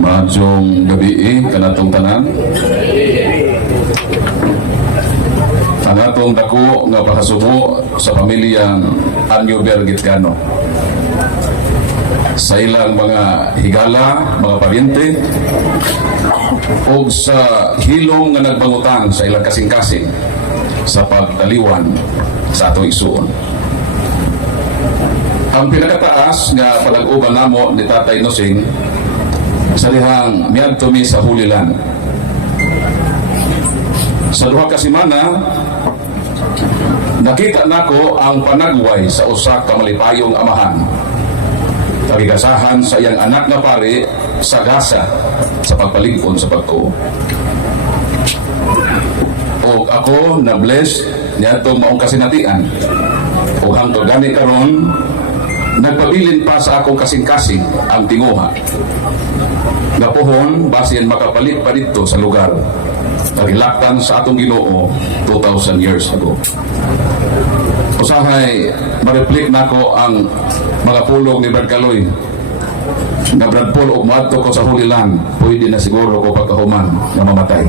Madyong gabi kanatong tanan. Ang atong dako nga pakasubo sa pamilyang Anyo Bergitgano. Sa ilang mga higala, mga paryente, o sa hilom nga nagbangutang sa ilang kasing-kasing sa pagtaliwan sa atong isuon. Ang pinakataas nga panag-uban namo ni Tatay Nosing sa dihang miadto mi sa Holy Land. Sa duha ka semana, nakita nako ang panagway sa usa ka malipayong amahan. Kagigasahan sa iyang anak nga pare sa gasa sa pagpalig-on sa pagtuo. O ako na bless niya itong maong kasinatian. O hangtod gani karon, nagpabilin pa sa akong kasing-kasing ang tinguha. Gapuhon, basin makapalit pa dito sa lugar. Pagilaktan sa atong Ginoo 2,000 years ago. Usahay, ma-reflect nako ang mga pulong ni Brad Kaloy. Na Brad Paul, umadto ko sa Holy Land, pwede na siguro ko pagkahuman na mamatay.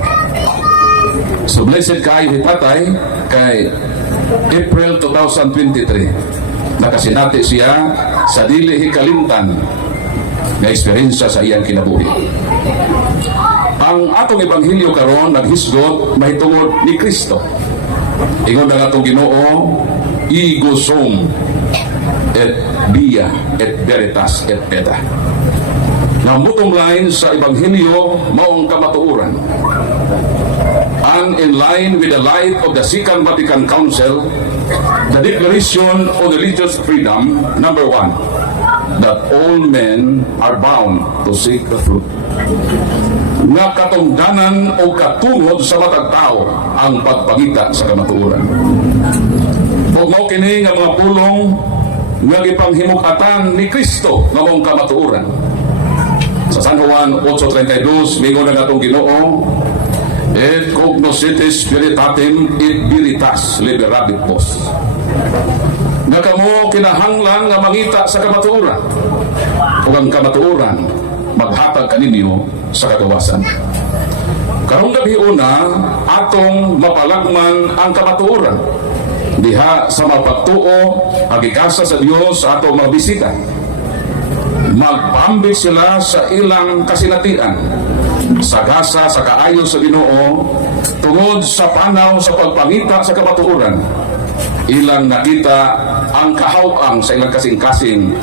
So blessed kayo Tatay kay April 2023. Nakasinati siya sa dili hikalimtan na eksperyensya sa iyang kinabuhi. Ang atong ebanghelyo karon naghisgot mahitungod ni Kristo. Ingon ang atong Ginoo, ego sum et via et veritas et veda. Ang bottom line sa ebanghelyo maong kamatuoran. And in line with the life of the Second Vatican Council, the Declaration on Religious Freedom, number 1, that all men are bound to seek the truth. Nga katungdanan o katungod sa matag tao ang pagpangita sa kamatuoran. Huwag mo kini nga mga pulong nga gipanghimukatan ni Kristo nga mong kamatuoran. Sa San Juan 8:32, mingon na natong Ginoo, et cognoscitis veritatem et veritas liberabit vos. Nga kamo kinahanglan nga mangita sa kamatuoran. Ug ang kamatuoran maghatag kaninyo sa kagawasan. Karong gabi una, atong mapalagman ang kamatuoran diha sa mapagtuo agikasa sa Dios sa atong mga bisita. Magpaambit sila sa ilang kasinatian, sa gasa, sa kaayo sa Ginoo, tungod sa panaw sa pagpangita sa kamatuoran. Ilang nakita ang kahaw-ang sa ilang kasing-kasing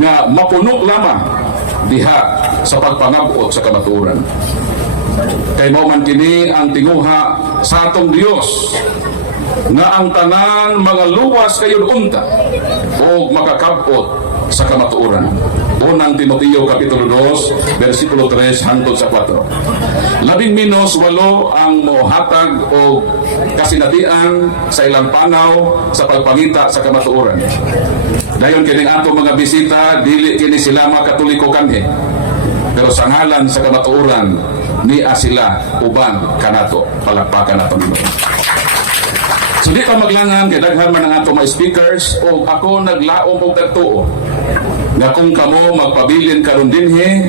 nga mapuno lamang diha sa pagpangabot sa kamatuoran. Kay mao man kini ang tinguha sa atong Dios nga ang tanan mga luwas kayo unta o makakabot sa kamatuoran. Unang Timoteo Kapitulo 2, versikulo 3 hangtod sa 4. 18 ang mohatag o kasinatian sa ilang panaw sa pagpangita sa kamatuoran. Dayon kining ato mga bisita, dili kini sila mga Katoliko kanhi. Pero sa ngalan sa kamatuoran, niya sila uban kanato. Palakpakan nato nila. So di pa maglangan, kay daghan man ang ato mga speakers o ako naglaom og dagtuo nga kung kamo magpabilin karon dinhi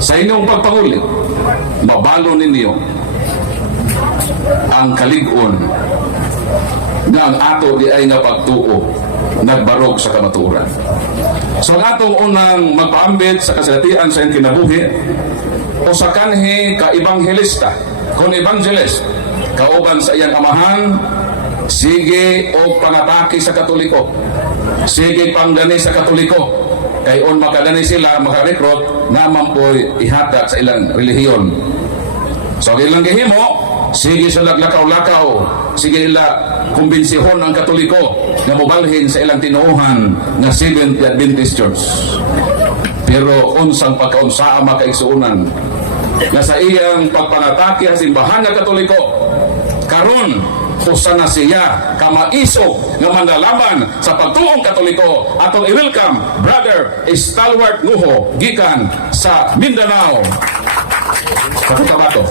sa inyong pagpangulit, mabalo ninyo ang kalig-on nga ang ato di ay nga pagtuo nagbarog sa kamatuoran. So ang atong unang magpaambit sa kasinatian sa iyang kinabuhi o sa kanhi ka ebanghelista, kon evangelist, kauban sa iyang amahan, sige o pangatake sa Katoliko, sige panggani sa Katoliko, kay on makagani sila makarekrut naman po ihatag sa ilang relihiyon. So ilang gihimo, sige sila lakaw-lakaw, sige ila kumbinsihon ang Katoliko na mobalhin sa ilang tinuuhan na Seventh Adventist Church. Pero unsang pagkaunsaa makaigsuunan na sa iyang pagpanatake sa simbahan ng Katoliko, karon usa na siya kamaiso nga mandalaman sa pagtuong Katoliko. Atong i-welcome Brother Stalwart Nuho gikan sa Mindanao, sa Cotabato.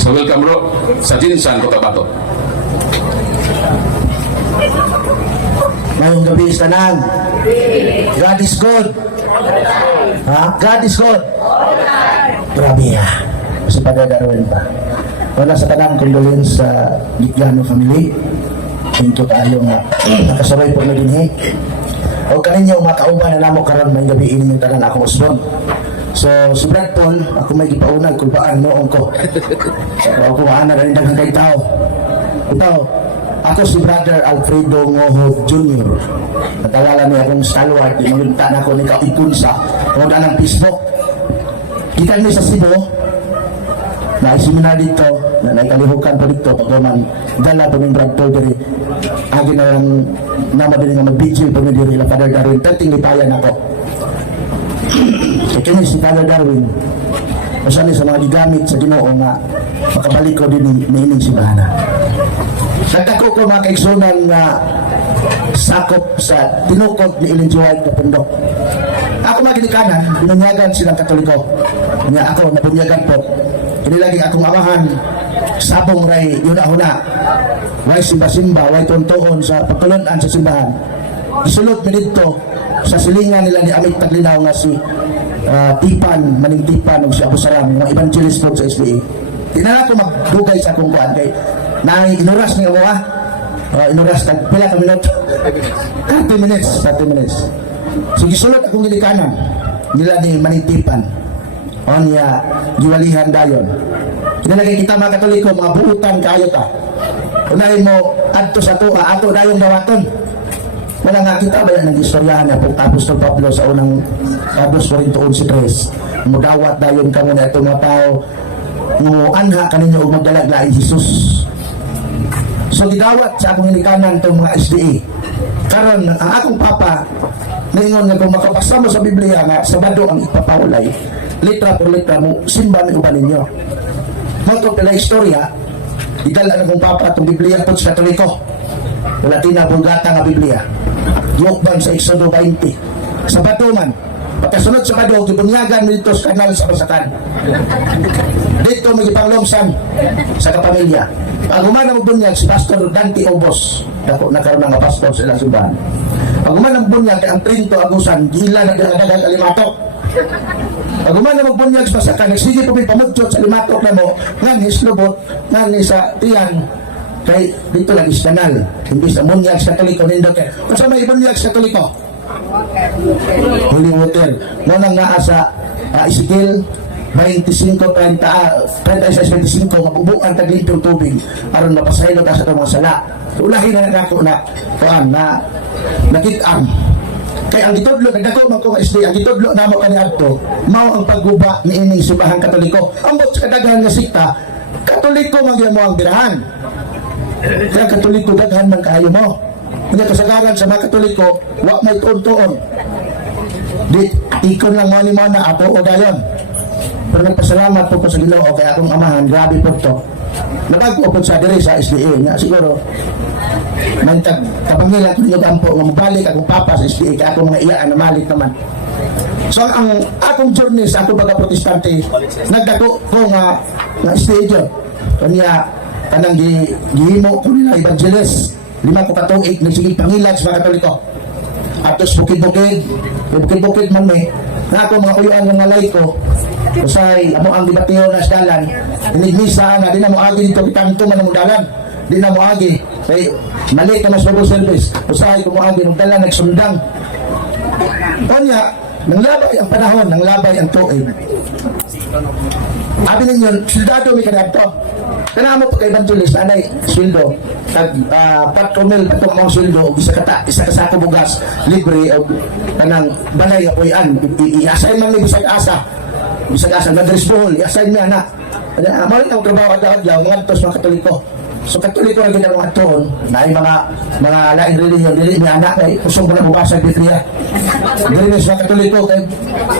So welcome bro sa Jinsan, Cotabato. Ngayong gabi sa tanan. God is good Ha? God is good. Grabe ha. Si Padre Darwin pa. Wala sa tanang condolence sa Giglano family. Hinto tayo nga nakasabay po na din eh. O kaninyo makauban na namo karon may gabi ini yung tanan ako usbon. So si Brad Paul, ako may gipaunag kung paan noong ko. So ako maana rin daghang kay tao. Ito, ako si Brother Alfredo Ngoho Jr. Natalala niya akong stalwart, inulinta na ako ni Kauikunsa, kung ng Facebook. Kita niyo sa Cebu, na seminar dito, na naikalihukan po dito, pagkaman, dala po ng Brad Paul diri. Agi na lang namabili nga mag-vigil po ni diri, Father Darwin, tating lipayan ako. So kini si Father Darwin, masali sa mga gigamit sa Ginoo nga makabalik ko din ni ining simbahan. Nagdako ko mga kaigsunan nga sakop sa tinukod ni Ellen G. White na pundok. Ako mga ginikanan, binunyagan silang Katoliko. Nga ako, nabunyagan po. Kinilagi akong amahan, sabong ray, yuna-huna. Way simba-simba, way tuntuon sa pagtulunan sa simbahan. Isulot mi dito sa silingan nila ni Amit Taglinaw nga si Tipan, Maning Tipan, o si Abu Saram, mga evangelist po sa SDA. Tinala ko magdugay sa akong kuhan kay na inuras niya mo inuras pila ka minuto 30 minutes sige sulot akong ginikanan nila ni Manitipan o niya giwalihan dayon kinalagay kita mga Katoliko mga buutan kayo ta unahin mo adto sa tuwa ato dayon dawaton wala nga kita ba yan ang istoryahan na pagtapos ng Pablo sa unang Pablo 11:11 mudawat dayon ka muna itong mga tao mo anha kaninyo og magdalaglaing Jesus. So gidawat sa akong hinikanan itong mga SDA. Karon ang akong papa ningon nga kung makapasa mo sa Biblia nga Sabado ang ipapawalay, litra por litra mo simba ni uban ninyo. Hangtod pala istorya, idala na kong papa itong Biblia po sa Katoliko. Latina Vulgata nga Biblia. Yokban sa Exodo 20. Sabado man. Pagkasunod sa Sabado, kibunyagan dito sa kanal sa Basakan. Dito may ipanglomsan sa kapamilya. Pag umana magbunyag si Pastor Dante Obos, dako nakaroon nga pastor sa ilang simbahan. Pag umana magbunyag ang Trinto Agusan, gila na dagang alimatok. Pag umana magbunyag sa Basakan, nagsige po may pamudjot sa limatok na mo, ngani slobot, ngani sa tiyan, kay dito lagi sa kanal. Hindi sa bunyag sa Katoliko, nindot kay. Kung sa may bunyag sa Katoliko, Holy water. Muna nga sa Ezekiel 25:30 mabubuan taglitong tubig aron mapasaylo ka sa itong mga sala. Ulahin na nako na kuan na nakit-am. Kaya ang gitudlo nagdako man ko SD ang gitudlo namo kaniadto mao ang pagguba ni ining simbahan Katoliko. Ambot sa kadaghan nga sikta Katoliko man mo ang birahan. Kaya Katoliko daghan man kaayo mo. Kanya kasagaran sa mga Katoliko, wak may tuon-tuon. Di, ikon lang mo ni Mana, apo o dayon. Pero nagpasalamat po ko sa Ginoo kay akong amahan, grabe po to. Nabag-o po sa diri sa SDA, nga siguro, nantag kapangilan ko ninyo dampo, nga mabalik akong papa sa SDA, kaya akong mga iyaan na malit naman. So ang akong journey sa akong baga protestante, nagdako ko nga SDA dyan. Kanya, kanang gihimo ko nila evangelist. 5 ko katuig nagsigig pangilan sa mga Katoliko. Atos bukid-bukid man may na ako mga kuyuan ng malay ko usay amo ang debatiyo na sa dalan inigmisa na di na mo agi dito kitanto man mo dalan di na mo agi kay mali ka mas bago service usay ko mo agi ng dalan nagsundang kanya nanglabay ang panahon nanglabay ang tuig abi ninyo sildado may kanadto kana mo pagka-evangelist anay sweldo tag 4 mil patong mong sweldo isa ka sako bugas libre o kanang balay apoyan i-assign man ni bisag asa nag-dress bohol i-assign niya na mali ang trabaho adlaw mga tos mga Katoliko. So Katoliko ra gid ang mga tuon na mga lain relihiyon dili ni anak kay kusog na bukas sa Biblia. Dili sa Katoliko kay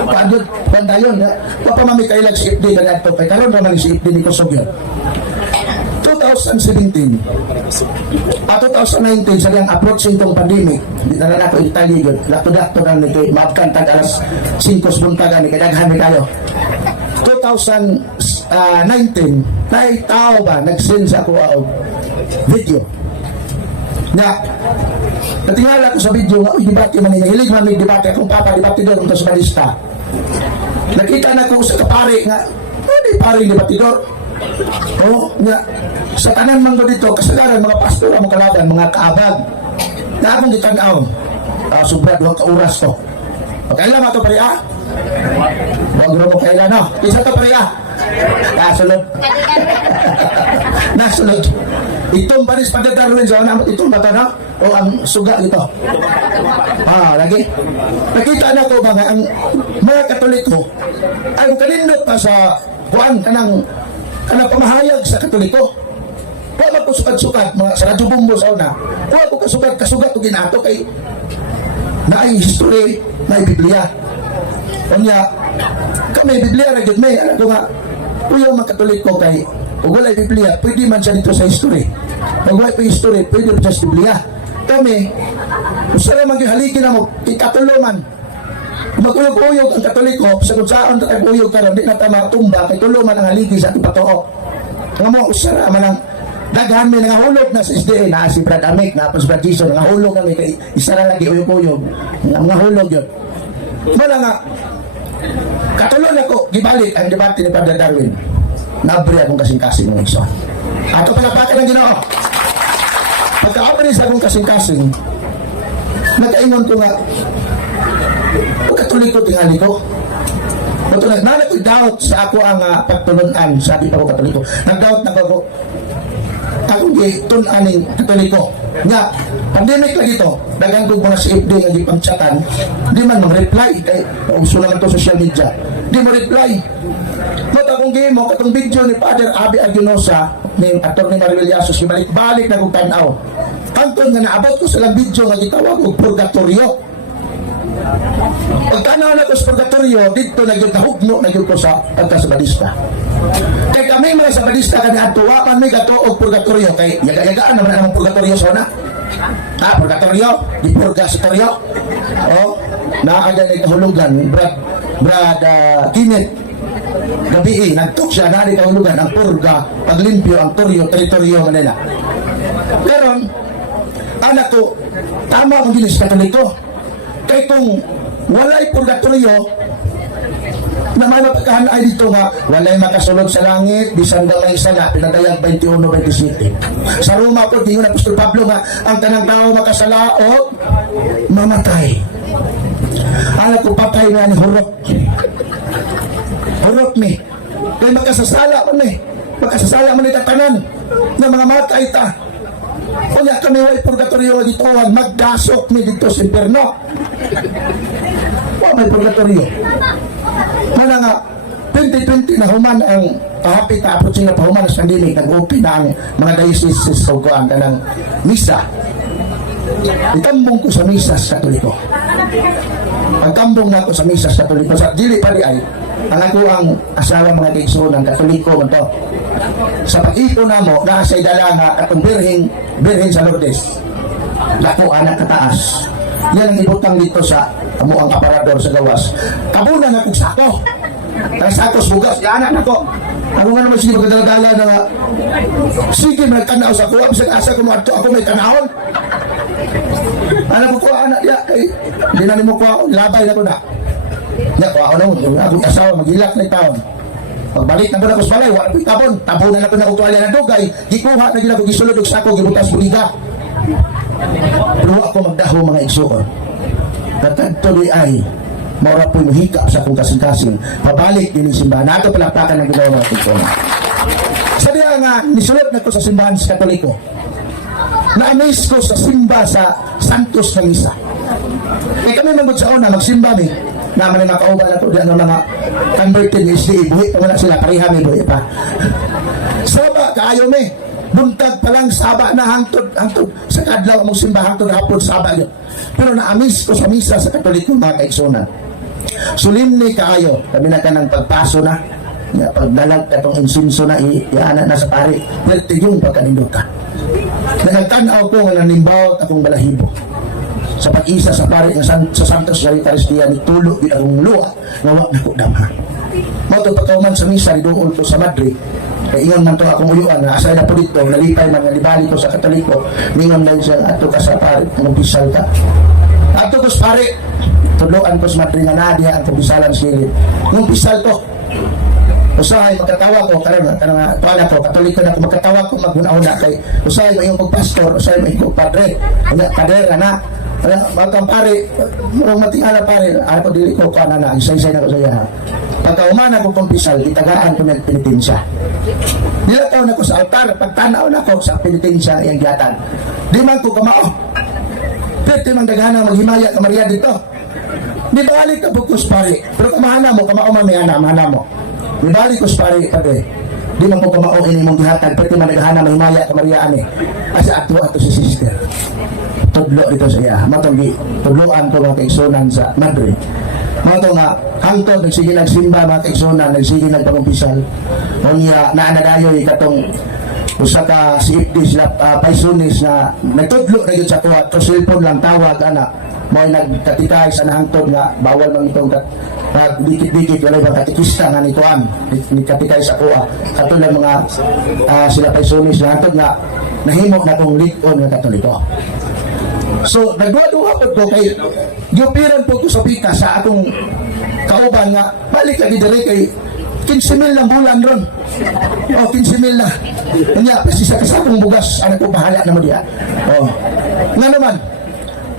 paadot pandayon papamami kay lag si FD kadto kay karon naman si FD ni kusog yun. 2017 at 2019 sa liyang approaching itong pandemic di na lang ako italigod lakto-dakto na nito maabkan tag alas 5 buntagan ni kadaghan ni kayo 2019 na tao ba nag-send sa ako video Nga, natingala ko sa video nga, uy, debate man niya. Hilig man may debate. Akong papa, debate doon sa balista. Nakita na ko sa kapare nga, hindi pare debatidor. O, nga, sa tanan man ko dito, kasagaran mga pastor, mga kalaban, mga kaabag. Na akong gitanaw. Sobra, duwag ka oras to. Pagkailan mo ito, pare, huwag mo kailan, no? Isa to, pare, Nasunod. Nasunod. Itong panis pagdadarwin sa una, itong mata na, o ang suga ito. Lagi. Nakita na ko ba nga, ang mga Katoliko, ang kanindot pa sa kuan, kanang pamahayag sa Katoliko. Huwag ako sukat-sukat, mga sa radyo bumbo sa una. Huwag ako kasugat-kasugat o ginato kay naay history, naay Biblia. Kanya, kami Biblia na yun, may, ano ko nga, uyong mga Katoliko kay, kung wala'y Biblia, pwede man siya dito sa history. Kung wala'y pa history, pwede rin siya sa Biblia. Kami, kung saan naman yung haligin na mo, ikatuluman. Mag-uyog-uyog ang Katoliko, sa kung saan tatag-uyog ka rin, di na tama tumba, kay tuluman ang haligi sa ating patoo. Nga mo, usara naman ang daghan may nangahulog na sa SDA, na si Brad Amick, na si Brad Jason, nangahulog kami, kay isa na lagi uyog-uyog, nangahulog yun. Mula nga, katulong ako, gibalik ang debate ni Padre Darwin. Nabri akong kasing-kasing ng iso. Ato palapakan ng Ginoo. Pagka-abri sa akong kasing-kasing, nagkaingon ko nga, Katoliko tingali ko. Ito nag-doubt sa ako ang pagtulunan, sabi pa ko Katoliko. Nag-doubt na ako, akong gitunaning Katoliko. Nga, pandemic lagi ito, dagang kong mga CFD nga di pang-chatan, di man mag-reply, kay uso naman ito social media, di mo reply. Not akong game mo, katong video ni Father Abi Aguinosa, ni Atty. Maribel Yasos, balik-balik na kong tanaw. Pagkon nga naabot ko sa lang video nga gitawag og purgatorio. Pag tanaw na ko sa purgatorio, dito nagkahugno na ko sa pagkasabadista. Kay kami mga sabadista kada atuwa man may gato og purgatorio kay yaga-yagaan naman ang purgatorio sa una. Purgatorio, di purgatorio. Naada na kahulugan Brad Kenneth gabi nagtok siya na kahulugan ang purga, paglimpyo, ang toryo, teritoryo Manila. Pero anak ko, tama ang ginis Katoliko. Kay kung walay purgatorio, na may mapagkahanay dito nga, walay makasulod sa langit, bisan gamay sala, pinadayag 21-27. Sa Roma po, di yun na Apostol Pablo nga, ang tanang tao makasala o mamatay. Anak ko, patay nga ni Hurok. Hurok ni. Kaya makasasala mo ni. Makasasala mo ni tatanan na mga matay ta. Kaya kami walay purgatorio dito, magdasok ni dito sa impierno. May purgatorio. Mana nga 2020 na human ang pahapit na approaching na pahuman sa pandemic, nag-open na ang mga diocese sa ugoan ng misa. Itambong ko sa misa sa Katoliko. Pagkambong na ako sa misa sa Katoliko, sa dili pa di ay ang ako ang asawa mga kaigsoon ng Katoliko mo to. Sa pag-ipo na mo, naasay dala nga atong Birhen sa Lourdes. Dako anak kataas. Yan ang ibutang dito sa amo ang aparador sa gawas. Kabunan akong sako. Kaya sakos bugas, anak na ko. Ako nga naman sige magdadala na sige may tanaw sa kuha. Bisa asa ko mo ako may tanahon. Anak ko anak ya kay hindi na mo ko labay na ko na. Ya ko ako nung akong asawa magilak na taon. Pagbalik na ko na ko sa balay, wala ko itabon. Tabunan na ko na ko tuwalya na dugay. Gikuha na gila ko gisulod og sako gibutas buliga. Pero ako magdaho mga igsuon. Katagtuloy ay maura po'y muhika sa kong kasing-kasing. Pabalik din yung simbahan. Nato palakpakan ng ginawa natin ko. Sabi nga, nisulot na ko sa simbahan sa Katoliko. Na-amaze ko sa simba sa Santos na Misa. Kaya kami magod sa una, magsimba mi. Naman na makauba na ko diyan ng mga converted ni SDA. Buhi pa wala sila, pareha mi buhi pa. Saba, kaayo mi. Buntag pa lang saba na hangtod sa kadlaw mong simba hangtod hapon saba yun. Pero na-amaze ko sa misa sa Katoliko mga kaigsunan. Sulimni kaayo, kami na ka ng pagpaso na, pagdalag katong insinso na iana na sa pari. Pwerte yung pagkanindutan. Nagtanaw ko nga nanimbaw akong balahibo. Sa pag-isa sa pari sa Santos sa Eucharistia ni tulo di akong luwa nga wag na ko damha. Mao to pagkauman sa misa ni doon ko sa Madrid. Kaya ingon man to akong uyuan na asay na po dito, nalipay man nga libali ko sa Katoliko, ningon man siya ato ka sa pare, kumpisal ka. Ato ko sa pare, tuloan ko sa matri nga nadia ang kumpisalan sili. Kumpisal ko. Usahay magkatawa ko karon kanang pala ko Katoliko na ko magkatawa ko maguna-una kay usahay mo yung pagpastor, usahay mo yung padre. Anya padre na. Matang pare, murong matingala pare, ako dili ko kanana, isay-isay na ko sa iya. Pagkaumana ko kumpisal, itagaan ko ng penitensya. Nilataw na ko sa altar, pagtanaw na ko sa penitensya iyang giyatan. Di man ko kamao. Pwede mang daghana maghimaya ka Maria dito. Di balik ka bukus pare, pero kamahana mo, kamao mamayana, mahana mo. Di balik ko pare, pare. Di man ko kamao ini mong gihatan, pwede man daghana mahimaya ka Maria ani. Asa ato si sister. Tudlo ito sa iya. Matong tudloan ko mga kaigsunan sa Madrid. Matong nga, hangtod, nagsige nagsimba mga kaigsunan, nagsige nagpangumpisal. Unya, naanadayoy katong usa ka si Ipdis na paisunis na nagtudlo na yun sa tuwa. To cellphone lang tawag, anak. Mo'y nagkatikay sa nahangtod nga, bawal mang itong dikit-dikit, wala ibang katikista nga nitoan, nagkatikay sa kuha. Katulad mga sila paisunis na hangtod nga, nahimok na kong likon nga Katoliko. So, nagduwa-duwa po ko kay giupiran po ko sa pika sa akong kauban nga balik lagi dire kay 15,000 ng bulan ron. O, 15,000 na. Kanya, sa kasakong bugas, anak ko bahala naman diya. O, nga naman,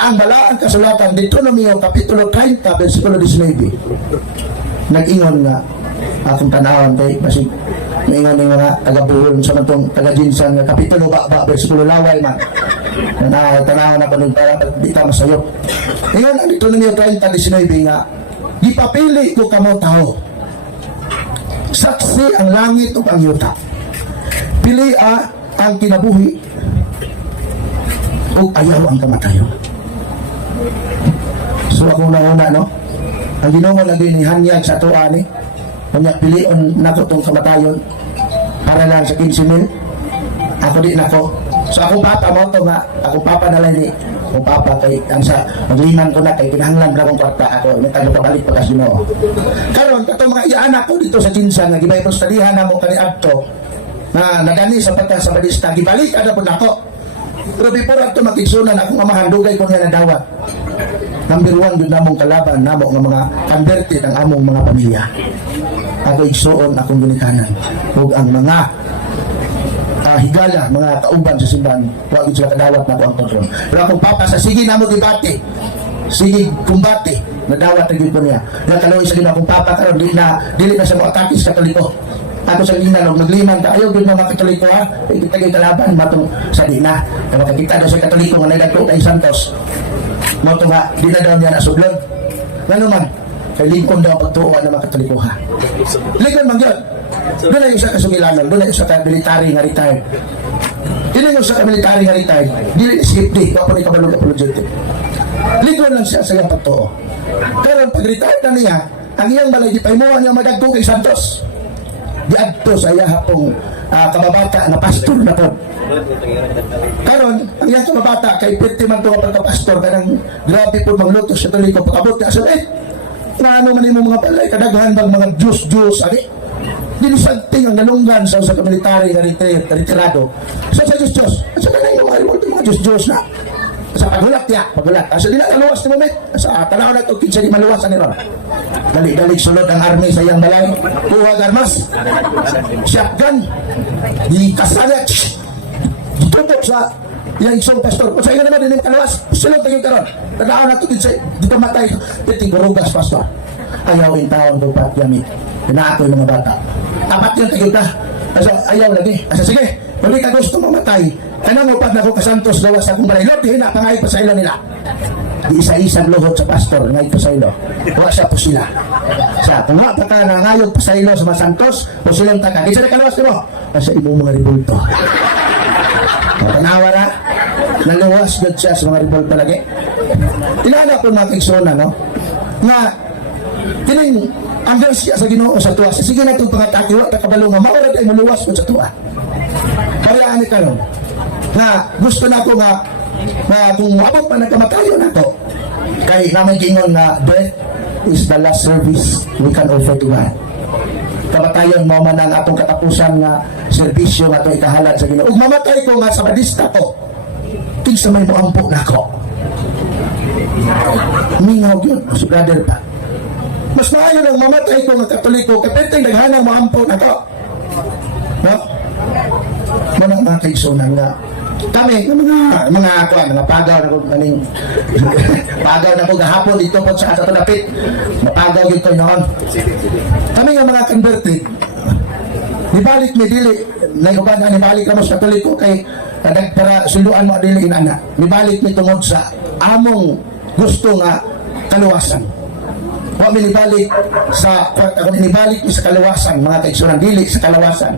ang balaang kasulatan, Deuteronomio, Kapitulo 30, versikulo 19, nag-ingon nga, akong tanawan kay, basig, maingon ng mga taga-buhol sa matong taga-jinsan nga, Kapitulo ba, versikulo laway man. Tanawan ako nun para di ka masayo. Ngayon, ang Deuteronomio 30:19 nga, ipapili ko kamo tao. Saksi ang langit o ang yuta. Pili ang kinabuhi o ayaw ang kamatayon. So ako nauna, no? Ang Ginoo lagi ni hanyag sa tuwa ni. Kanya pilion nako tong kamatayon para lang sa 15,000. Ako di nako. So akong papa mo to nga, akong papa na lang ni akong papa kay ang sa magliman ko na kay pinahanglan na akong kwarta ako, nagtalo pabalik pa kasi Ginoo. Karon katong mga iya-anak ko dito sa Jinsan nga gibay po studihan namo kani adto na nagani sa pagka sa balista gibalik ada po nako. Pero before ato makigsunan akong amahan dugay ko niya nadawat. Number 1 yun namong kalaban namo nga mga converted ang among mga pamilya. Ako igsuon akong ginikanan ug ang mga higala, mga kauban sa simbahan, huwag sila kadawat na ko ang kontrol. Pero akong papa sa sige na mo debate, sige kumbate, nadawat na gito niya. Nakaloy sa gina akong papa karon dili na sa mga atakis Katoliko. Ako sa gina nagliman ka, ayaw gito mga Katoliko ha, kita kayo kalaban, matong sa dina. Kaya makakita daw sa Katoliko nga nagdato kay Santos. Matong nga, di na daw niya nasublon. Ano man, kay Lincoln daw pagtuuan ng mga Katoliko ha. Lincoln man yun. Doon na yung sa kasungilanan, doon na yung sa military nga retired. Doon na yung sa military nga retired, dili ni skip di, wako ni kabalong apologetic. Lincoln lang siya sa iyang pagtuo. Pero pag retired na niya, ang iyang balay di paimuha niya madagko kay Santos. Di adto sa iya hapong kababata na pastor na po. Karon ang iyang kababata kay pwede man ito pagka-pastor, kanang grabe po magluto sa Katoliko, pag-abot na sa ano man yung mga balay, kadaghan bang mga Diyos, ani? Dinisanting ang nalunggan sa military na retirado. So sa Diyos, at sa kanang mga Diyos na. Sa pagulat niya, pagulat. Asa di na naluwas ni Mamit. Sa tanaw na ito, kinsa di maluwas ni Ron. Dali-dalik sulod ang army sa iyang balay. Tuwag armas. Shotgun. Di kasalat. Ditutok sa iyang isang pastor. Kung sa iyo naman, hindi makaluwas. Sulod taging karon. Tanaw na ito, kinsa di pamatay. Titinggurugas, pastor. Ayaw in taon ko pa yamit. Pinaakoy mga bata. Tapat yun, tigil ka. Asa ayaw lagi. Asa sige, kung di ka gusto mamatay, kanang upad na ko kasantos gawas sa akong balay. Lord, hina, pangayit pa sa ilo nila. Di isa-isang luhod sa pastor, ngayit pa sa ilo. Huwa siya po sila. Sa tunga pa ka na ngayot pa sa ilo sa mga santos, po silang taka. Di siya nakaluwas mo. Asa imong mga ribulto. Tanawa na. Naluwas good siya sa mga ribulto lagi. Tinala ko mga kiksona, no? Nga, kining ang siya sa Ginoo sa tuwa. Sige na itong pangataki, wala kabalo nga, maurad ay maluwas mo sa tuwa. Paraan ni karon na gusto na ako nga kung abot pa nagkamatayon na to, kay naman gingon na death is the last service we can offer to God. kamatayon mo man ang atong katapusan nga serbisyo nga atong ikahalad sa Ginoo. Ug mamatay ko nga sa badista ko, kinsa may moampo nako. Mingaw yun, si brother pa. Mas maayo nang mamatay ko nga Katoliko, kapiteng naghanang moampo nako. No? Muna mga kaigsunan nga kami, mga pagaw na kung aning pagaw na po gahapon dito po sa Tulapit, mapagaw dito noon. Kami nga mga converted, nibalik mi dili, nagubad na nibalik ka mo sa Katoliko kay para suluan mo dili inana. Nibalik mi tungod sa among gusto nga kaluwasan. Wa mi nibalik sa kung nibalik mi sa kaluwasan, mga kaigsunan, dili sa kaluwasan.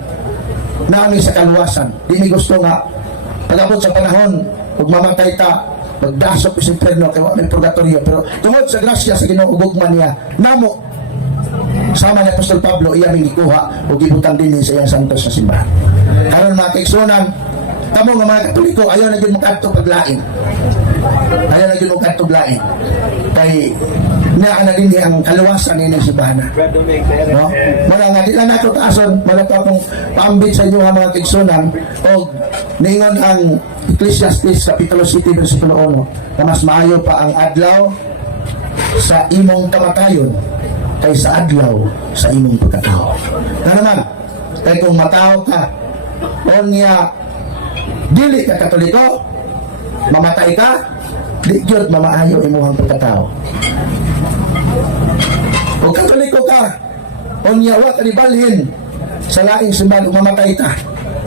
Naami sa kaluwasan, di mi gusto nga pag-abot sa panahon, pag mamatay ta, magdasok sa inferno, kaya may purgatorio. Pero tungod sa grasya sa Ginoo ugugman niya, namo, sama ni Apostol Pablo, iya may ikuha o gibutang din sa iyang santos sa simbahan. Karon mga kaigsunan, tamo nga mga Katoliko, ayaw na yun magkadto paglain. Ayaw na yun magkadto paglain. Kay na din ang kaluwasan ni ng simbahan. No? Mula nga, di lang nato taason, wala ko akong paambit sa inyo mga kaigsunan, o ningon ang Ecclesiastes Kapitulo 7, versikulo 1, na mas maayo pa ang adlaw sa imong kamatayon kaysa adlaw sa imong pagkatao. Na naman, kaya kung matao ka, o niya, dili ka Katoliko, mamatay ka, di yun mamaayo imuhang pagkatao. O Katoliko ka, o niya, wa ka nibalhin sa laing simbahan, mamatay ka,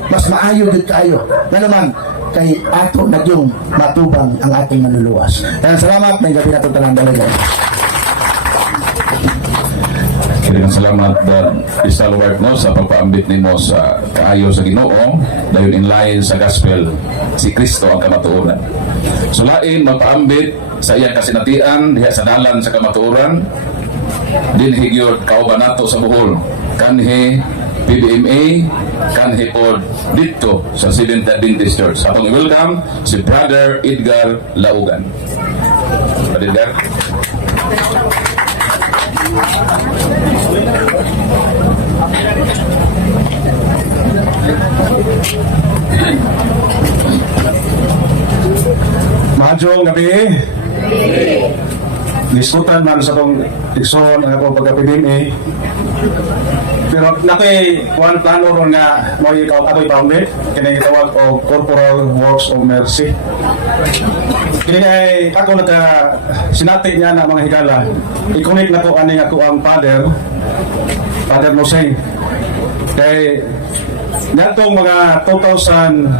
mas maayo din kayo. Na naman, kay ato na yung matubang ang ating manluluwas. Kaya salamat, may gabi na itong talang dalaga. Kailangan salamat Crystal Work no, sa pagpaambit nimo sa kaayo sa Ginoo dayon in line sa gospel si Kristo ang kamatuoran. So lain magpaambit sa iyang kasinatian diha sa dalan sa kamatuoran dinhi gyud kauban nato sa Bohol kanhi PBMA kanhi pod dito sa Seventh Adventist Church. Atong i-welcome si Brother Edgar Laugan. Brother Mahadjong gabi. Diskutan man sa itong ikson ang akong pagka-PBMA. Pero nakoy one plano ron nga mo ikaw ako'y pambit kini gitawag o Corporal Works of Mercy. Kini ay ako sinati niya na mga higala. I-connect na ko ani ako ang Father Moseng. Kay natong mga 2000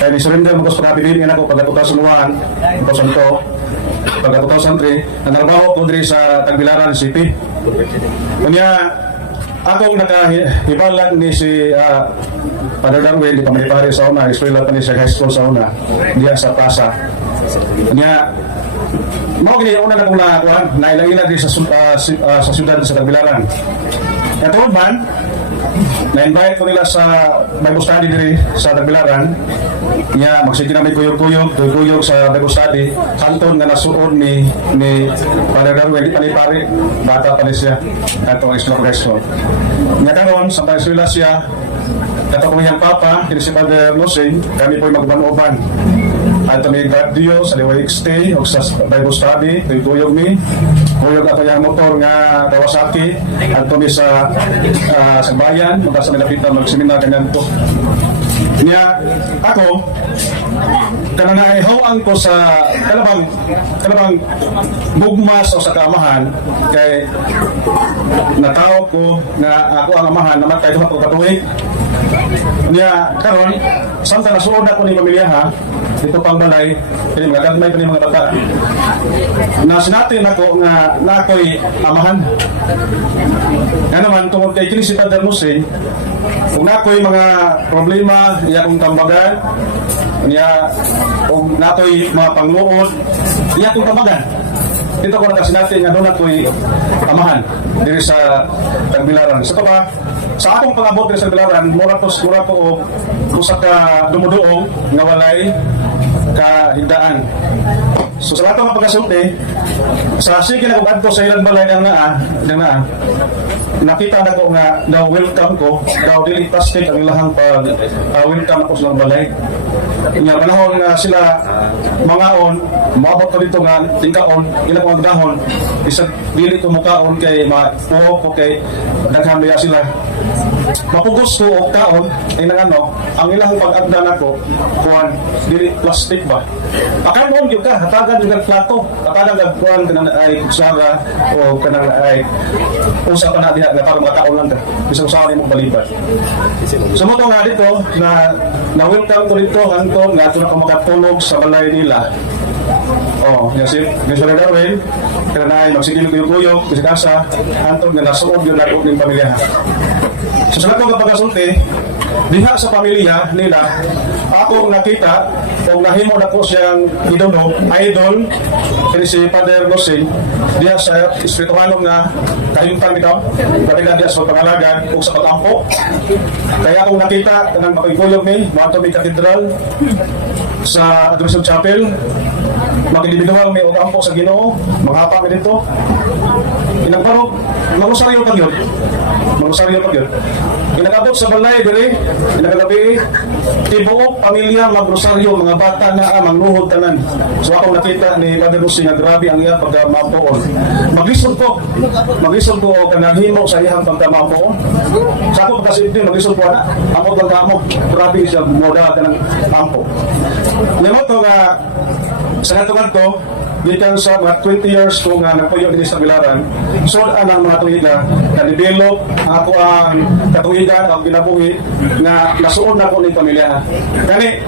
kaya ni-surrender mo ko sa PBMA ako pagka 2001, 2002, pagka 2003, nanarabaho ko diri sa Tagbilaran City. Kunya, akong nakahibalan ni si Father Darwin, di pa may pare sa una, eskwela pa ni sa high school sa una, diya sa plaza. Kunya, mo gini una na kong nakakuha, nailang-ilang din sa syudad sa Tagbilaran. Katulad man, na-invite ko nila sa Bible study diri sa Tagbilaran. Niya magsige na may kuyog sa Bible study. Kanton nga nasuod ni Father Darwin, di pa ni pare, bata pa ni siya. Kanto ang Islam Resto. Niya karon sa Paisuela siya, kato ko niyang papa, kini si Father Moseng, kami po'y magbanuban. At may radio sa liwayig stay o sa Bible study, kuyog mi. Kuyog ako yung motor nga Kawasaki. At kami sa bayan, magkasa nilapitan mag-seminar ganyan to. Niya, ako, kananaihawan ko sa kalabang bugmas o sa kaamahan kay natawag ko na ako ang amahan naman kayo ako katuwig. Niya, karon samtang nasuod ako ni pamilya ha, dito pang balay, kaya magagandmay pa ni mga bata. Na sinatin ako nga na ako'y amahan. Nga naman, tungkol kay kini si Father Moseng, kung na ako'y mga problema, iya kong tambagan, kung na ako'y mga pangluod, iya kong tambagan. Dito ko nakasinatin nga doon ako'y amahan diri sa Tagbilaran. Sa pa, sa akong pangabot diri sa Tagbilaran, mura po o sa ka dumuduong nga walay kahigdaan. So sa lahat ng pagkasulti, sa sige na kung sa ilang balay ng naa, nakita na ko nga daw welcome ko, daw dili plastic ang ilahang pag welcome ako sa balay. Nga panahon nga sila mga maabot ko dito nga tingkaon, ilang mga dahon, isang dili ko mukaon kay mapuho ko kay daghan biya sila. Mapugos ko o kaon, ay nang ang ilang pag-agda na ko, kuhan, dili plastic ba? Pakanon yun ka, hatagan yung plato, hatagan yung kuhan ka na ay kutsara o ka na ay usap pa na diha na parang makaon lang ka. Isang usawa ni mong balibat. Sumunod nga dito na welcome ko dito, Anton, nga ito na ko makatulog sa balay nila. Si Mr. Darwin, kaya na ay magsigil ko yung kuyok, kasi kasa, Anton, nga nasuod yung lagot ng pamilya. So sa lahat ng pagkasulti, diha sa pamilya nila, ako nakita, kung nahimo na ko siyang idol, kaya si Father Losing, diha sa espirituhanong na kahimtang nito, kapila diha sa pangalagad o sa pag-ampo. Kaya kung nakita, kanang makikuyog ni, mga may katedral, sa Adoration Chapel, makindibiduhang may ugampo sa Ginoo, mga mi dito. Inagparog, magusaryo pag yun. Inagabot sa balay, diri, inagagabi, tibuok, pamilya, magrosaryo, mga bata na mangluhod tanan. So ako nakita ni Father Lucy nga grabe ang iya pagkamapoon. Maglisod ko o kanahimo sa iyang pagkamapoon. Sa ako pagkasinti, maglisod ko na, amot pagkamot, grabe siya moda ka ng ampo. Ngayon ito nga, sa natugan ko, gikan sa mga 20 years ko nga nagpuyo din sa Bilaran, so ang mga tuwigan na-develop ako ang katuwigan ang ginabuhi na nasuod na ko ng pamilya. Kani,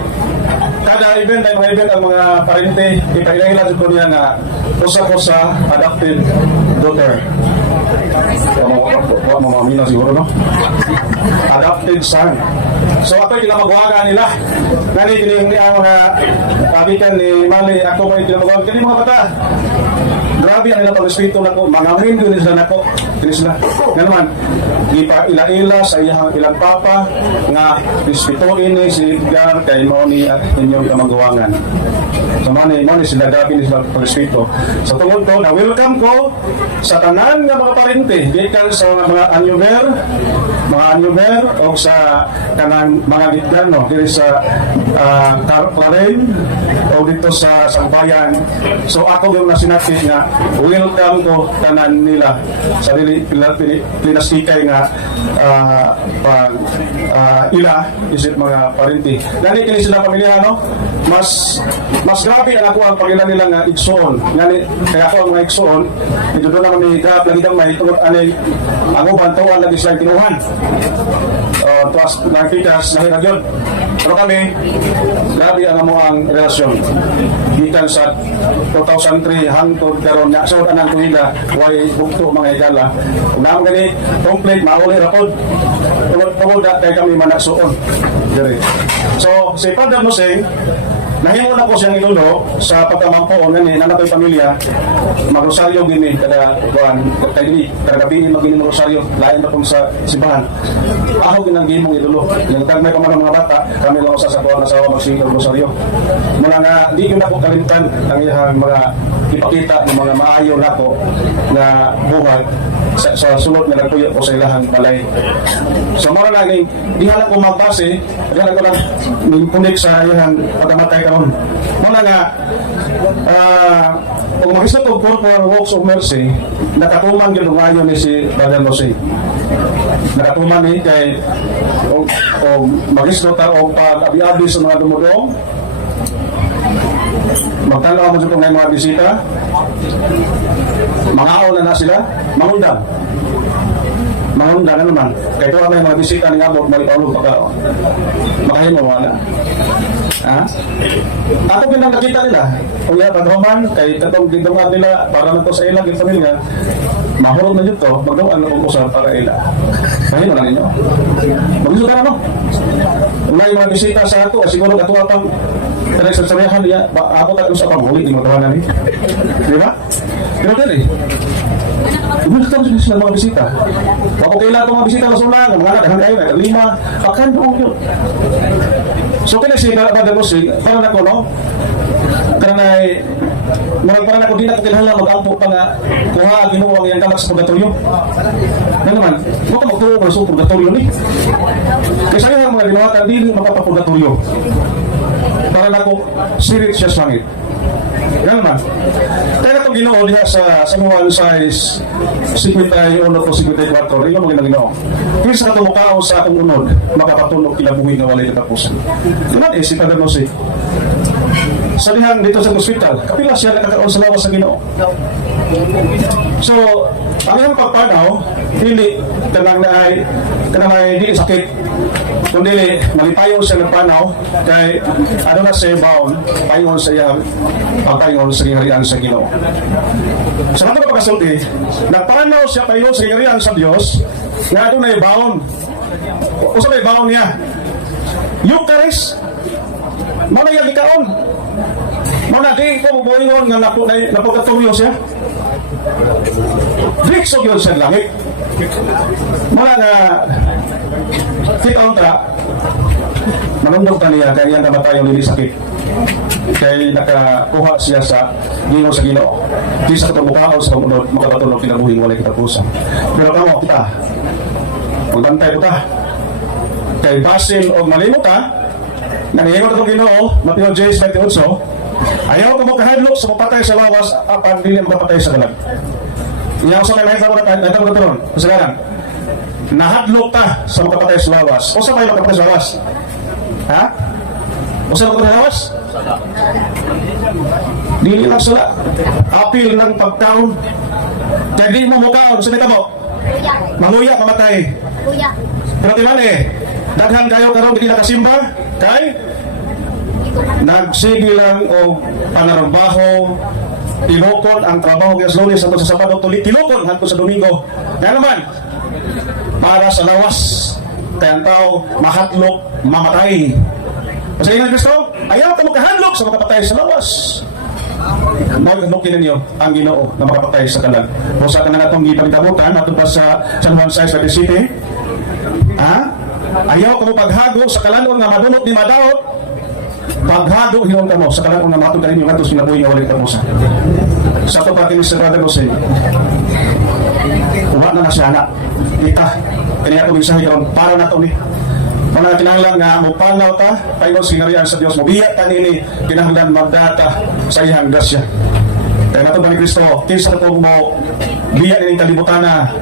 kada event ay mga event ang mga parente, ipailangilan ko niya na usa ko sa adopted daughter. Mamamina siguro, no? Adopted son. So ako yung kinamagwaga nila. Nani, kining ang mga kabitan ni Mali, ako ba yung kinamagwaga? Kini mga bata, grabe ang ilang pag-espiritu na ko, mangamin yun sila na ko. Kini sila. Nga naman, ila-ila sa ilang papa, nga espirituin ni si Edgar, kay Moni at inyong kamagawangan. So Moni sila, grabe ni sila pag-espiritu. So tungkol ko, na-welcome ko sa tanan nga mga parente, gikan sa mga anyuber, o sa kanang mga gitgano, dito sa Claren, o dito sa Sambayan. So ako yung nasinati nga, welcome ko tanan nila sa pinastikay nga ila isip mga parenti. Gani kini sila pamilya, no? Mas grabe ang ako ang pagila nila nga igsoon. Gani kaya ako ang mga igsoon, ito doon naman may grab lagi daw may tungkol anay ako bantuan lagi sila kinuhan. Tuwas nakikas nahirag yun. Pero kami, grabe ang amo ang relasyon. Gikan sa 2003 hangtod karon nya so anang tuiga way bugto mga igala. Kung naman gani complete mauli rapod. Tungod kay kami managsuon. So si Father Losing, nahimo na ko siyang inulo sa pagkamampo ngani nanatoy pamilya magrosaryo gini kada buwan kada gabi magini rosaryo lain na kung sa simbahan. Ako ginanggimong inulo yung tagmay pa mga bata kami lang sa tuwang asawa magsigil rosaryo muna nga di ko na ko kalimtan ang iyang mga ipakita ng mga maayo nako na buhat sa sulod na nagpuyo ko sa ilahang balay. So mara na ning dihala ko magpase dihala ko lang punik sa iyang pagkamatay karon. Muna nga kung makisa ko for works of mercy nakatuman yun ngayon ni si Father Losing. Nakatuman ni kay o magisto ta o pag-abi-abi sa mga dumudong magtalaw mo dito ng mga bisita mangaon na sila mangundang na naman kaya ito may mga bisita ng abot malipalog makahimo mo na ako pinang nakita nila kung yan paghuman kay katong gindungan nila para na to sa ilang pamilya mahulog na dito magdawaan na kung usap para ila kahit na ninyo mag-iso ka na no may mga bisita sa ato siguro katuwa pang pinagsasabihan niya ako tayo sa pamuli di mo tawanan eh di ba? pero din gusto ko sila mga bisita ako kailan itong mga bisita na sunang mga nakahan kayo na 5 pakan doon yun so kinasi Father Losing parang ako no kanay Murag pa na ako din ako kinahanglan mag-ampo pa nga kuha ang Ginoo ang iyang kamot sa purgatorio. Ano naman, mo ka magtuo ko sa purgatorio ni. Kasi ang mga ginawatan dili makapapurgatorio. Para na ko sirit siya sa langit. Yan naman. Kaya na itong Ginoo diha sa Juan 6:51 o 54, ino mo ginoo. Kisa ito mukhaon sa akong unod, makapatunog kinabuhi nga walay katapusan. Diba si Padre Jose? Sa dihang dito sa hospital, kapila siya nakakaon sa lawas sa Ginoo. So, ang iyang pagpanaw, hindi kanang ay di sakit, kundi malipayon siya ng panaw, kay ano na siya baon, payon sa iyang pagpayon sa gingarian sa Ginoo. Sa mga pagkasulti, nagpanaw siya payon sa gingarian sa Diyos, nga ito na ibaon. O sa may baon niya? Eucharist, mga yung ikaon. Mga di ko mabuhingon nga napagkatuyo siya. Dikso yun sa langit. Mga nga kitaon ta, manundok ta niya kaya yan namatayong lili sakit. Kaya nakakuha siya sa gingo sa Ginoo. Di sa katumukhaon sa pamunod, makapatunog kinabuhing walay katapusan. Pero kamo kita, magbantay ko ta. Kay basin o malimot ta, nangihingot itong Ginoo, Mateo 10:28, ayaw ko mo kahadlok sa mapatay sa lawas apan dili mapatay sa kalag. Iyaw sa may nakita mo karon. Kasagaran. Nahadlok ta sa makapatay sa lawas. O sa may makapatay sa lawas? Ha? O sa makapatay sa lawas? Dili lang sila. Apil ng pagkaon. Kaya di mo mukaon. Sa mo? Manguya, mamatay. Pero timan daghan kayo karon di nakasimba. Kay nagsige lang o panarbaho, tilokon ang trabaho ng Lunes hangtod sa Sabado, tilokon hangtod sa Domingo. Kaya naman, para sa lawas, kaya ang tao mahatlok, mamatay. Kasi nga Kristo, ayaw ka magkahanlok sa makapatay sa lawas. Maghanukin ninyo ang Ginoo na makapatay sa kalag. O sa kanang atong gipalitabutan, ato pa sa San Juan 6:27, ayaw ka mo paghago sa kalanon nga madunot ni madaot, paghago hinon ka mo sa kalanon nga matod ka ninyo nga sinabuhi nga walay katapusan. Sa ito pati ni Sir Padre Jose, uwa na siya anak. Ita, kanya ako mensahe karon para na ito ni. Mga kinahanglan nga mo panaw ta, paingon sinarian sa Dios mo. Biya ta nini kinahanglan magdata sa iyang grasya. Kaya nato ba ni Kristo, kinsa ka mo biya ning kalibutan na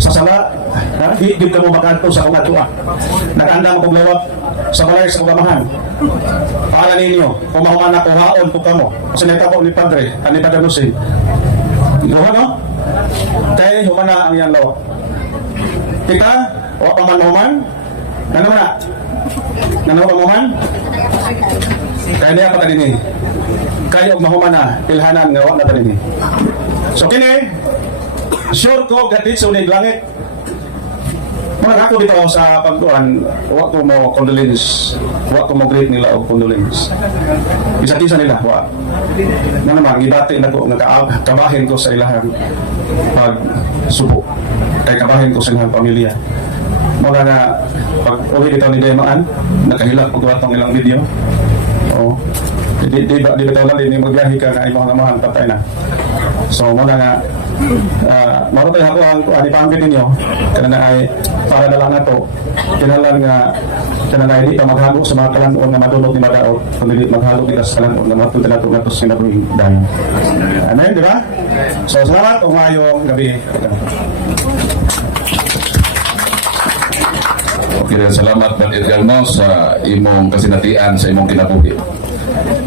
sa sala, higit ka mo makanto sa kung atua. Nakaanda mo kong lawag sa balay sa kagamahan. Para ninyo, kung mahuman na kuhaon po ka mo. Kasi nagtapo ni Padre, ni Padre Jose. Luha no? Kaya human na ang iyang lawag. Kita, o paman-human, ano man na? Nanopamuhan? Kaya niya pa kanini. Kaya og mahuman na, ilhanan nga wala na kanini. So kini, sure ko gatit sa unig langit. Mga ako dito sa pagkuhan, wa ko mo condolence, wa ko mo greet nila og condolence. Isa-isa nila, wa. Na naman, ibati na ko, kabahin ko sa ilahang pagsubo. Kaya kabahin ko sa ilahang pamilya. Mga nga, pag uwi dito ni Demaan, nakahilak ko itong ilang video. O, di ba lang din, maglahi ka na imong amahan, patay na. So, mga nga, marutay ako ang ipambit ninyo, kanana ay, para na lang na to, kinalan nga, kanana ay di pa maghago sa mga kalanoon nga madulog ni Madaot, kundi maghago nila sa kalanoon nga matutin nato nga to sinabuhin dahil. Amen, di ba? So, salamat o ngayong gabi. Okay, salamat Brad Edgar mo sa imong kasinatian sa imong kinabuhi.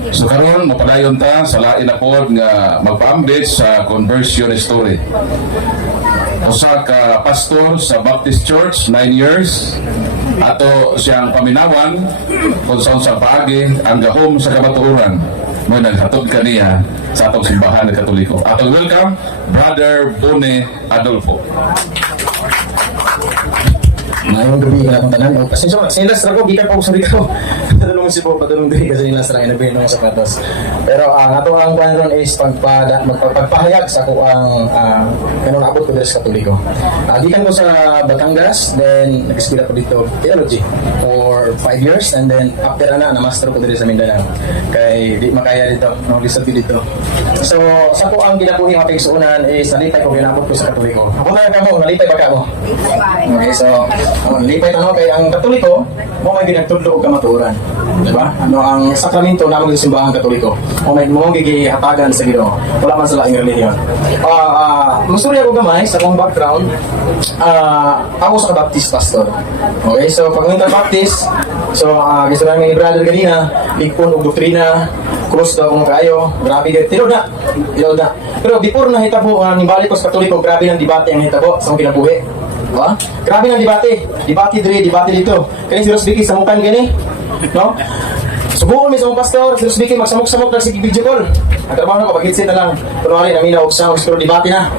So karon mapadayon ta sa lain na pod nga magpaambit sa conversion story. Usa ka pastor sa Baptist Church, 9 years, ato siyang paminawan kung saan sa paagi ang gahom sa kabatuoran mo naghatod kaniya sa atong simbahan ng Katoliko. Atong welcome Brother Bone Adolfo. Ngayong gabi ka akong tanan. O, kasi so, sinilas ra ko, gikan pa ko sa rito. Padulong si po, padulong din kasi sinilas ra, inabihin ng sapatos. Pero ang ato ang plan ron is magpagpahayag sa ako ang kanong abot ko dito sa Katoliko. Gikan ko sa Batangas, then nag-eskwela ko dito theology for 5 years, and then after na master ko dito sa Mindanao. Kay di makaya dito, no-lisod ko dito. So, sa ko ang ginabuhi mga kaigsuunan is nalipay ko ginabot ko sa Katoliko. Ako na ka mo, nalipay ba ka mo? Okay, so, nalipay tanong kay ang Katoliko, mo may ginagtudlo og kamatuoran. Diba? Ano ang sakramento namang sa simbahan Katoliko? O may mo gigihatagan sa Ginoo. Wala man sa laing relihiyon. Masuri ako gamay sa akong background. Ako sa Baptist pastor. Okay, so pag minta Baptist, so gusto namin ni brother kanina, ligpon og doktrina, cross daw kung kayo, grabe gid. Tiro na. Pero before na hitabo ni balik ko sa Katoliko, grabe ang debate ang hitabo sa akong kinabuhi. Diba? Grabe ng debate. Debate dito. Kaya si Rosbiki sa mukan gani. No? Subukan mi sa mga pastor, si Rosbiki magsamok-samok na sige video call. Ang trabaho na ko, pag-hitsit na lang. Kunwari, namin na sa pero debate na.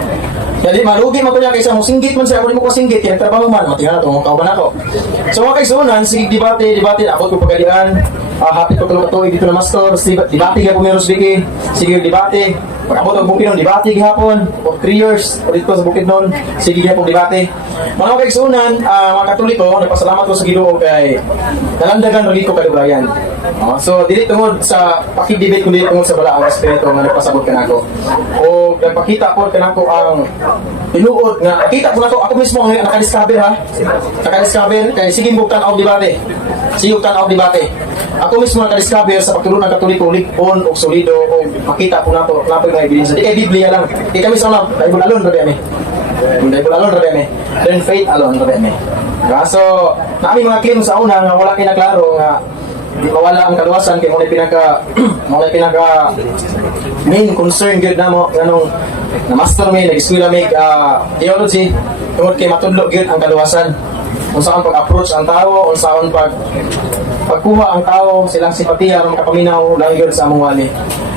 Jadi malugi man ko niya kaysa mo singgit man siya, ako di mo ko singgit, yung trabaho man, matingala ito, mga kauban ako. So mga kaisunan, sige debate, ako ko pagalian, hapit ko katuloy dito na master, debate ka po may Rosbiki, sige debate, pag-abot ang bukid nun, debate gihapon, for 3 years, ulit ko sa bukid nun, sige gihapon debate. Mga kaisunan, mga Katoliko, nagpasalamat ko sa Ginoo kay nalandagan rin ko kaduglayan. So, dili tungod sa pakidebate ko dili tungod sa bala ang espiritu nga nagpasabot ka nako. O nagpakita ko kanako ang tinuod nga nakita ko nako ako mismo ang naka-discover ha. Naka-discover kay sige buktan og debate. Sige buktan og debate. Ako mismo naka-discover sa pagtulong ng Katoliko ligpon og solido o makita ko nato nga ebidensya. Di kay Biblia lang. Di kami sa Bible alone ra kami. Bible alone ra kami. Then faith alone ra kami. So, naami mga claim sa una nga wala kay naklaro nga di mawala ang kaluwasan kay mo pinaka main concern gyud namo nganong na master may nag-eskwela may theology tungod kay matudlo gyud ang kaluwasan unsaon pag-approach ang tao unsaon pagkuha ang tao silang simpatiya aron makapaminaw lang gyud sa among wali.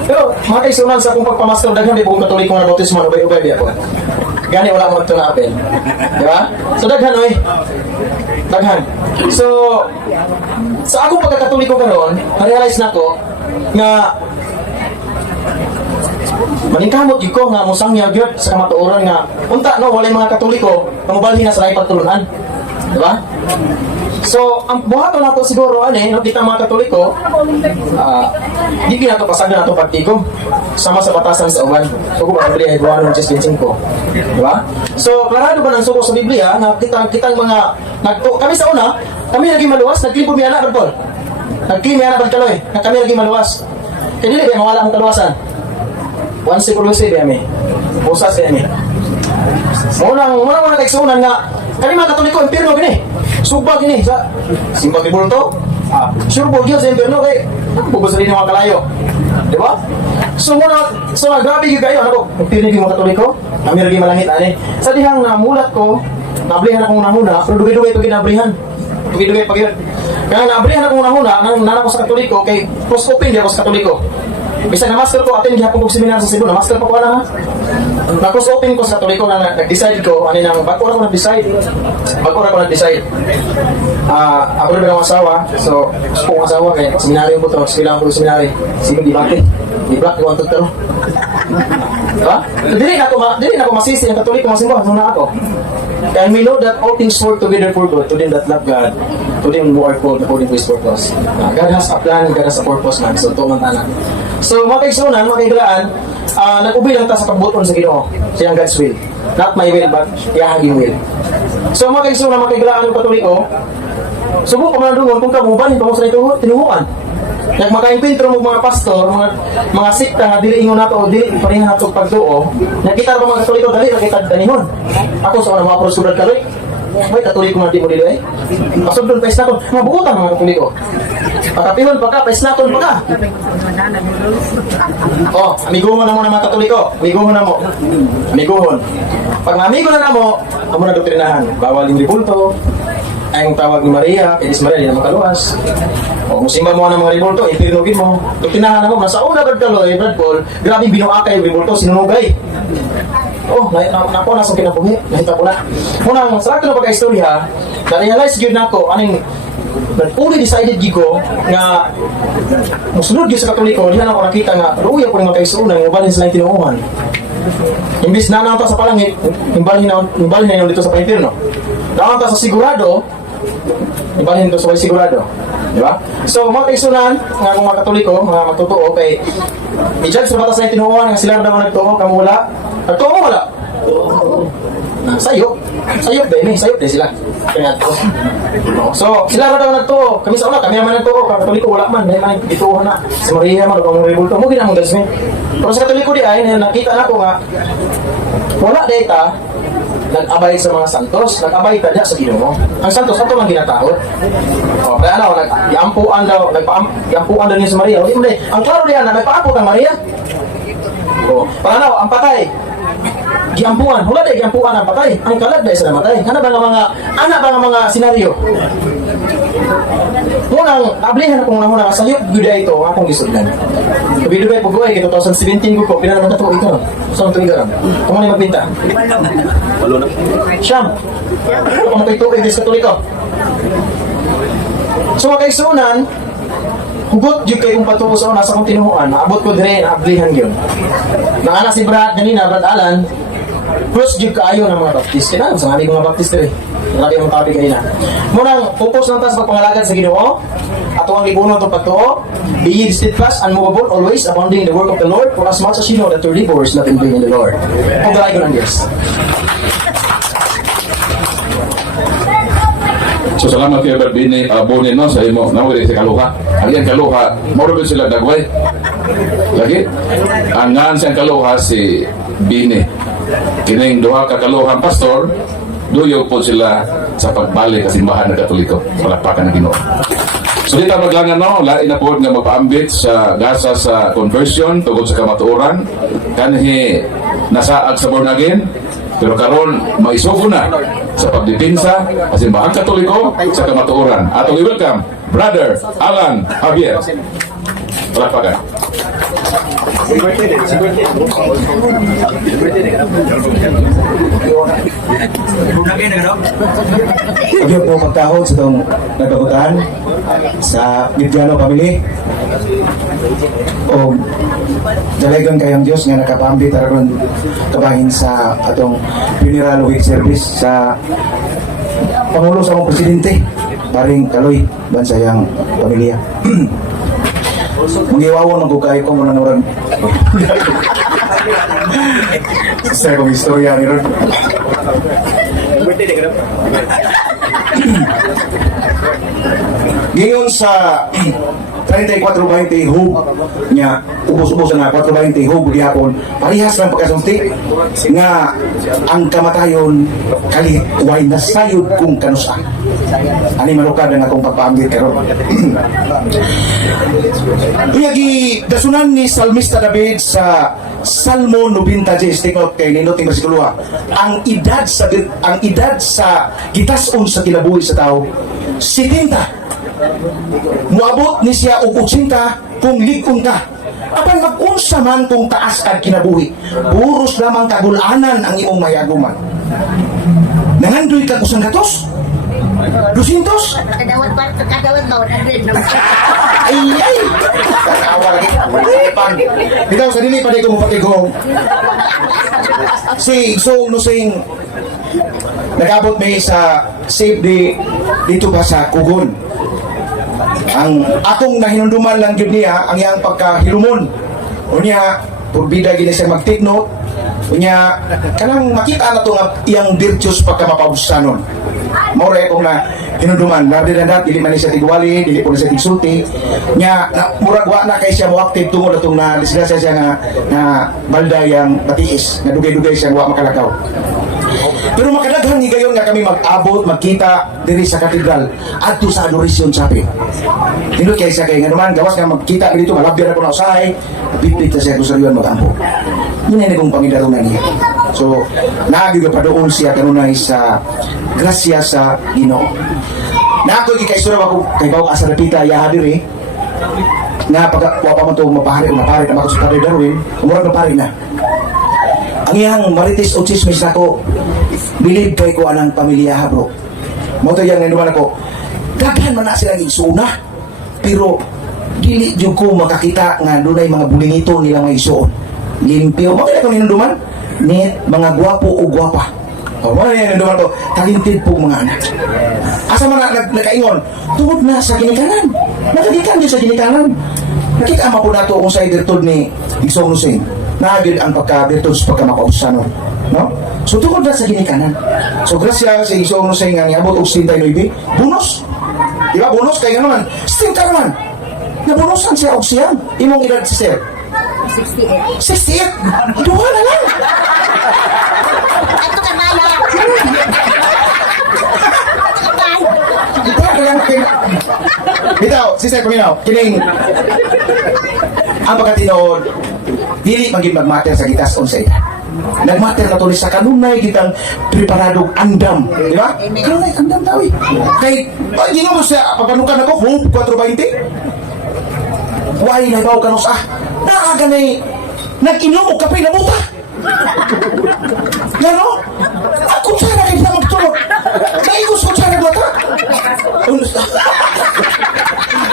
Pero mga kaisunan sa akong pagpamaster daghan di buong Katoliko nga bautismo ubay-ubay di ako. Gani wala mo ito na apel. Di ba? So daghan oy. Daghan. So sa akong pagkakatoliko karon, na-realize na ko nga maningkamot gyud ko nga musangya gyud sa kamatuoran nga unta no walay mga Katoliko mabalhin na sa lain pagtulunan. Di ba? So, ang buhaton nato siguro no, kita mga Katoliko, di kinato pasagan nato pagtigom sama sa batasan sa uban. So, kung ang Biblia ay buhanon 10:25. Di ba? So, klarado ba ng suko sa Biblia na kitang mga kami sa una, kami naging maluwas, nagklim pumiana Paul. Nagklim yana Kaloy, na kami naging maluwas. Kaya dili ba mawala ang kaluwasan? Once siguro si Bemi. Usas Bemi. Muna kaigsunan nga kami mga Katoliko, impirno gini. Subag gini sa simbang ibulto. Sure po gyud sa impirno kay bubos rin mga kalayo. Di ba? So grabe gyud kayo ako. Impirno gyud mga Katoliko. Kami lagi malangit ani. Sa dihang namulat ko, nablihan akong nahuna, pero dugay-dugay pag ginablihan. Dugay-dugay pag yun. Kaya nablihan akong nahuna, nang ko sa Katoliko kay cross-open di ako sa Katoliko. Bisa na master ko atin gihapon kog seminar sa Cebu na master pa ko na ha. Na cross open ko sa Katoliko na nag-decide ko ani nang bago ako nag-decide. Ako rin ang asawa. So, kung asawa kay seminaryo ko to, silang ko seminaryo. Sige di bakit? Di black ko antud talo. Diba? Dili na ko masisi ang Katoliko masimba na ako. And we know that all things work together for good to them that love God, to them who are called according to His purpose. God has a plan, God has a purpose man. So, ito man tanan. So, mga kaigsunan, mga kaigalaan, nag-ubi lang ta sa pagbuton sa Ginoo, siyang God's will. Not my will, but Yahaging will. So, mga kaigsunan, mga kaigalaan ng Katoliko, subok pa man doon kung kamuban, ito mo sa tinuhuan. Nagmaka-impintro mo mga pastor, mga sikta nga dili ingon nato o dili pareha nato pagtuo. Nakita ba mga Katoliko dali nakita danihon. Ako sa mga prosecutor kaloy. May Katoliko man di mo dili. Pasod doon pais naton, mabuutan mga Katoliko. Pagkapihon pa ka, pais naton pa ka. Amiguhon na mo ng mga Katoliko. Amiguhon. Pag amigo na mo, amo na doktrinahan. Bawal yung ribulto. Ang tawag ni Maria, kay Maria, di na makaluwas. O kung simba mo ng mga ribulto, ipirnugin mo. Doktrinahan na mo, nasa una Brad Kaloy, Brad Paul, grabe binuakay yung ribulto, sinunugay. oh, nako na sa kinabuhi, nahita ko na. Munang, sa akin na pagka-istorya, na-realize yun na ako, aning, fully decided gigo nga musunod gyud sa Katoliko, diha na ako nakita nga ruya ko mga kaigsuonan nga balhin sila tinuohan. Imbis na nanta sa palangit, imbalhin na yun dito sa paintirno. Nanta sa sigurado, imbalhin dito sa sigurado. Di ba? So, mga kaigsuonan nga mga Katoliko, mga matutuo, kay i-judge sa batas na tinuohan nga sila daw nagtuo, kamo wala. Nagtuo wala. Sayop din sila. Kaya to. So, sila ra daw nagtuo. Kami sa una, kami naman nagtuo. Katoliko wala man, dahil man ituo na. Si Maria man, kung rebulto mo, ginamang dasmin. Pero sa Katoliko di ay, nakita na ko nga, wala data, nag-abay sa mga santos, nag-abay ka sa Ginoo. Ang santos, ato lang ginatahod. O, kaya ano, nag-iampuan daw niya si Maria. O, di, ang klaro diyan na nagpaapot ang Maria. O, paano, ang patay, giampuan, wala day giampuan ang patay. Ang kalag day sa namatay. Ano ba nga mga senaryo? Munang ablihan akong nahuna sayop guda ito akong gisudlan. Kabidugay po ko ay 2017 ko pinanaman na ito ito. Saan ito igaram? Kung ano magbinta? Walo na. Siyam. Kung ito ay Katoliko. So mga kaigsuonan, hugot yung kayong patuo sa una sa kong tinuhuan, naabot ko dire na ablihan yun. Nangana si Brad Alan, plus yung kaayo ng mga baptist. Kailangan sa mga baptist rin. Lagi mong tabi kanina. Munang, focus lang tayo sa pagpangalagad sa Ginoo. Ato ang libunon itong patuo. Be ye steadfast, unmovable, always abounding in the work of the Lord, for as much as you know that your labor is not in vain in the Lord. Kung dalay ko ng Diyos. So salamat kay Barbini Boni no sa imo nawiri sa Kaluha. Ang yan Kaluha, moro sila dagway. Lagi ang ngan sa Kaluha si Bini. Kining duha ka Kaluhang pastor, duyo po sila sa pagbalik sa simbahan ng Katoliko. Palakpakan ng Ginoo. So dito maglangan no, lain na po nga magpaambit sa gasa sa conversion tungod sa kamatuoran. Kanhi nasaag sa born again. Pero karon maisugo na sa pagdepensa sa simbahan Katoliko sa kamatuoran. Atong i-welcome Brother Alan Javier. Palakpakan. Pagyan po pagkahod sa itong nagkabutan sa Gidiano Family o dalagang kayang Diyos nga nakapambit aron kabahin sa atong funeral week service sa Pangulo sa mga Presidente paring Kaloy bansayang pamilya. Mangiwawon ang bukay ko muna naman. Sa kong istorya ni Ron. Ngayon sa 34-20 hub niya, ubos-ubos na 4-20 hub dihapon, parihas ng pagkasulti nga ang kamatayon kaliway na sayod kung kanusa. Ani manukad ang akong pagpaambit karon. Iyagi dasunan ni Salmista David sa Salmo 90 tingog kay ninuting bersikulo. Ang edad sa gitason sa kinabuhi sa tao 70. Muabot ni siya og 80 kung ligon ka. Apan mag-unsa man kung taas kag kinabuhi, puros lamang kagulanan ang imong mayaguman. Nangandoy kag usang gatos? 200? Kadawat bawat agad na. Ay! Kakawa lagi. Bitaw sa dili pa di ko mapatigong. So, no saying, nag-abot may sa save dito ba sa Kugon. Ang atong nahinunduman lang yun niya, ang iyang pagkahilumon. O niya, purbida gina siya mag-take note. O niya, kanang makita na ito nga iyang virtues pagkamapabusanon. More kung na hinunduman, rather than that, dili man siya tigwali, dili po na siya tigsulti. Niya, muragwa na kay siya mo active tungod itong na disgrasya siya na balday ang matiis, na dugay-dugay siya wa makalakaw. Pero makadaghan ni gayon nga kami mag-abot, magkita diri sa katedral adto sa adoration sapi. Tindot kay siya kay nga naman gawas nga magkita dito malabyan ako na usahay, bibit na siya kusaryon magampo. Yun ay nagong pangidarunan niya. So, naagyo pa doon siya kanunay sa grasya sa Ginoo. Na ako gikaisura ako kay Pao Asarapita Yahadiri na pagka wa pa man to mapahari na mako sa Padre Darwin, umurag na pare na. ang iyang marites o chismis nako bilib kay ko anang pamilya ha bro. Mo to yang naman ako. Daghan man na silang igsuna. Pero dili jud ko makakita nga dunay mga bulingito nila nga igsuon. Limpyo mo kaya ko ninunduman ni mga gwapo o gwapa. O mo na ninunduman to talintid po mga anak. Asa man nakaingon tungod na sa ginikanan. Nakagikan din sa ginikanan. Nakita mo po nato kung sa virtud ni Igsoon Hussein. Naagid ang pagka-virtud sa pagkamakausano. No? So tungod na sa ginikanan. So grasya sa Igsoon Hussein nga niabot og 69 bonus. Di ba bonus kay naman? Stinta naman. Nabonusan siya og siyang imong edad si sir. 68. 68. Duha na lang. Ito ka bala. Bitaw, sister Paminaw, kining ang pagkatinood dili maging magmater sa gitas on sa iya. Nagmater na tuloy sa kanunay kitang preparadong andam, di ba? Kanunay andam tawi. Kay hindi mo siya papanukan ako, Hope 420. Why na ibaw kanus naaga na nag-inom o kape na buta. Gano? Ako sana kayo na magtulog. Naigos ko sana bata.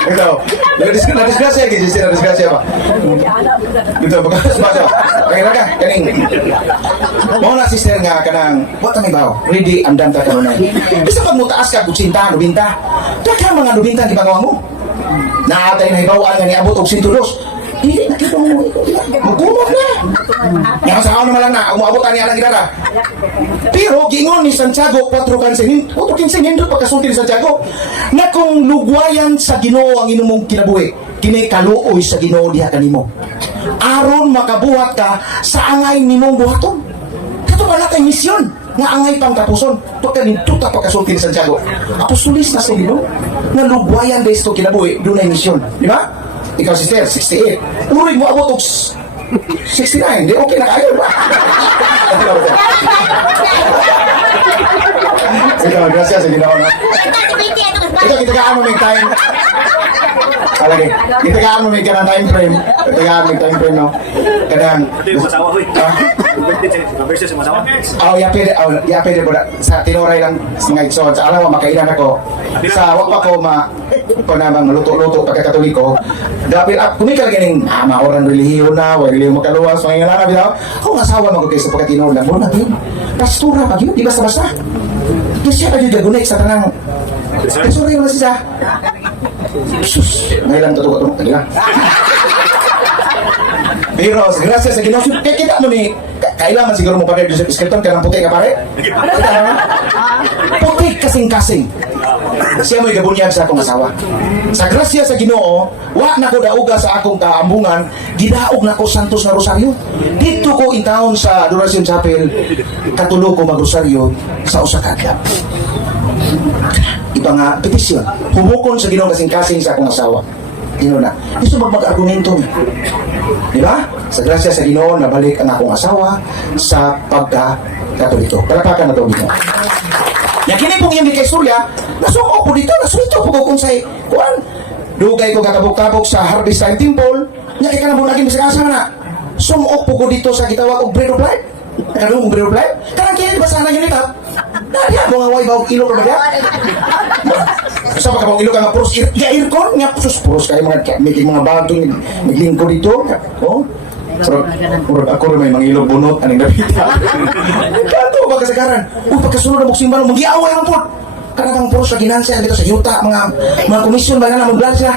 Ito, na-disgrasya kasi siya, na-disgrasya pa. Ito, baka kaya na ka, kaning. Mau na sister nga kanang, what ang ibaw? Ready, andam ta kanunay. Bisa pag mutaas ka, 80, 90. Daka mga 90 ang ipagawa mo. Naatay na ibawaan nga niabot og 102. Hindi nakita mo magkumot na. Yang sa naman lang na umabot ani alang gidara. Pero giingon ni Santiago 4:15 pagkasulti ni Santiago na kung lugwayan sa Ginoo ang imong kinabuhi, kini kaluoy sa Ginoo diha kanimo. Aron makabuhat ka sa angay nimong buhaton. Kato wala kay misyon nga angay pang tapuson. Tuta ni tuta pagkasulti ni Santiago. Apostolis na sa Ginoo nga lugwayan dahil sa kinabuhi dunay misyon, di ba? Ikaw sister, 68. Uroy mo abot og 69. Di okay na kayo ba? Ikaw, gracias sa ginawa na. Ito, kitagaan mo may time. Alagi, kitagaan mo may kanang time frame. Kitagaan mo may time frame, no? Kanang... Ito yung masawa, huy. Versus yung masawa. Ya pwede po na. Sa tinuray lang nga igsoon. Sa alam mo, makailan ako. Sa wak pa ko panamang maluto-luto pagkakatoliko. Dapil, kumikal ganing, maoran relihiyo na, wala relihiyo makaluwas, mga nga bitaw. Ako nga asawa mag-okay sa pagkatinoon lang. Muna, pastura pa yun, di basta-basta. Kasi siya pa yun gagunay sa tanang. Pastura yun na siya. Sus, ngayon totoo ito. Kaya. Pero, gracias sa Ginoo. Kaya kita mo ni, kailangan siguro mo pare Joseph Skeleton, kaya ng puti ka pare? Puti kasing-kasing. Siya mo'y gabunyag sa akong asawa. Sa grasya sa Ginoo, wa na ko dauga sa akong kaambungan, gidaog na ko Santos na Rosario. Dito ko in town sa Adoration Chapel, katulo ko mag-Rosario sa usa ka adlaw. Iba nga, petisyon. Humukon sa Ginoo kasing-kasing sa akong asawa. Ino na. Gusto mag-argumento niya. Di ba? Sa grasya sa Ginoo, nabalik ang akong asawa sa pagka-katoliko. Palapakan na ito dito. Yang kini pong yung kay Surya, nasuko po dito, nasulito po ko kung sa'y, kuwan, dugay ko kakabok-kabok sa Harvest Time Temple, nga ika na po naging masakasa na, sumok po ko dito sa gitawag og Bread of Life. Ano ang Bread of Life? Karang kini, di ba sana yun itap? Nariyan mo nga way bawag ilo ka ba diya? Sa pagkabawag ilo ka nga puros, ga-aircon, nga puros kayo mga bagong naglingko dito. Oh? Ako rin may mga ilog bunot, anong nabita. Kanto ba kasagaran? Pagkasunod na muksimba, mag-iaway ang po. Kanatang puros sa ginansya dito sa yuta, mga komisyon ba na mag-blansya.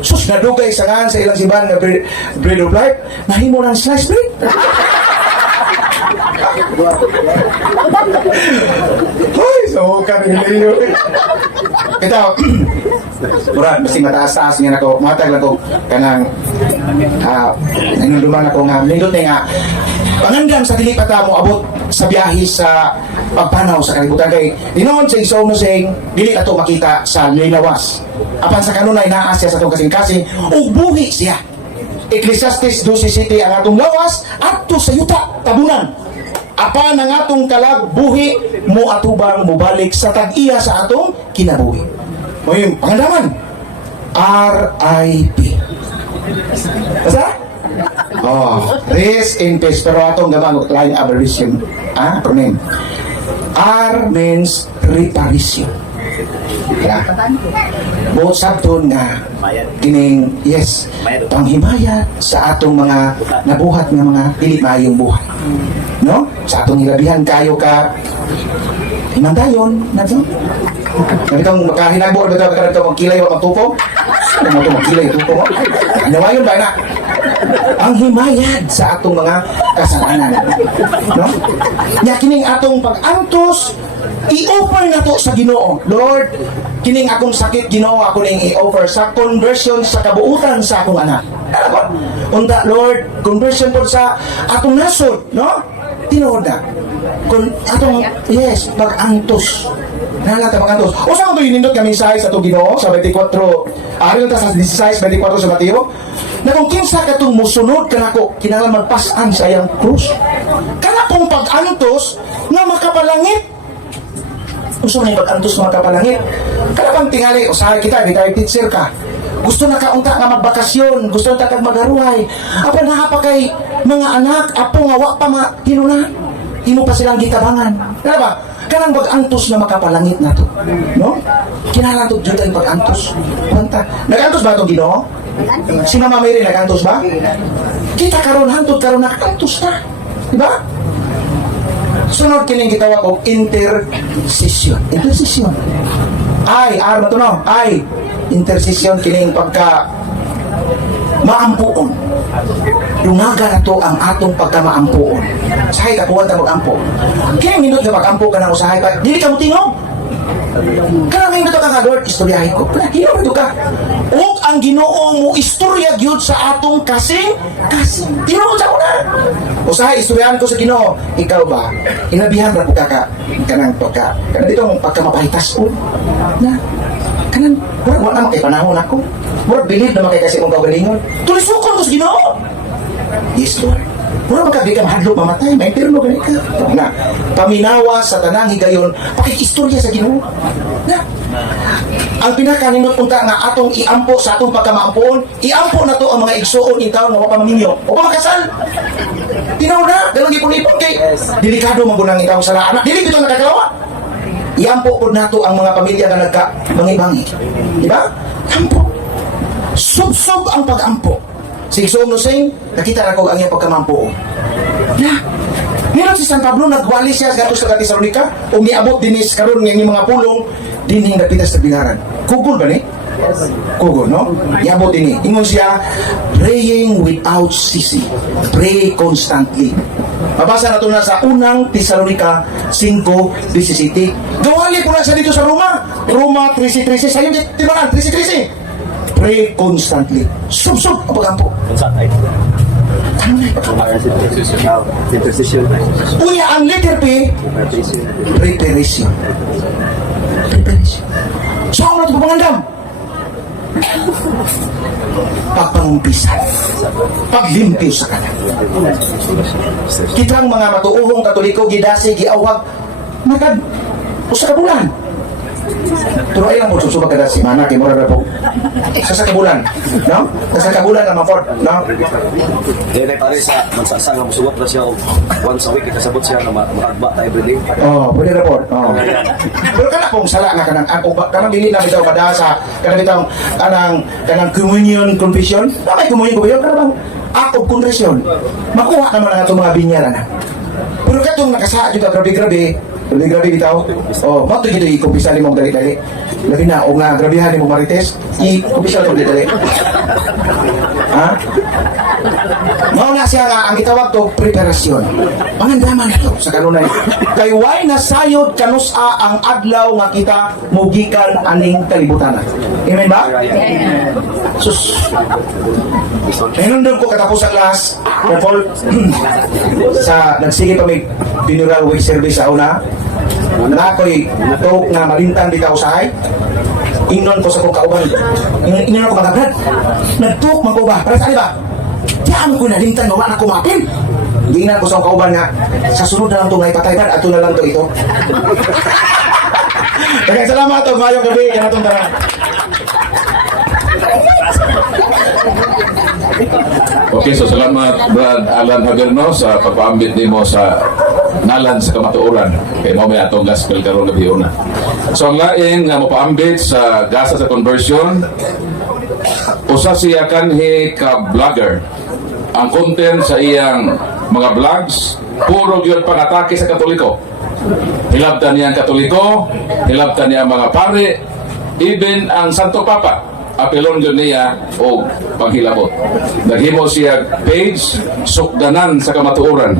Sus, nadugay sa ngan sa ilang simbahan na Bread of Life, nahimo ng slice bread. Ay, suka rin yun. Ito, murad, basta mataas-taas niya ako, matag lang ko, kanang, nanunduman ako nga, lindot na nga, pangandam sa dilipata mo abot sa biyahe sa pagpanaw sa kalibutan kay dinoon sa Igsoon Hussein, dili ato makita sa Lilawas. Apan sa kanunay naa siya sa itong kasing-kasing, ug buhi siya. Ecclesiastes 12:7 ang atong lawas, ato sa yuta, tabunan. Apan ang atong kalag buhi mo atubang mubalik sa tag-iya sa atong kinabuhi. Moy pangandaman. R.I.P. Basta? Oh, rest in peace. Pero atong gamang lain aberration. Acronym. R means reparation. Yeah. Buot sabton nga kining yes, panghimayat sa atong mga nabuhat nga mga dili maayong buhay. No? Sa atong hilabihan kayo ka himandayon na to. Ganitong makahinabor ba ito ganito magkilay o magtupo? Ano mo ito magkilay tupo mo? Nawayon ba na? Ang himayad sa atong mga kasalanan. No? Nya kining atong pag-antos i-offer na to sa Ginoo. Lord, kining akong sakit Ginoo ako ning i-offer sa conversion sa kabuutan sa akong anak. Unta Lord, conversion po sa atong nasod, no? Tinuod na. Atong yes, pag-antos. Nalata pag-antos. O saan ito yunindot kami sa atong Ginoo sa 24, aron ta sa 16, 24 sa Mateo. Na kung kinsa katong musunod kanako, kinahanglan magpas-an sa iyang krus. Kana pong pag-antos nga makapalangit. Gusto na yung pag-antos mga kapalangit. Kalabang tingali, usahay kita, di tayo teacher ka. Gusto na kaunta nga magbakasyon, gusto na kag magaruhay. Apa na pa kay mga anak, apo nga wa pa hinuna. Himo pa silang gitabangan. Kaya ba? Kanang pag-antos na makapalangit na to. No? Kinahalan to dyan tayong pag-antos. Kwanta. Nag-antos ba itong Ginoo? Si Mama Mary nag-antos ba? Kita karon hantod karon nag-antos na. Diba? Sunod kining gitawag og intercession. Intercession. Ay, arma to no. Ay, intercession kining pagka maampuon. Lungaga na to ang atong pagkamaampuon. Sahay ka kuwan ta mag-ampo. Kining hindot nga mag-ampo ka na usahay pa. Dili ka mo tingog. Kanang hindot ka Lord, istoryahin ko. Pinakiyaw ito ka. Ug ang Ginoo mo istorya gyud sa atong kasing. Tinuod sa una. Usahay istoryahan ko sa Ginoo. Ikaw ba? Inabihan ra po ka kanang pagka. Kanang ditong pagkamapahitas ko. Na kanang wala naman kay panahon ako. Murag bilib naman kay kasi kung kaugalingon. Tulisukon ko sa Ginoo. Yes, Lord. Murag magkabigam hadlok mamatay, may impirno ganit ka. Na, paminawa sa tanang higayon, pakikistorya sa Ginoo. Na, ang pinakaninot unta nga atong iampo sa atong pagkamaampoon, iampo na to ang mga igsuon in taon nga wa pa maminyo. O pa makasal. Tinaw na, dalong ipon-ipon kay delikado magunang itaw sa anak. Dili bitaw nakagawa. Iampo po nato ang mga pamilya nga nagka-bangi-bangi. Diba? Ampo. Sub-sub ang pag-ampo. Sigsoong no sing, nakita na ko ang iyong pagkamampo. Na, meron si San Pablo, nagwali siya sa gatos sa Tesalonica, o miabot dinis karon ng mga pulong, dining napitas sa binaran. Kugol ba ni? Kugol, no? Miabot din ingon siya, praying without ceasing. Pray constantly. Mabasa na ito na sa unang Tesalonica 5:17. Gawali ko na siya dito sa Roma. Roma 13:13. Sa'yo, tinunan, 13:13. Pray constantly. Sub-sub ang pag-ampo. Intercession. Unya ang letter P, preparation. Preparation. So, ano ito pangandam? Pagpangumpisan. Paglimpyo sa kanan. Kitang mga matuuhong Katoliko, gidasi, giawag, matag, usa ka bulan. Pero ay lang po susubag kada si mana kay mura po. Sa kabulan, no? Sa kabulan na maport, no? Dili pare sa magsasang nga musuwat na siya once a week kasabot siya nga makagba ta everyday. Oh, pwede report. Oh. Pero kana pong sala nga kanang ako kanang dili na bitaw madasa, kanang bitaw kanang communion confession. Bakit communion ko ba yun? Kanang act of contrition. Makuha naman ang atong mga binyaran. Pero katong nakasaa jud grabe-grabe. Grabe bitaw. Oh, mato gito i-kumpisa ni mong dali-dali. Labi na og nga grabehan ni mong marites, i-kumpisa mo dali-dali. Ha? Mao na siya nga ang gitawag to preparasyon. Pangandaman na to sa kanunay. Kay why nasayod kanusa ang adlaw nga kita mugikan aning kalibutan. Amen ba? Sus. Hinundong ko katapos sa class, Paul, sa nagsige pa may funeral wake service sa una. Na ako'y natok na malintang di ka usahay. Ingnon ko sa kong kauban. Ingnon ko magagad. Nagtok man ko ba? Para saan ba? Diyan ko nalintang na wala na kumapin. Ingnan ko sa kong kauban nga, sa sunod na lang ito nga ipatayban at ito na lang ito. Kaya salamat o, mayong gabi. Yan atong tara. Okay, so salamat Brad Alan Haberno sa pagpaambit nimo sa nalan sa kamatuoran. Kay mo may atong gospel karon gabi una. So ang lain nga mopaambit sa gasa sa conversion, usa siya kanhi ka vlogger. Ang content sa iyang mga vlogs puro gyud pangatake sa Katoliko. Hilabtan niya ang Katoliko, hilabtan niya ang mga pare, even ang Santo Papa. Apelon yun niya o panghilabot. Naghimo siya page, sukdanan sa kamatuoran.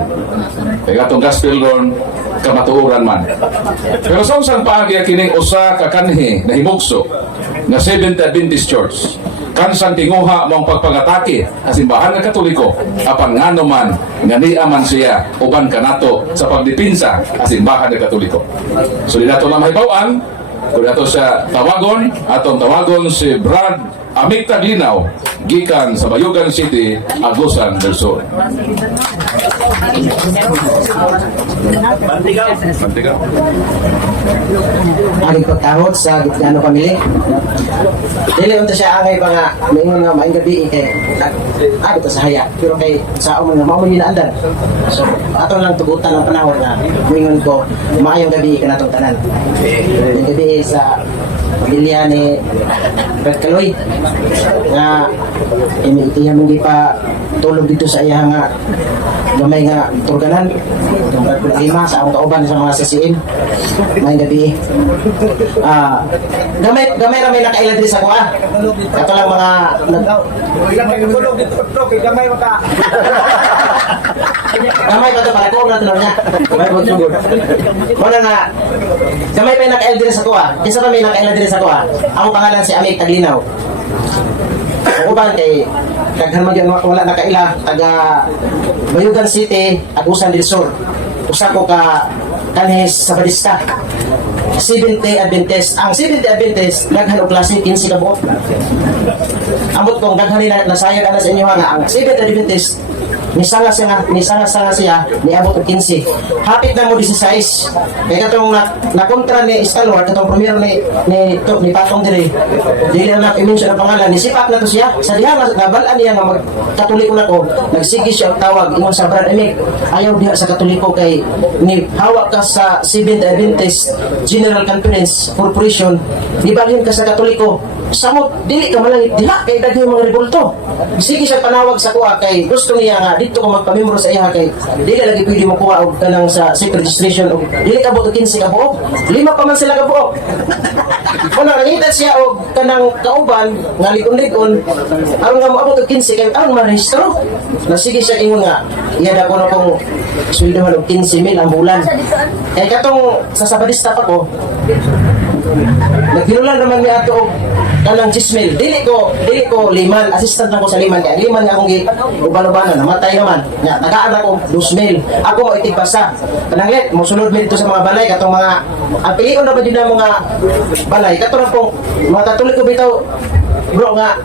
Kaya itong gospel doon, kamatuoran man. Pero sa usang paagi, kining usa kakanhi na himugso na Seventh Adventist Church. Kansang tinguha mong pagpangatake sa simbahan ng Katoliko, apan ngano man, ganiaman siya, uban kanato sa pagdipinsa sa simbahan ng Katoliko. So di nato na mahibawan, kung nato siya tawagon, atong tawagon si Brad Amik Taglinaw, gikan sa Bayugan City, Agusan del Sur. Bantigaw. Aking pagkahot sa Gitgano Pamili. Dili unta siya angay pa nga mingon nga maayong gabi kay abi ta sa haya pero kay sa umon nga mao man andan. So ato lang tugutan ang panahon na mingon ko maayong gabi kanatong tanan. Yung gabi sa pamilya ni Brad Kaloy nga itiya mong di pa tulog dito sa iya nga gamay nga turganan itong Brad Kaloy lima sa akong kauban sa mga sasiin may gabi gamay ramay nakaila diri sa kuha kato lang mga gamay pa ito para ko na tinawag niya muna nga gamay pa yung nakaila diri sa kuha kisa pa may nakaila diri sa kuha ang pangalan si Amik Taglinaw ako ba kay daghan man wala nakaila taga Bayugan City Agusan del Sur usa ko ka kanhi Sabadista 70 Adventist. Ang 70 Adventist daghan og klase 15 ka buok. Ambot kong daghan na nasayag ana sa inyo nga ang 70 Adventist nisanga siya niabot og 15. Hapit na mo 16. Kay katong na kontra ni Escalor katong primero ni Patong diri. Dili na i-mention ang pangalan ni sipak na to siya. Sa diha nabalaan niya nga magkatoliko na ko. Nagsige siya og tawag ingon sa Brad Amik. Ayaw diha sa Katoliko kay ni hawak ka sa 7th Adventist General Conference Corporation. Dibalhin ka sa Katoliko. Samot dili ka malangit diha kay daghan mga rebulto. Sige siya panawag sa kuha kay gusto niya nga dito ko magpamembro sa iya kay dili lagi pwede mo kuha og kanang sa safe registration og dili ka buo 15 ka buo. 5 pa man sila ka buo. Kung nangita siya og kanang kauban nga ligon-ligon aron nga moabot og 15 kay aron marehistro. Na sige siya ingon nga iya da ko na kong sweldohan og 15,000 ang bulan. Kay katong sa Sabadista pa ko naghinulan naman ni ato og kanang 10,000. Dili ko liman, assistant lang ko sa liman kaya liman nga akong ubalo-balo namatay naman. Nya tagaan ako 2,000. Ako mo itigpasa. Kanang let mo sulod mi dito sa mga balay katong mga ang pilion na ba din mga balay katong pong mga Katoliko bitaw bro nga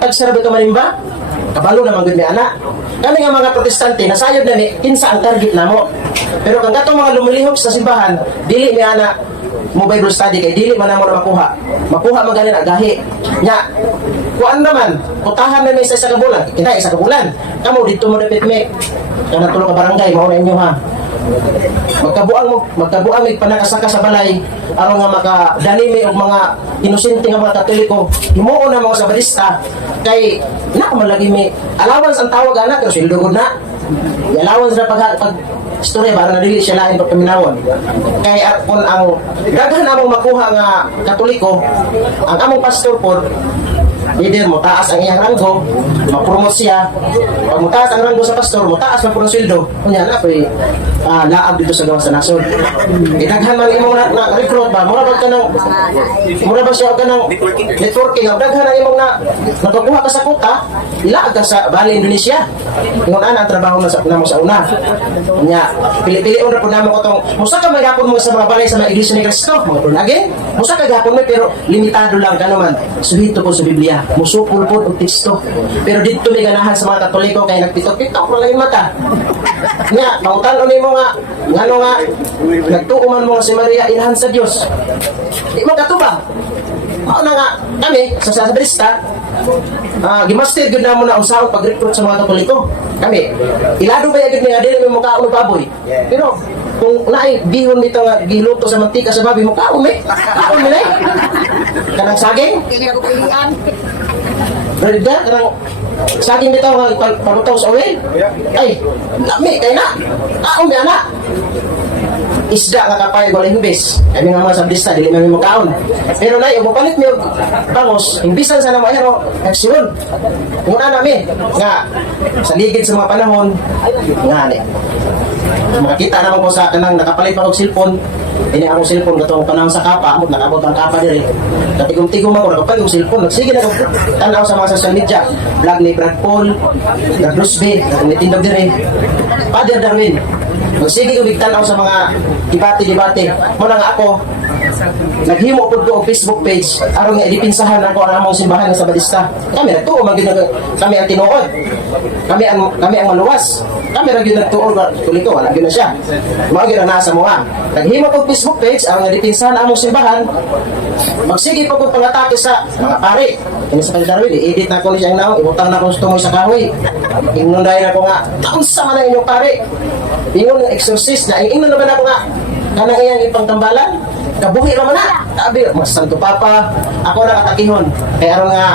tagsara bitaw manimba. Kabalo naman gud mi ana. Kami nga mga protestante nasayod na ni kinsa ang target namo. Pero kang katong mga lumilihok sa simbahan, dili mi ana mo Bible study kay dili man namo na makuha man ganin agahi nya kuan naman putahan na may isa ka bulan kita isa ka bulan kamo dito mo dapat me kana tulo ka barangay mao na inyo ha magkabuang mig panakasaka sa balay aron nga makadani og mga inosente nga mga Katoliko himuo na mga Sabadista kay na man lagi mi allowance ang tawag ana pero sildo gud na allowance na pag istorya para na dili siya lain pagpaminawon kay kung ang daghan namong makuha nga Katoliko ang among pastor po either mo taas ang iyang ranggo ma-promote siya pag mo taas ang ranggo sa pastor mo taas na po ang sweldo kunya na po'y laag dito sa gawas sa nasod daghan man imong na-recruit ba mura ba siya ka ng networking ang daghan na imong nagpakuha ka sa kuta ilaag ka sa Bali, Indonesia ingon ang trabaho na mo sa una kunya pili-pilion na po naman ko itong musa ka may hapon mo sa mga balay sa mga iglesia ni Cristo mga purnagin musa ka hapon mo pero limitado lang ganoman suhito po sa Biblia musupul po og teksto pero dito may ganahan sa mga Katoliko kay nagpitok-pitok mo lang yung mata nga mautan ni mo nga ngano nga nagtuuman mo nga si Maria ilhan sa Dios di mo katubang mao na nga kami sa Sabarista, gimaster gud na mo na usaw pag-recruit sa mga Katoliko. Kami, ilado ba yagid nga dili mo mukha baboy. Pero kung naay bihon nito nga giluto sa mantika sa baboy mo kaon mi. Kaon mi nay. Kanang saging, Kaya ako pilihan. Reda, kanang saging nito nga palutaw sa oil. Ay, lami kay na. Kaon mi ana. Isda nga kapay wala hubis. Kami nga mga Sabarista dili man mo kaon. Pero nay mo palit mi og bangos, imbisan sa na mayro aksyon. Una nami nga sa ligid sa mga panahon nga ni. Makita naman ko sa kanang nakapalit pa og cellphone. Ini akong cellphone katong panahon sa kapa, amot nakabot ang kapa diri. Katigom-tigom ako nakapalit og cellphone. Nagsige na ko tanaw sa mga social media. Vlog ni Brad Paul, Brad Rusby, nitindog diri. Father Darwin. Magsige ko bigtanaw sa mga debate-debate. Muna nga ako, naghimo po ko og Facebook page aron nga idipinsahan ako ang among simbahan sa Sabarista. Kami nagtuo kami ang tinuod. Kami ang maluwas. Kami ra gyud nagtuo Katoliko, wala gyud na siya. Mao gyud ang nasa mga. Naghimo ko og Facebook page aron nga idipinsahan ang among simbahan. Magsige pa ko pangatake sa mga pare. Kini sa Darwin, i-edit na ko siyang naw, ibutang na ko tumoy sa kahoy. Inunday na ko nga, taunsa man ang inyong pare. Ingon ng exorcist na, ingnon naman ako nga, kanang iyang ipangtambalan, kabuhi naman na. Sabi, mas Santo Papa, ako nakatakihon. Kaya aron nga,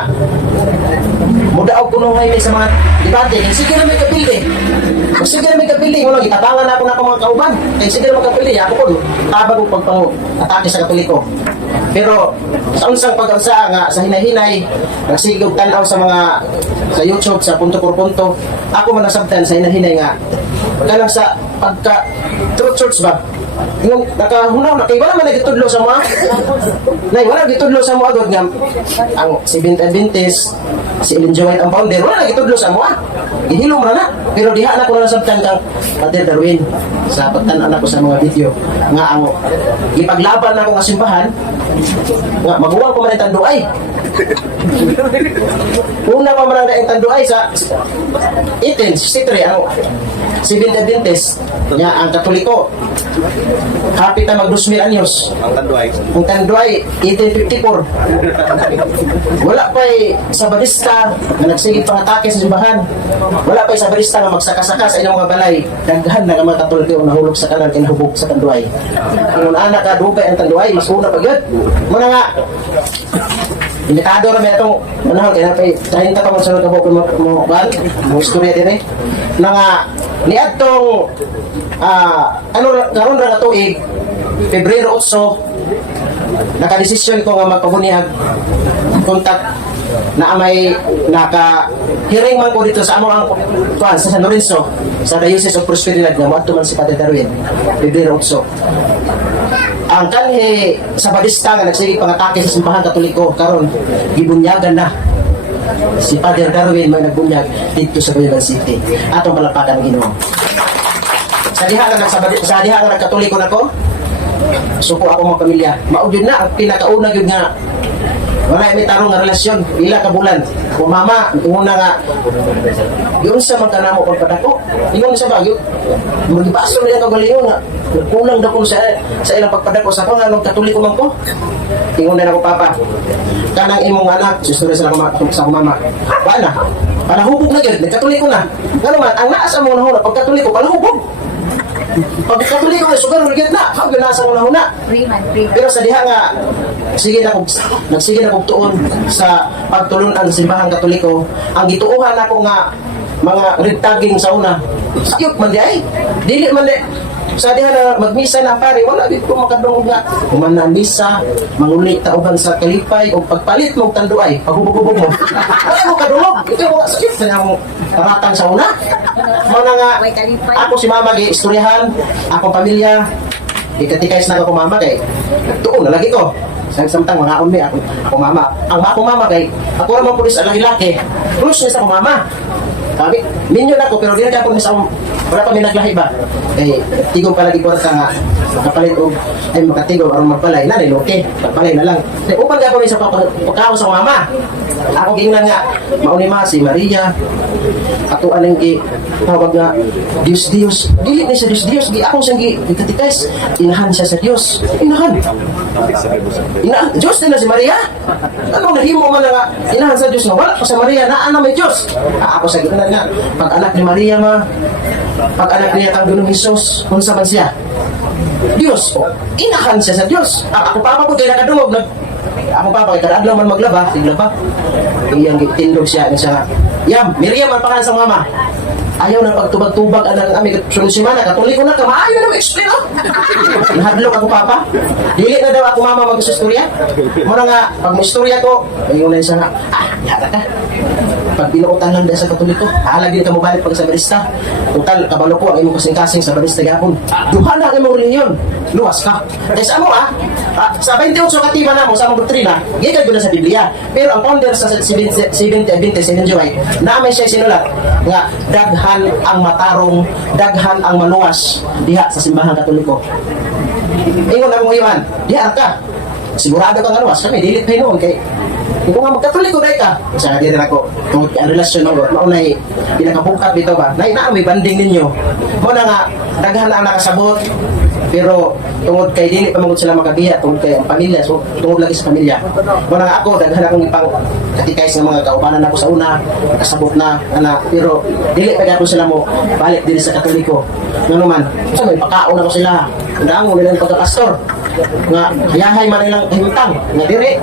mudaog ko nung ngayon sa mga debate, kaya sige na may kapildi. Kung sige na may kapildi, mo lang, itabangan ako na mga kauban. Kaya sige na may kapildi, ako po, tabag ko pagpang-atake sa Katoliko. Pero sa unsang pag-alsa nga sa hinay-hinay, nagsigog tanaw sa mga sa YouTube, sa punto por punto, ako man nasabtan sa hinay-hinay nga kanang sa pagka truth church ba? Yung nakahunaw na kay wala man nagitudlo sa mga nay wala nagitudlo sa mga agad nga ang Seventh Adventist si Ellen G. White ang founder wala nagitudlo sa mga ihilom na pero diha na ko na nasabtan kang Father Darwin sa pagtan-an ako sa mga video nga ang ipaglaban na ako nga simbahan nga maguwang ko man ang tanduay. Una pa man ang tanduay sa 1863 ang Seventh Adventist nga ang Katoliko kapit na mag 2,000 anyos Ang Tanduay. ang Tanduay 1854 wala pa'y Sabarista na nagsigit pangatake sa simbahan wala pa'y Sabarista na magsakasaka sa inyong mga balay daghan na nga mga Katoliko ang nahulog sa kanan kinahubog sa Tanduay kung anak ka dugay ang Tanduay mas una pa yun muna nga imitado na may itong manahon kaya napay 30 pa mo sa nagkabok mo istorya din na nga niadtong karon ra tuig Pebrero 8 nakadesisyon ko nga magpabunihag kontak na may naka-hearing man ko dito sa among sa San Lorenzo sa Diocese of Prosperidad nga moadto man si Father Darwin Pebrero 8 ang kanhi sa Sabarista nga nagsige pangatake sa simbahan Katoliko karon gibunyagan na si Father Darwin may nagbunyag dito sa Bayan City atong malapakan ng Ginoo sa diha nga nagkatoliko nako suko ako mga pamilya mao gyud na ang pinakauna gyud nga wala may tarong nga relasyon ila ka bulan kung mama una nga yun sa magkanamo pagpadako ingon sa bagyo magipaso nila ka galingon nga kulang daw ko sa ilang pagpadako sa kung anong katoliko man ko ingon na ako papa kanang imong anak susuri sa mama wala palahubog na gyud nagkatoliko na ngano man ang naa sa mga nahuna pagkatoliko palahubog pagkatoliko na sugar gyud na how gyud nasa mga nahuna pero sa diha nga nagsige na kog tuon sa pagtulunan sa simbahang Katoliko ang gituohan ako nga mga red tagging sa una sayop man di ay dili man di sa diha na magmisa na pare wala gid ko makadungog nga human na misa mangulit tauban sa kalipay o pagpalit mo tanduay paghubog-hubog mo wala mo kadungog ito mo sakit sa among paratang sa una mga nga ako si mama gi istoryahan akong pamilya ikatikais na ako mama kay tuon na lagi ko samtang mga ummi ako mama ang ako mama kay ako ra man pulis ang laki-laki plus niya sa ako mama sabi minyo na ko pero di na ako sa Wala pa may naglahi ba? Eh, tigong palagi ko nga, kapalit o, ay makatigong aron magbalay, na rin, okay, magbalay na lang. Eh, upan ka po rin sa pagkakaw sa mama. Ako gingnan nga, maunima si Maria, ato anong tawag nga, Diyos, dili na siya Diyos, di akong siyang gikatikais, inahan siya sa Diyos, inahan, Diyos din na si Maria, ano nahimo man nga, inahan sa Diyos, na wala ko sa Maria, na ano may Diyos, ako sa gingnan nga, pag anak ni Maria pag anak niya kang Gunong Hesus, unsa man siya? Diyos, inahan siya sa Diyos, ako pa po kaya nakadungog, ako pa kaya kadadlaw man maglaba, siglaba, iyang tindog siya, Yam, Miriam ang pangalan sa mama. Ayaw na pagtubag-tubag ang aming solusimana. Katuloy ko na ka, maayaw na mag-explain, oh. Nahadlok ako, papa. Dili na daw ako mama mag-istorya. Muna nga, pag may-istorya ko, ayun na isa nga, yata ka. Pag binuutan lang dahil sa katuloy ko, halagin ka mo balik pag sa barista. Total, kabalo ko ang imong kasing-kasing sa barista gapon. Duha na ang imong reunion. Luwas ka. Kasi amo, sa 28 katiba na mo, sa among doktrina, gigad ko na sa Biblia. Pero ang founder sa 70 Joy, namin siya sinulat nga daghan ang matarong, daghan ang maluwas diha sa simbahan Katoliko. Ingon akong iwan, diha ka. Sigurado ka nga luwas, kami dilit kayo noon kay kung nga magkatoliko dahil ka, sa din ako, tungkol ang relasyon mo, maunay, pinakabukat dito ba, na may banding ninyo. Muna nga, daghan ang nakasabot, pero tungkol kay dili pa mangod sila makabiya, tungkol kay ang pamilya, so tungkol lagi sa pamilya. Muna nga ako, daghan akong ipang katikais ng mga kaubanan ako sa una, nakasabot na, pero dili pa gano'n sila mo, balik din sa Katoliko. Nga naman, so may pakaon ako sila, ang mo nilang pagkapastor, nga hayahay man nilang himtang, nga diri,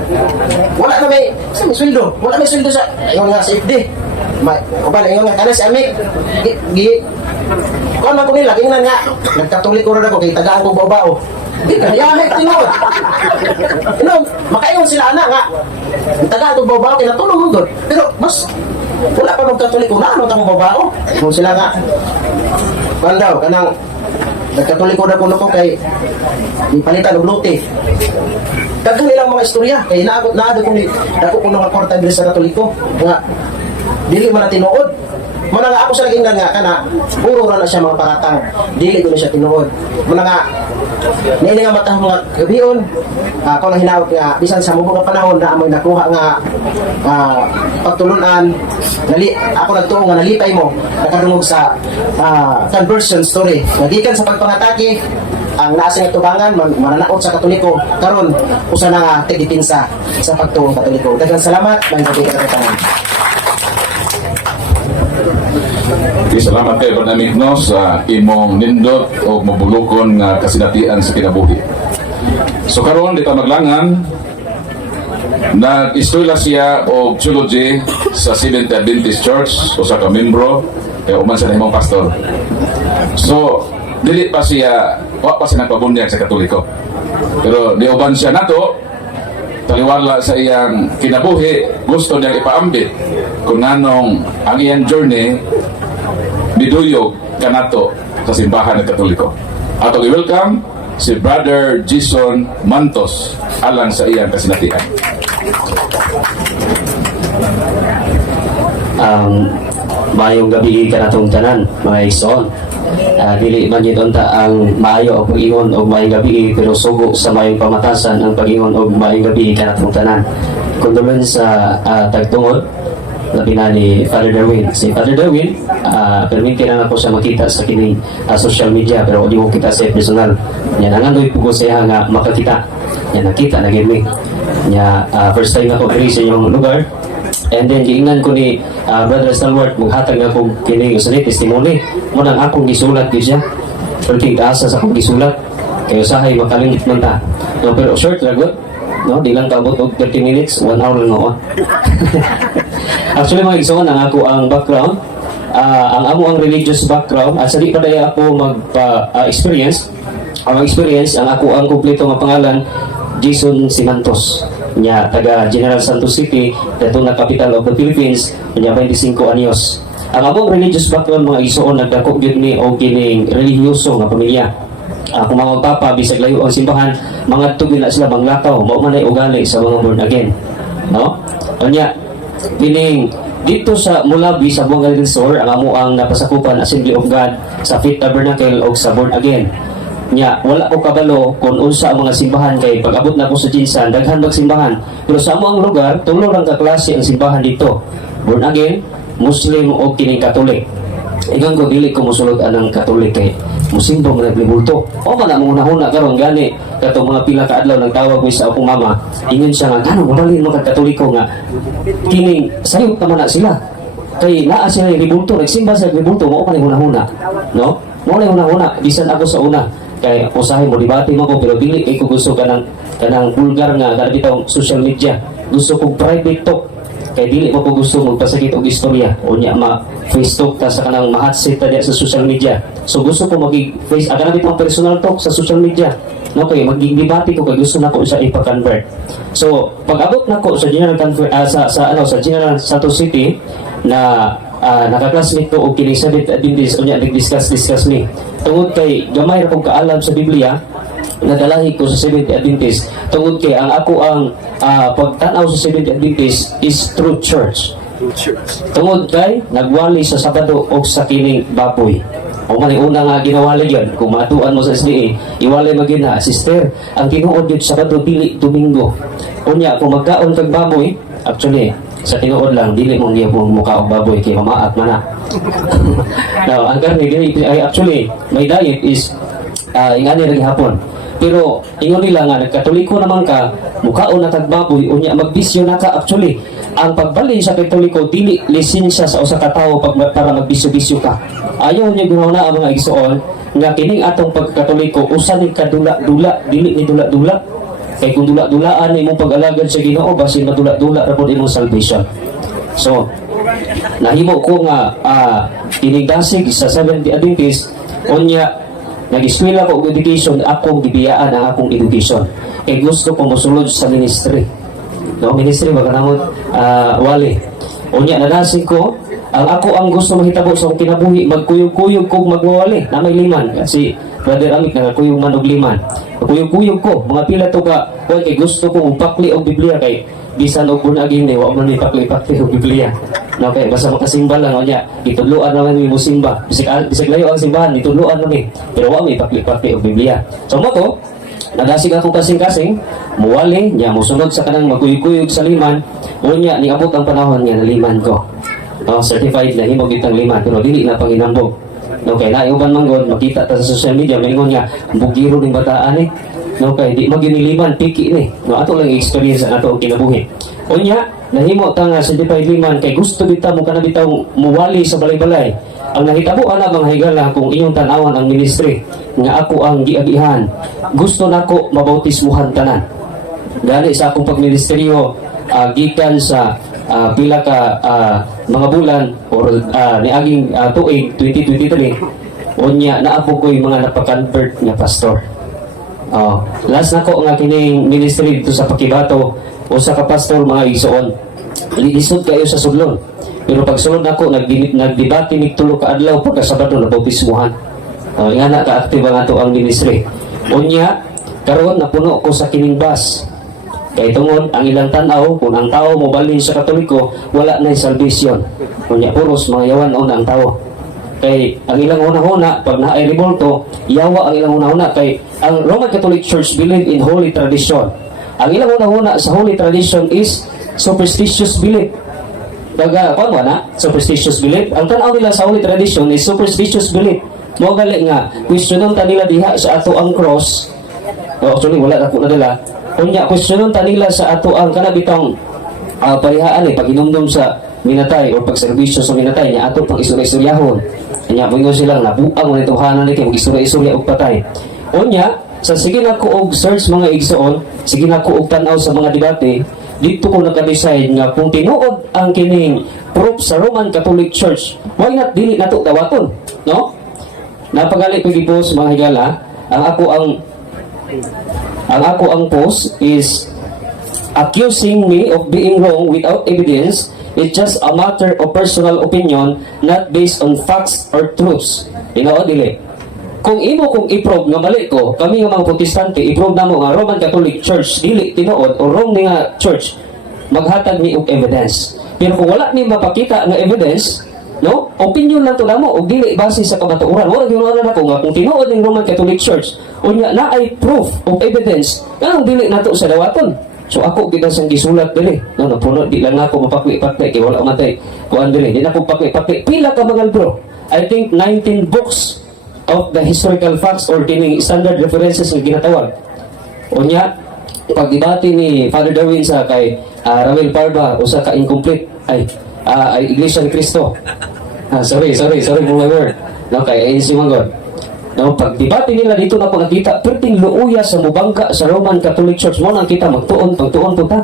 wala na may sweldo, wala may sweldo sa ayun nga sa FD. Uban ayun nga kana si Amik. Kuan man ko nila tingnan nga nagkatoliko ra ako kay tagaan ko babao. Di hayahay tinuod. Makaingon sila ana nga tagaan ko babao kay natulong mo gud. Pero mas wala pa magkatoliko na ano tamo babao. Kung sila nga kuan daw kanang nagkatoliko na kuno ko kay ipalitan og lote. Daghan nilang mga istorya kay naado ko ni dako kuno nga kwarta diri sa Katoliko nga dili man na tinuod. Muna nga ako sa naging nga kana puro ra na siya mga paratang. Dili ko na siya tinuod. Muna nga niini nga matah mga gabion ako nang hinawag nga bisan sa mubong nga panahon na amoy nakuha nga pagtulunan ako nagtuo nga nalipay mo nakadungog sa conversion story nagikan sa pagpangatake ang nasa nga tubangan mananaot sa Katoliko karon usa na nga tigipinsa sa pagtuong Katoliko. Daghang salamat man sa tanan. Salamat kayo Brother no sa imong nindot o mabulukon nga kasinatian sa kinabuhi. So karon dito maglangan nag-eskwela siya og theology sa Seventh Adventist Church o sa ka-membro kay uman sa imong pastor. So dili pa siya wa pa siya nagpabunyag sa Katoliko. Pero diuban siya nato taliwala sa iyang kinabuhi gusto niya ipaambit kung nanong ang iyang journey diduyog kanato sa simbahan ng Katoliko. Ato i-welcome si Brother Jason Mantos alang sa iyang kasinatian. Mayong gabi kanatong tanan mga igsoon. Dili man yun unta ang maayo o pag-ingon o mayong gabi pero sugo sa mayong pamatasan ang pag-ingon o mayong gabi kanatong tanan. Kundulan sa tagtungod labi na ni Father Darwin. Si Father Darwin, permiti lang ako siya makita sa kining social media pero di ko kita sa personal. Yan ang andoy po siya nga makakita. Yan nakita na gini. Yan first time ako diri sa inyong lugar. And then giingnan ko ni Brother Stalwart maghatag na akong kining usahay testimony. Munang akong gisulat di siya. Perting taasa sa akong gisulat. Kaya usahay makalimit man ta. No, pero short ragot. No, di lang kabot og 30 minutes, 1 hour lang ako. Actually mga igsoon ang ako ang background, ang amo ang religious background at sa di pa daya ako experience ang ako ang kumpleto nga pangalan Jason Simantos nya taga General Santos City dato na capital of the Philippines nya 25 anyos. Ang among religious background mga igsoon nagdako gyud ni og kining religyoso nga pamilya. Kung mga magpapa bisag layo ang simbahan mga tugil na sila manglakaw mao man ay ugali sa mga born again, no? Anya kining dito sa Mulabi sa Buanga del Sur ang amo ang napasakupan Assembly of God sa Fifth Tabernacle o sa Born Again. Nya wala ko kabalo kung unsa ang mga simbahan kay pag-abot na ko sa Jinsan daghan magsimbahan, pero sa amo ang lugar tulo lang ka klase ang simbahan dito, Born Again, Muslim o kining Katolik. Ikan ko dili ko mosulod anang Katolik kay musimba mo naglibulto o man ang una-una karon gani katong mga pila ka adlaw nagtawag mi sa akong mama, ingon siya nga gano mabalin mo kag Katoliko nga kining sayop naman na sila kay naa sila libulto, nagsimba sa libulto mo pa ni una-una, no? Mo na una-una bisan ako sa una kay usahay mo debate mo ko, pero dili kay ko gusto kanang vulgar nga kada bitaw social media, gusto kong private talk kay dili mo ko gusto magpasakit og istorya o nya face talk ta sa kanang mahatsit ta sa social media. So gusto ko face kana bitong personal talk sa social media, no? Kay maging debate ko kay gusto nako sa ipa-convert. So pag-abot nako sa general sa General Santos City na naka-classmate ko og kini Seventh Adventist unya nag-discuss ni tungod kay gamay ra kog kaalam sa Biblia, nadalahi ko sa Seventh Adventist tungod kay ang ako ang pagtanaw sa Seventh Adventist is true church. Tungod kay nagwali sa Sabado o sa kining baboy. O man una nga ginawali yun, kung matuan mo sa SDA, iwalay magina, sister, ang tinuod yun Sabado dili Domingo. Unya, kung magkaon kag baboy, actually, sa tinuod lang, dili mong niya mong mukha og baboy kay mamaat man na. Now, ang karne, actually, my diet is ingani rin hapon. Pero ingon nila nga nagkatoliko naman ka, mukhaon na kag baboy unya magbisyo na ka. Actually, ang pagbali sa katoliko dili lisensya sa usa ka tawo para magbisyo-bisyo ka. Ayaw niya guna ang mga igsoon nga kining atong pagkatoliko usa ni kadula-dula, dili ni dula-dula. Kay kung dula-dulaan imong pag-alagad sa Ginoo basin madula-dula ra pud imong salvation. So, nahimo ko nga kining dasig sa Seventh Adventist unya nag-eskwela ko og education, akong gibiyaan ang akong education. Kay gusto ko mosulod sa ministry. No, ministry magkanamot wali. Unya nadasig ko, ang gusto mahitabo sa akong kinabuhi, magkuyog-kuyog kog magwawali na may liman. Kasi Brother Amit nagakuyog man og liman. Kuyog-kuyog ko, mga pila to ka, kay gusto ko upakli og Biblia kay bisan og Born Again ni wa man ni pakli-pakli og Biblia. No, kay basta makasimba lang unya, itudloan naman mi musimba. Bisig layo ang simbahan, itudloan nami. Pero wa mi pakli-pakli og Biblia. So mo to, nadasig ako kasing-kasing, muwali nya mosunod sa kanang magkuyog-kuyog sa liman, unya ni abot ang panahon nga naliman ko. Certified na himo kitang liman pero dili na panginambog. No, kay naiuban manggod makita ta sa social media maingon nga bugiro ning bataan ni. No, kay di maginiliman piki ni. No, ato lang experience ato ang kinabuhi. Unya nahimo ta nga certified liman kay gusto bitaw mo kana bitaw muwali sa balay-balay. Ang nahitabo ana mga higala kung inyong tan-awan ang ministry nga ako ang giagihan. Gusto nako mabautismuhan tanan. Dali sa akong pagministeryo gikan sa pila ka mga bulan or niaging tuig 2023 unya naapo ko'y mga napakonvert nga pastor. Last nako nga kining ministry dito sa Pakibato usa ka pastor mga igsoon lisod kayo sa sudlon, pero pag sulod nako nagdebate ni tulo ka adlaw pagka Sabado na bautismuhan. Nga na ka-active ang ato ang ministry. Unya karon napuno ko sa kining bus. Kay tungod ang ilang tanaw kung ang tao mo balhin sa Katoliko wala na salvation. Kunya puros mga yawan ang tao. Kay ang ilang una-una pag naay revolto, yawa ang ilang una-una kay ang Roman Catholic Church believe in holy tradition. Ang ilang una-una sa holy tradition is superstitious belief. Paano na? Superstitious belief. Ang tanaw nila sa holy tradition is superstitious belief. Mo gali nga, questionon ta nila diha sa ato ang cross. Actually wala na po nadala. Kunya questionon ta nila sa ato ang kanabitang parihaan pag-inumdum sa minatay o pagserbisyo sa minatay niya ato pang istorya-istoryahon. Kanya mo silang nabuang mo nitong hanan ni kay mag-istorya-istorya og patay. Unya sa sige nako og search mga igsoon, sige nako og tan-aw sa mga debate, dito ko naka-decide nga kung tinuod ang kining proof sa Roman Catholic Church, why not dili nato dawaton, no? Napagali ko gipos mga higala, ang ako ang post is accusing me of being wrong without evidence. It's just a matter of personal opinion, not based on facts or truths. Dili. Kung imo kung i-prove nga mali ko, kami nga mga Protestante, i-prove na mo nga Roman Catholic Church dili tinuod o wrong ni nga church, maghatag ni og evidence. Pero kung wala ni mapakita nga evidence, no? Opinion lang to namo og dili base sa kamatuoran. Wala gyud na ko nga kung tinuod ning Roman Catholic Church unya na ay proof of evidence kanang dili nato sa dawaton. So ako kita sang gisulat dili. No, napuno di lang ako mapakwi-pakwi kay wala matay. Kuan dili, di na ko pakwi-pakwi. Pila ka mga bro? I think 19 books of the historical facts or kining standard references nga ginatawag. Unya pagdebate ni Father Darwin sa kay Ramil Parba usa ka incomplete ay Iglesia ni Cristo. Sorry for my word. No, kay si Mangod. No, pagdebate nila dito na po nakita perting luuya sa mubangka sa Roman Catholic Church mo nang kita magtuon po ta.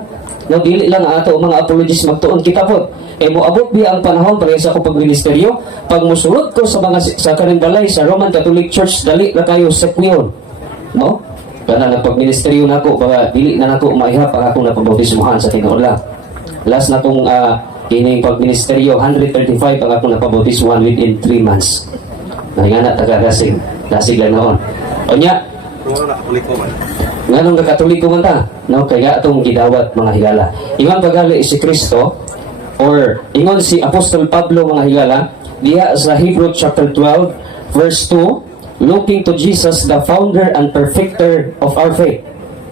No, dili lang ato mga apologists magtuon kita po. Moabot biya ang panahon para sa akong pagministeryo pag musulod ko sa mga sa kaning balay sa Roman Catholic Church dali na kayo sekwiyon. No? Kana nagpagministeryo nako baka dili na nako maihap ang akong napabautismohan sa tinuod lang. Last na kong kining pagministeryo 135 ang akong napabautismohan within 3 months. Nga na taga-Dasig lang noon. O niya, nga nung nakatoliko man ta, no, kaya atong gidawat mga higala. Ingon pagali si Kristo, or ingon si Apostol Pablo mga higala, diya sa Hebrew chapter 12, verse 2, looking to Jesus, the founder and perfecter of our faith.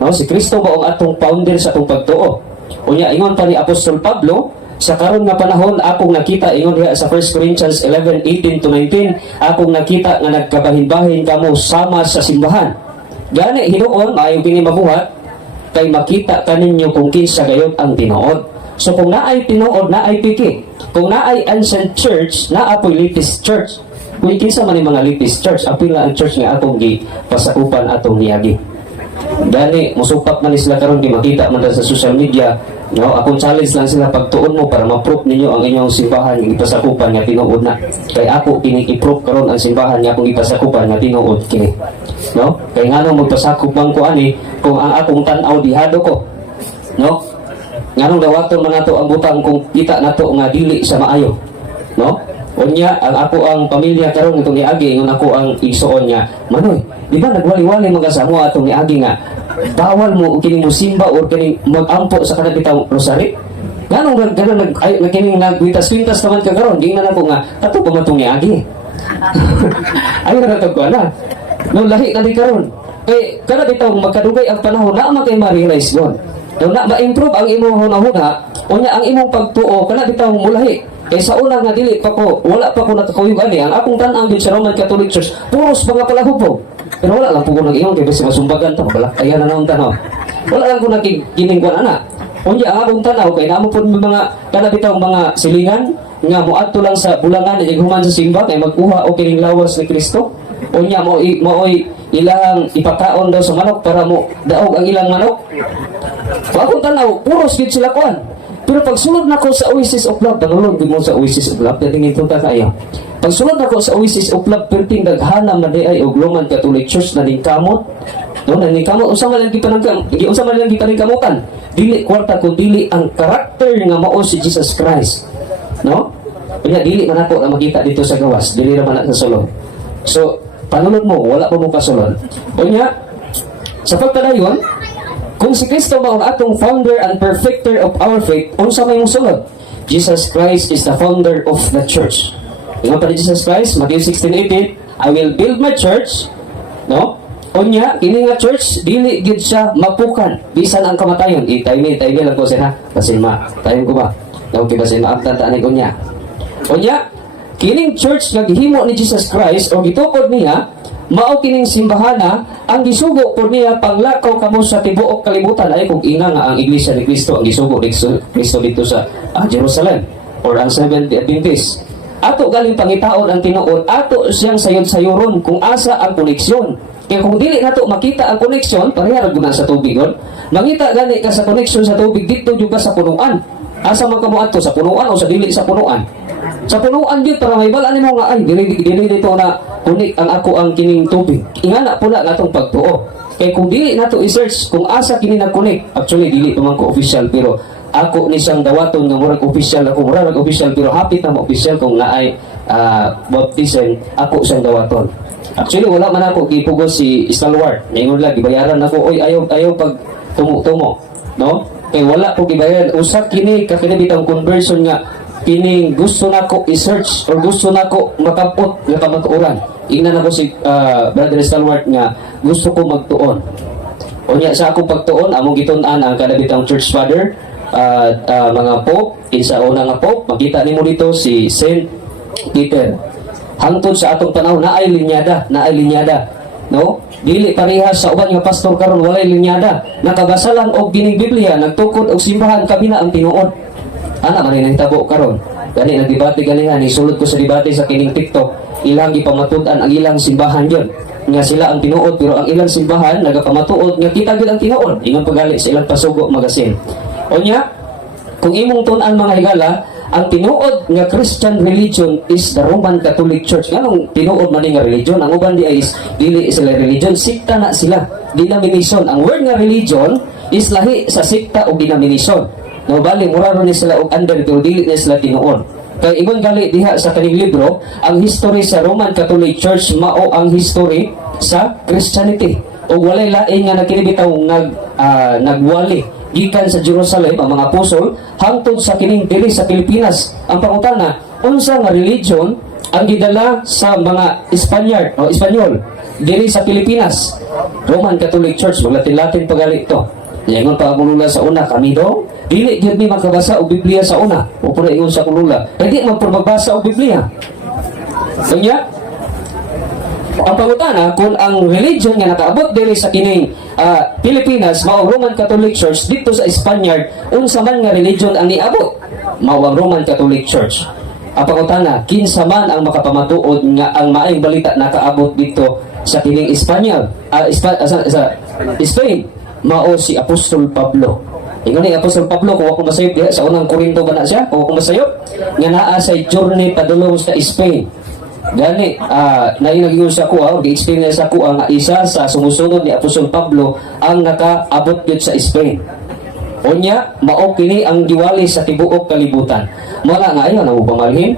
No, si Kristo ba ang atong founder sa atong pagtuo? O niya, ingon pa ni Apostol Pablo, sa karon nga panahon akong nakita ingon diha sa 1 Corinthians 11:18-19 akong nakita nga nagkabahin-bahin kamo sama sa simbahan. Gani hinuon maayo kini mabuhat kay makita kaninyo kung kinsa gayud ang tinuod. So kung naay tinuod naay piki. Kung naay ancient church naa poy latest church. Kung kinsa man mga latest church apil na ang church nga atong gipasakupan atong niagi. Gani musupak man sila karon di makita man sa social media. No, akong challenge lang sila pagtuon mo para ma-prove ninyo ang inyong simbahan nga ipasakupan nga tinuod na. Kay ako kini i-prove karon ang simbahan nga akong ipasakupan nga tinuod kini. No? Kay nganong magpasakop man ko ani kung ang akong tan-aw dihado ko. No? Nganong dawaton man nato ang butang kung kita nato nga dili sa maayo. No? Unya ang ako ang pamilya karon itong niagi ingon ako ang igsuon niya. Manoy, di ba nagwali-wali mga sa mo atong niagi nga bawal mo kining musimba or kining mag-ampo sa kanang bitang rosary. Ganong nagkining nagwitas-wintas naman ka karon, gingnan ako nga ato pa matong niagi. Ay na ko ana. No lahi na di karon. Kay kada bitaw magkadugay ang panahon na kay ma-realize yon. No na ma-improve ang imong hunahuna, unya ang imong pagtuo kana bitaw mulahi. Kay sa una nga dili pa ko, wala pa ko nakakuyog ani ang akong tan-ang sa Roman Catholic Church, puros mga palahubog. Pero wala lang po ko nag-iyon kay basi masumbagan ta balak ayan na naon tanaw. Wala lang ko nakikining ko ana. Unya ang akong tanaw kay namo pud mga kana bitaw mga silingan nga moadto lang sa bulangan ug human sa simba kay magkuha og kining lawas ni Kristo. Unya mo'y ilang ipakaon daw sa manok para mo daog ang ilang manok. So akong tanaw puros gid sila kuan. Pero pag sulod na ko sa Oasis of Love, tanulog din mo sa Oasis of Love, dating ito ta kayo. Pag sulod na ko sa Oasis of Love, perting daghanam na di ay og Roman Catholic Church na din kamot. No, na din kamot, unsa man lang gipaningkamutan. Dili kwarta kung dili ang karakter nga mao si Jesus Christ. No? Kaya dili man ako na makita dito sa gawas, dili ra man sa sulod. So, panulod mo, wala pa mo kasulod. Kanya, sa pagpadayon, kung si Kristo ba ang atong founder and perfecter of our faith, unsa may sulod? Jesus Christ is the founder of the church. Ingon pa ni Jesus Christ, Matthew 16:18, I will build my church, no? Unya, kini nga church dili gid siya mapukan bisan ang kamatayon. Time lang ko sila. Kasi tayo ko ba? Okay ba sa maabtan ta ani unya. Unya, kining church nga gihimo ni Jesus Christ o gitukod niya mao kining simbahana ang gisugo po niya panglakaw kamo sa tibuok kalibutan ay kung ina nga ang Iglesia ni Cristo ang gisugo ni Cristo dito sa Jerusalem or ang Seventh Adventist. Ato galing pangitaon ang tinuod, ato siyang sayod-sayoron kung asa ang koneksyon. Kaya kung dili nato makita ang koneksyon, parehara gud sa tubig gon. Mangita gani ka sa koneksyon sa tubig dito jud ka sa punuan. Asa man kamo adto sa punuan o sa dili sa punuan? Sa punuan dito para may balaan nimo nga ay dili dito na kunik ang ako ang kining tubig. Ingana pula natong pagtuo. Kay kung dili nato i-search kung asa kini nag-connect, actually dili pa man ko official pero ako ni siyang dawaton nga murag official ako murag official pero hapit na mo official kung naay baptism ako siyang dawaton. Actually wala man ako gipugos si Stalwart. Ngayon lang gibayaran ako oy ayaw pag tumo no? kay wala ko gibayan. Usa kini kakinabitang conversion nga kining gusto nako i-search or gusto nako makapot nga kamatuoran. Ingnan ako si Brother Stalwart nga gusto ko magtuon. Unya sa akong pagtuon among gitun-an ang kanabitang church father mga pope, kinsa una nga pope, makita nimo dito si Saint Peter. Hangtod sa atong panahon naay linyada, no? Dili parehas sa uban nga pastor karon walay linyada. Nakabasa lang og gining Biblia, nagtukod og simbahan kabina ang tinuod. Ana man ni nahitabo karon. Gani nagdebate ganihan, isulod ko sa debate sa kining TikTok, ilang gipamatud-an ang ilang simbahan yon. Nga sila ang tinuod pero ang ilang simbahan nagapamatuod nga kita gyud ang tinuod. Ingon pagali sa ilang pasugo magasin. Unya, kung imong tun-an mga higala, ang tinuod nga Christian religion is the Roman Catholic Church. Nganong tinuod man nga religion? Ang uban di is dili sila religion, sikta na sila, denomination. Ang word nga religion is lahi sa sikta o denomination. No, bali mura ni sila og under pero dili na sila tinuod. Kay ingon gali diha sa kaning libro, ang history sa Roman Catholic Church mao ang history sa Christianity. O walay lain nga nakinibitaw nagwali gikan sa Jerusalem ang mga apostol hangtod sa kining diri sa Pilipinas. Ang pangutana, unsa nga religion ang gidala sa mga Espanyol diri sa Pilipinas? Roman Catholic Church, Latin pagali ito. Ingon pa ang sa una, kami daw dili gyud mi makabasa og Biblia sa una. O pura ingon sa kulula, hindi man magbasa og Biblia. Kanya ang pangutana kung ang religion nga nakaabot diri sa kining Pilipinas mao Roman Catholic Church, dito sa Spaniard unsa man nga religion ang niabot mao ang Roman Catholic Church. Ang pangutana, kinsa man ang makapamatuod nga ang maayong balita nakaabot dito sa kining Espanyol sa Spain mao si Apostol Pablo. Ingon ni Apostol Pablo, kung ako masayop diha sa unang Korinto ba na siya, kung ako masayop nga naa sa journey padulong sa Spain. Gani, nainagyo sa kuha, gi-experience sa kuha nga isa sa sumusunod ni Apostol Pablo ang nakaabot yun sa Spain. Unya, mao kini ang diwali sa tibuok kalibutan. Mala nga ayaw na mo pamalhin.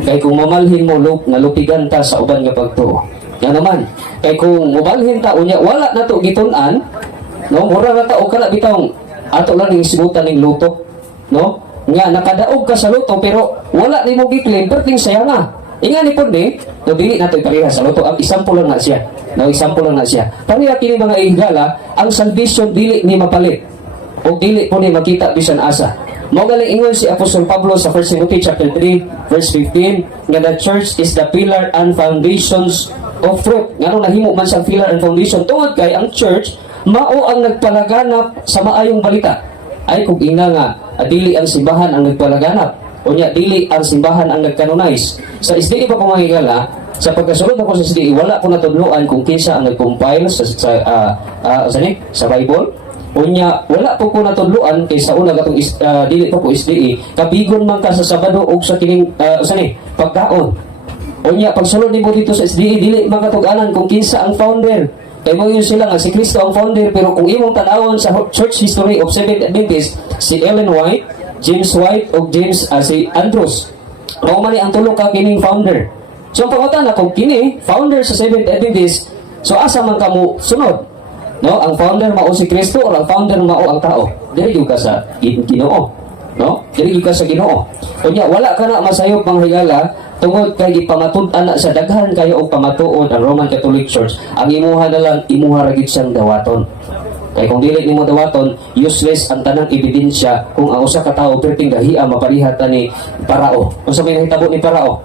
Kay kung mamalhin mo, nalupigan ta sa uban nga pagtuo. Yan naman. Kay kung mamalhin ta, unya, wala na to gitunan, no? Mura na ta o kala bitang ato lang yung sibutan ng luto, no? Nga, nakadaog ka sa luto, pero wala ni mo giklaim, perting saya nga. Inga ni Pundi, no, dili na ito ipareha sa luto. Ang isample lang na siya. No, example lang na siya. Pareha kini mga igala, ang salvation dili ni mapalit. O dili po ni makita bisan asa. Magaling ingon si Apostol Pablo sa 1 Timothy chapter 3, verse 15, nga the church is the pillar and foundations of fruit. Nga nung nahimo man sa pillar and foundation, tungod kay ang church, mao ang nagpalaganap sa maayong balita. Ay kung ina nga, dili ang simbahan ang nagpalaganap. O niya, dili ang simbahan ang nagkanonize. Sa SDE pa pumangigala, sa pagkasunod ako sa SDE, wala ko natudloan kung kinsa ang nag-compile sa Bible. O niya, wala po ko natudloan kay sa una gatong dili po ko SDE, kabigon man ka sa Sabado o sa kining pagkaon. O niya, pagsunod nimo dito sa SDE, dili man katuganan kung kinsa ang founder. Kaya mo yun sila nga, si Kristo ang founder, pero kung imong tanawon sa Church History of Seventh Adventist, si Ellen White, James White, o si Andrews. Mao man ang tulo ka kining founder. So ang pangutana kung kini founder sa Seventh Adventist, so asa man kamo sunod? No, ang founder mao si Kristo o ang founder mao ang tao? Dili gyud ka sa Ginoo. No? Dili gyud ka sa Ginoo. Kunya wala ka na masayop mga higala tungod kay gipamatud-an na sa daghan kayo og pamatuod ang Roman Catholic Church. Ang imuha na lang imuha ra gyud siyang dawaton. Kaya kung dili nimo dawaton, useless ang tanang ebidensya kung ang usa ka tawo perting dahiya maparihata ni Parao. Unsa may nahitabo ni Parao?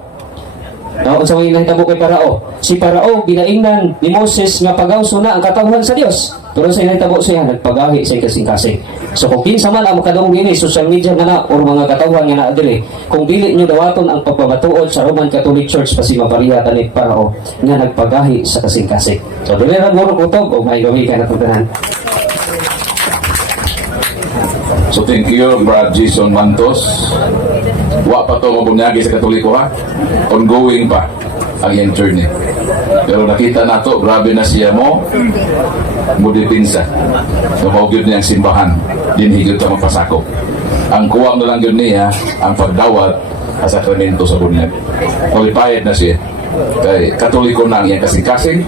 No, unsa may nahitabo kay Parao? Si Parao ginaingnan ni Moses nga pagawso na ang katawhan sa Dios. Pero sa nahitabo siya nagpagahi sa kasing-kasing. So kung kinsa man ang makadawong ini social media na or mga katawhan nga naa diri, kung dili nyo dawaton ang pagpamatuod sa Roman Catholic Church pasi maparihata ni Parao nga nagpagahi sa kasing-kasing. So dili ra guro kutob o may gawi ka na tutanan. So thank you, Brad Jason Mantos. Wa pa to mabunyagi sa Katoliko ha. Ongoing pa ang iyang journey. Pero nakita na to, grabe na siya mo mudipinsa. So maugid niyang simbahan. Dinhigit sa mapasakop. Ang kuwang na lang yun niya, ang pagdawat sa sakramento sa bunyag. Qualified na siya. Kay Katoliko na ang iyang kasing-kasing,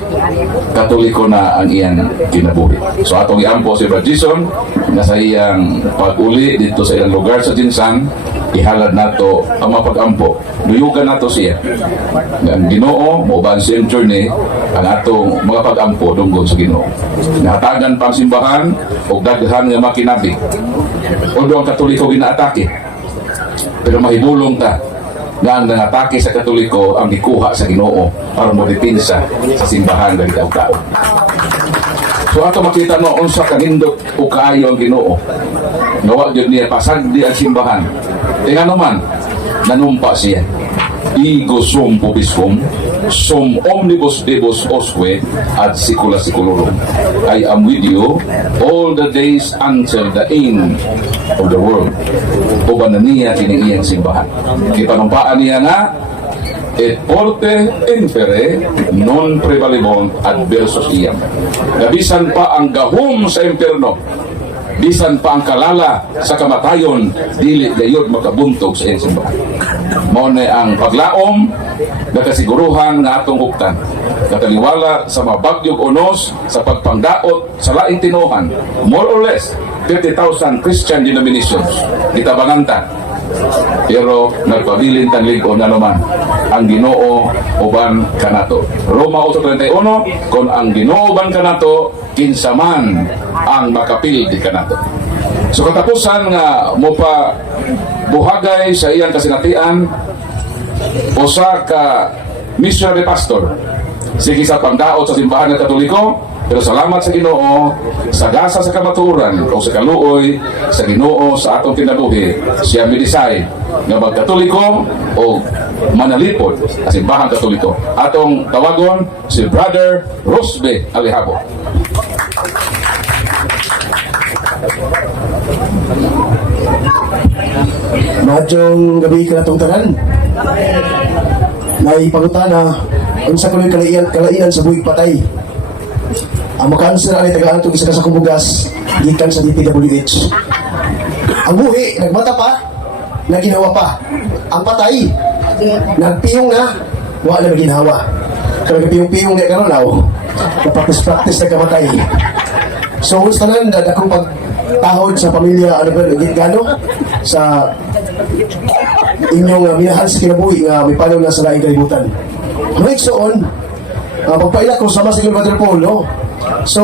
Katoliko na ang iyang kinabuhi. So atong iampo si Brad Jason na sa iyang pag-uli dito sa ilang lugar sa Jinsan, ihalad nato ang mapag-ampo. Duyugan nato siya. Ang Ginoo, mauban siyang journey, ang atong mga pag-ampo dunggon sa Ginoo. Nahatagan pang simbahan o daghan nga makinabig. Although ang Katoliko ginaatake, pero mahibulong ta na ang nangatake sa Katoliko ang gikuha sa Ginoo para mo dipinsa sa simbahan ng tao. So ato makita no unsa kanindot o kaayo ang Ginoo. Nawa jud niya pasagdi ang simbahan. Tingnan naman nanumpa siya. Ego sum pubisum, sum omnibus debus osque ad secula seculorum. I am with you all the days until the end of the world. Uban na niya kiniyang simbahan. Ipanumpaan niya nga, et porte infere non prevalibon adversus iam. Gabisan pa ang gahom sa impyerno, bisan pa ang kalala sa kamatayon, dili gayud makabuntog sa iyang simbahan. Mao na ang paglaom, nakasiguruhan nga atong huktan. Nakaliwala sa mga bagyog unos sa pagpangdaot sa laing tinuhan, more or less 50,000 Christian denominations gitabanganta. Pero nagpabilin tanlig-on na naman ang Ginoo uban kanato. Roma 8:31, kung ang Ginoo uban kanato, kinsaman ang makapildi kanato. So katapusan nga mo pa buhagay sa iyang kasinatian usa ka missionary pastor sige sa pangdaot sa simbahan ng Katoliko, pero salamat sa Ginoo, sagasa sa kamatuoran o sa kaluoy sa Ginoo sa atong kinabuhi, siya midisay nga magkatoliko o manalipod sa simbahan Katoliko. Atong tawagon si Brother Rosbe Alejabo. Madyong gabi ka na itong tanan. Naipangutana, unsa kuno'y kalainan sa buhig patay. Ang makanser ay tagaan itong isa ka sa kumugas, gikan sa DPWH. Ang buhi, nagmata pa, naginawa pa. Ang patay, nagpiyong na, wala na maginawa. Kaya nagpiyong-piyong na karalaw, napraktis-praktis na kamatay. So, gusto na akong pagtahod sa pamilya, ano ba, gano, sa inyong minahal sa kinabuhi nga may panaw na sa laing kalibutan. Right, so on, pagpaila ko sama sa inyong Brother Paul, no? So,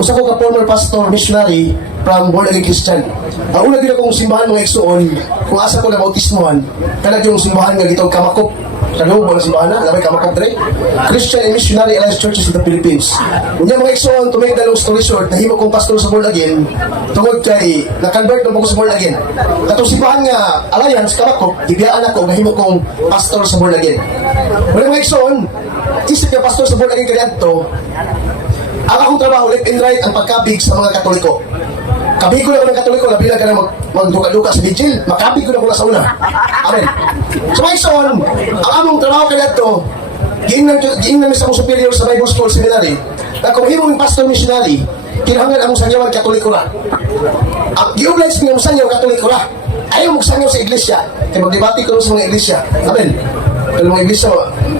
usa ko ka former pastor, missionary from Born Again Christian. Ang una gina kong simbahan mga igsoon, kung asa ko na bautismohan, kanag yung simbahan nga gitawag Kamakop. Kano mo na simbahan na, labay Kamakop dre. Christian and Missionary Alliance Churches in the Philippines. Unya mga igsoon, to make the long story short, nahimo kong pastor sa Born Again, tungod kay na-convert na ko sa Born Again. Katong simbahan nga Alliance Kamakop, ibiyaan ako, nahimo kong pastor sa Born Again. Unya mga igsoon, isip ka pastor sa Born Again kaniadto, ang akong trabaho, left and right, ang pagkabig sa mga Katoliko. Kabig ko na ako ng Katoliko, nabilang ka na magduka-duka sa vigil, makabig ko na ako na sa una. Amen. So my son, ang among trabaho kaya ito, giingnan sa akong superior sa Bible School Seminary, na kung himong pastor missionary, kinahanglan among sangyawan Katoliko na. Ang giublay sa mga sangyaw Katoliko na. Ayaw mong sangyaw sa iglesia. Kaya magdebati ko sa mga iglesia. Amen. Pero mga iglesia,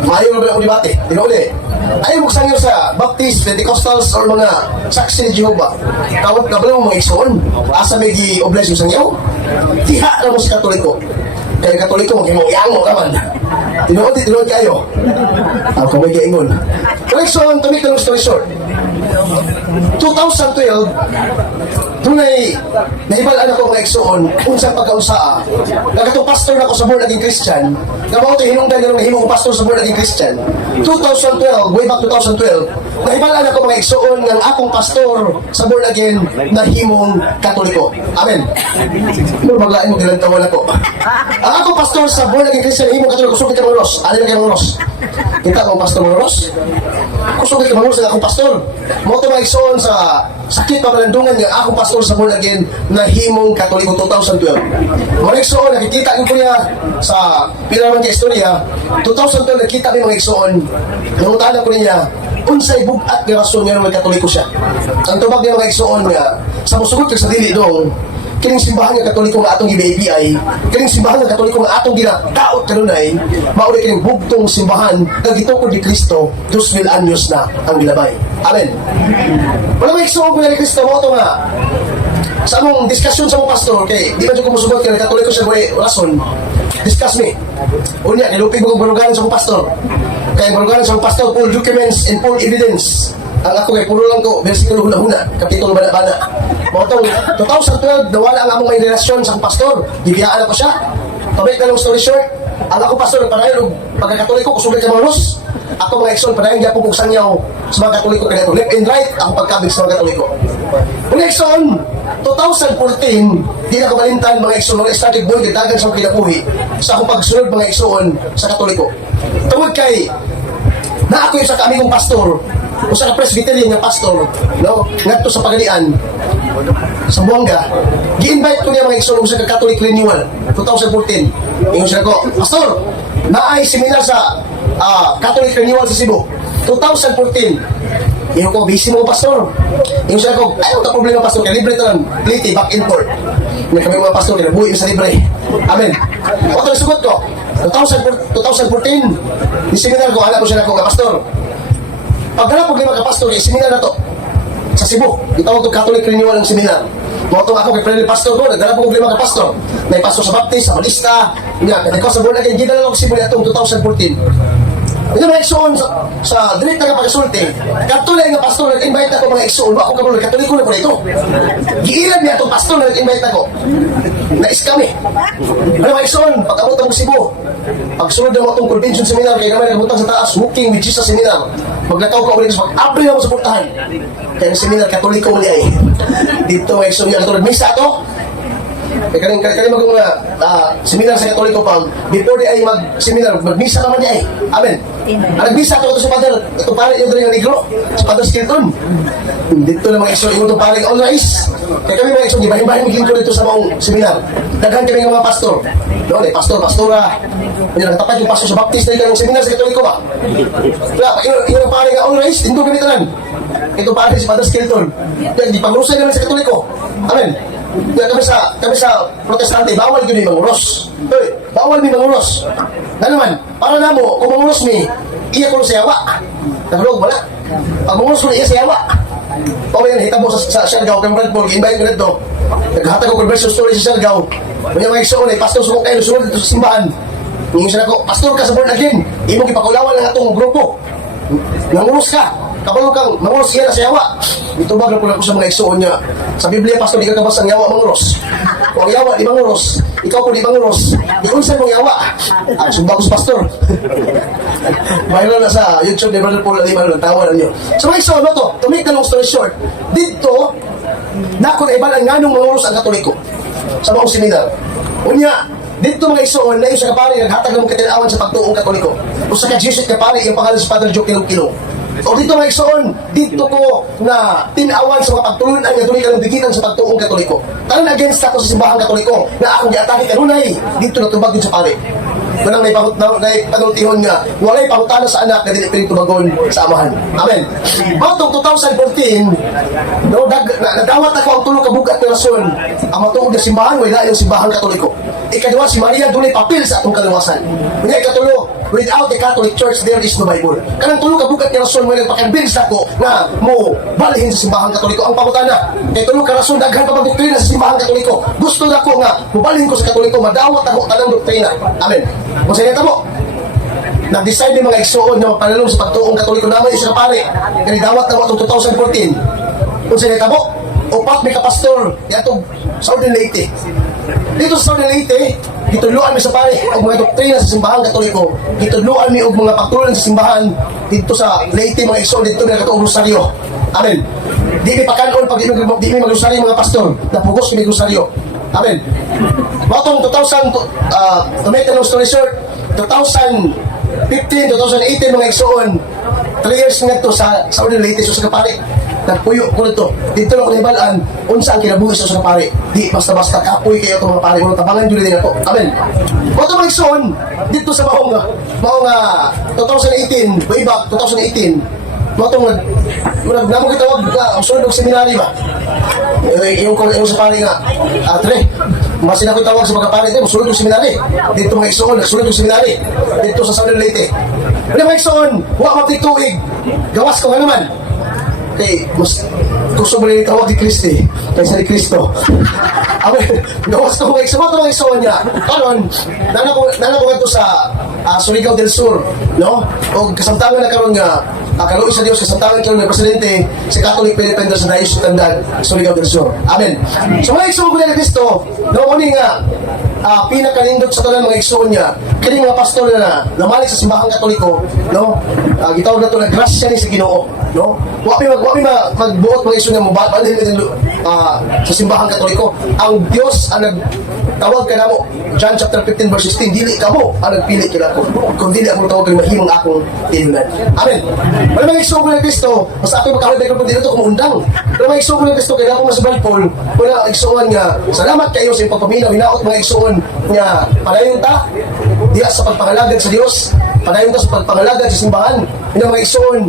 maayaw na ba ang debate? Tinauli. Ayaw mong sangyaw sa Baptist, Pentecostals, or mga saksi ni Jehovah. Tawag ka ba lang mga igsoon? Asa may gi-obless yung sangyaw? Tiha na mo sa Katoliko. Kaya Katoliko, mag-iyango naman. Tinuod kayo. Ako may giingon. Correction, to make the long story short. 2012, tunay naibalaan ako mga igsoon unsang pagkaunsaa. Nagatong pastor na ako sa Born Again Christian. Nabaw ito hinungdan nga nung nahimong pastor sa Born Again Christian. 2012, way back 2012, naibalaan ako mga igsoon ng akong pastor sa Born Again na himong Katoliko. Amen. Pero maglain mo gilantawan ako. Ang akong pastor sa Born Again Christian himong Katoliko, kusog ka mga Ros. Ano na kayo mga Ros? Kita akong pastor mga Ros? Kusog ka mga Ros na akong pastor. Mo ito mga igsoon sa sakit pa malandungan nga akong pastor sa Born Again na himong Katoliko 2012. Mga igsoon, nakikita ko niya sa pinaman ka istorya, 2012 nakita ko mga igsoon, nangutana ko niya, unsay bugat nga rason nga naman Katoliko siya. Ang tubag niya mga igsoon nga, sa musugot ka sa dili dong, kining simbahan nga Katoliko nga atong giBABI, kining simbahan nga Katoliko nga atong ginadaot kanunay, mauli kining bugtong simbahan nga gitukod ni Kristo 2,000 anyos na ang gilabay. Amen. Wala may igsoon ko ni Kristo mo ito nga sa among diskusyon sa mga pastor kay di ba dyan kumusugot kaya Katoliko siya rason discuss me unya nilupig mo kong baruganan sa mga pastor kaya baruganan sa mga pastor full documents and full evidence ang ako kay puro lang ko versikulo huna-huna kapitulo bana-bana matong 2012 nawala ang among may relasyon sa pastor bibiyaan ako siya pabalik na long story short ang ako pastor panayon pagkakatoliko kusubay ka mga Ros ako mga Exxon panayon di ako buksan niyaw sa mga Katoliko kaya left and right ang pagkabig sa mga Katoliko mga Exxon 2014 di na ko malintan mga Exxon mga static boy dagan sa kinabuhi sa akong pagsunod mga Exxon sa Katoliko tungod kay na ako yung sa kaming pastor o sa presbyterian nga pastor no ngadto sa Pagadian sa Buanga gi-invite ko niya mga Exxon sa Catholic Renewal 2014 ingon siya ko pastor naay seminar sa Catholic Renewal sa Cebu 2014 yung ko, busy mo pastor. Yung siya ko, ayaw ka problema pastor, kaya libre ito lang, pliti, back and forth. May kami mga pastor, kaya buhay sa libre. Amen. O ito, nasugot ko, 2014, yung seminar ko, alam ko siya na ko, pastor. Paghanap ko mga pastor, yung seminar na to, sa Cebu, itawag ko Catholic Renewal ng seminar. Motong ako kay friendly pastor ko, naghanap ko mga pastor. May pastor sa Baptist, sa Malista, nga, kaya ko sa born again, gidala ko Cebu na itong 2014. Ito mga Exxon sa direct na pagkasulti, katulad nga pastor nag-invite ako mga Exxon, ako kabulog, Katoliko na ko na ito. Giilan niya itong pastor na nag-invite ako. Na-scam eh. Ano mga Exxon, pag-abot ang Cebu, pagsunod na itong convention seminar, kaya naman nagabutang sa taas, Walking with Jesus seminar. Maglakaw ka ulit, pag-april ako sa portahan. Kaya ang seminar, Katoliko niya eh. Dito mga Exxon niya, katulad, misa ito. Kaya kaling mga seminar sa Katoliko pa, before di ay mag-seminar, mag-misa naman niya eh. Amen. Ang nag-misa ito sa Father, ito pare yung yung negro, sa Father Skilton. Dito na mga Exxon, ito pare all rise. Kaya kami mga Exxon, ibahin-bahin mag-lingkod dito sa maong seminar. Daghan kami ng mga pastor. Doon eh, pastor, pastora. Nagtapat yung pastor sa Baptist na yung seminar sa Katoliko ba? Yung pare nga all rise, hindi kami tanan. Ito pare si Father Skilton. Di pag-urusay naman sa Katoliko. Amen. Kaya kami sa protestante, bawal yun yung manguros. Hoy, bawal yung manguros. Na naman, para na mo, kung manguros ni, iya ko sa yawa. Nakulog, wala. Pag manguros ko na iya sa yawa. Pawala yan, hitabo sa Siargao, kay Brad Paul, invite ko na ito. Naghatag ko conversion story sa Siargao. May mga Exxon, pastor, sumok kayo, sunod dito sa simbahan. Ngayon siya ko, pastor ka sa born again, imo kipakulawan ng atong grupo. Nanguros ka. Kapag kang manguros siya na sa yawa, ito ba ko sa mga Exxon niya. Sa Biblia, pastor, di ka kabas ang yawa manguros. Kung ang yawa, di manguros. Ikaw po di manguros. Di unsan mong yawa. Sumba ko sa pastor. Mayroon na sa YouTube ni Brother Paul Aliman, tawa na niyo. So mga Exxon, to make the long story short, dito, nako na iba ang nganong manguros ang Katoliko sa mga seminar. Unya, dito mga Exxon, na yung sa kapari, naghatag ng katinawan sa pagtuong Katoliko. O sa ka-Jesus kapari, yung pangalan sa Father Joe Kilong-Kilong. O dito mga Exxon, dito ko na tinawan sa mga pagtulungan ang Katoliko ng bigitan sa pagtuong Katoliko. Tanan against ako sa simbahan Katoliko na akong giatake kanunay, dito natubag din sa pare. Walang naipanultihon nga, walay pangutana sa anak na dili tubagon sa amahan. Amen. Matong 2014, nadawat ako ang tulong kabugat na rason ang matuog na simbahan, wala yung simbahan Katoliko. Ikaduwa, si Maria dunay papel sa atong kaliwasan. Kanya ikatulo, without the Catholic Church, there is no Bible. Kanang tulong kabugat na rason, may nagpakanbins ako na mo balihin sa simbahan Katoliko. Ang pangutana, kay tulong ka rason, daghan pa bang doktrina sa simbahan Katoliko. Gusto na ko nga, mubalhin ko sa Katoliko, madawat ako tanang doktrina. Amen. Kung sa inyo mo, nag-decide ng mga Exxon na magpanalong sa pagtuong Katoliko naman yung sa pare. Kaya dawat na itong 2014. Kung sa inyo mo, upat may kapastor, yatong Southern Leyte. Dito sa Southern Leyte, gituluan mi sa pare ang mga doktrina sa simbahan Katoliko. Gituluan mi og mga pagtulong sa simbahan dito sa Leyte, mga Exxon, dito na katuong Rosario. Amen. Di mi pakanon pag di mi mag-Rosario mga pastor, napugos mi Rosario. Amen. Matong 2000, to make a long story short, 2015, 2018 mga Exxon, 3 years nga ito sa Southern Leyte, so sa kapari. Nagpuyo ko nito. Dito lang ko nahibalaan, unsa ang kinabuhi sa kapari. Di basta-basta kapoy kayo itong mga pari. Mga tabangan dito din ako. Amen. Matong mga Exxon, dito sa maong 2018, way back 2018, Matong namo kitawag sunod og seminary ba? Yung sa pare nga, atre, masin ako tawag sa mga pare, sunod og seminary. Dito mga igsoon, sunod og seminary. Dito sa Southern Leyte. Ano mga igsoon, wa magtituig. Gawas ko nga naman. Okay, mas gusto mo rin tawag ni Kristi kaysa ni Kristo. Gawas ko mga igsoon, mga igsoon niya. Karon, nana ko nga sa Surigao del Sur, no? O kasamtangan na karon nga kaluoy sa Dios kasamtangan karon nga presidente si Catholic Philippine sa Dayos Tandaan Surigao del Sur. Amen. So mga igsoon ni Kristo, no oni nga pinakalindot sa tanan mga igsoon niya kini mga pastor na namalik sa simbahang Katoliko, no? Gitawag na to na grasya ni sa Ginoo, no? Wa magbuot mga igsoon niya mo balhin sa simbahang Katoliko. Ang Dios ang nagtawag kanamo, John chapter 15 verse 16, dili kamo ang nagpili kila ko, kundi ako tawag kay mahimong akong tinunan. Amen. Wala mga igsoon ni Kristo, mas ako makahulay ko dito kung undang. Pero mga igsoon ni Kristo kaya ako mas Paul, wala igsoon nga salamat kayo sa pagpaminaw, hinaot mga igsoon nga padayon ta diya sa pagpangalagad sa Dios, padayon ta sa pagpangalagad sa simbahan. Ina mga igsoon,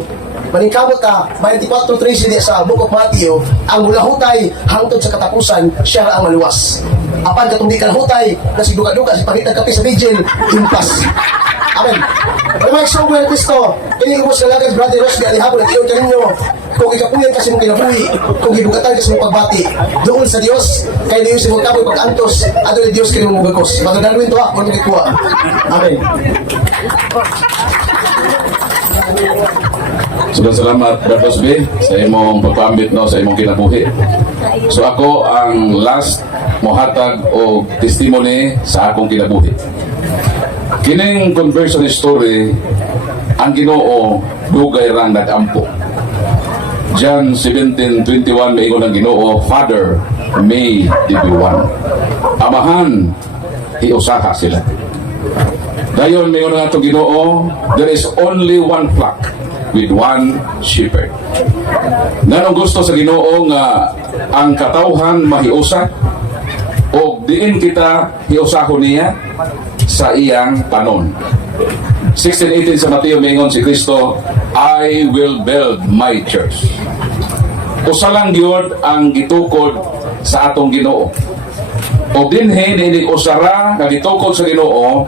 maningkamot ta 24:13 diya sa Book of Matthew, ang mulahutay hangtod sa katapusan siya ang maluwas. Apan katong di ka hutay na sigduga-duga sa pangitag kape sa vigil, impas. Amen. Pero mga igsoon ni Kristo, kini ubos kalagad brother Ross di alihapon at iyon kaninyo. Kung ikapuyan kasi mong kinabuhi, kung gidugatan kasi mong pagbati, doon sa Dios, kay Dios si mong kapoy pag-antos, ato ni Dios kini mong gagos. Magandalwin to kung nagikuha. Amen. Salamat, Brother B, sa imong pagpambit no, sa imong kinabuhi. So ako ang last mohatag o testimony sa akong kinabuhi. Kining conversion story, ang Ginoo dugay rang nag-ampo. John 17:21 maingon ang Ginoo, Father, may they be one. Amahan, hiusaha sila. Dayon maingon nga itong Ginoo, there is only one flock with one shepherd. Nanong gusto sa Ginoo nga ang katawhan mahiusa o diin kita hiusahon niya sa iyang panon. 16:18 sa Mateo maingon si Kristo, I will build my church. Usa lang gyud ang gitukod sa atong Ginoo. O dinhi ni usara nga gitukod sa Ginoo,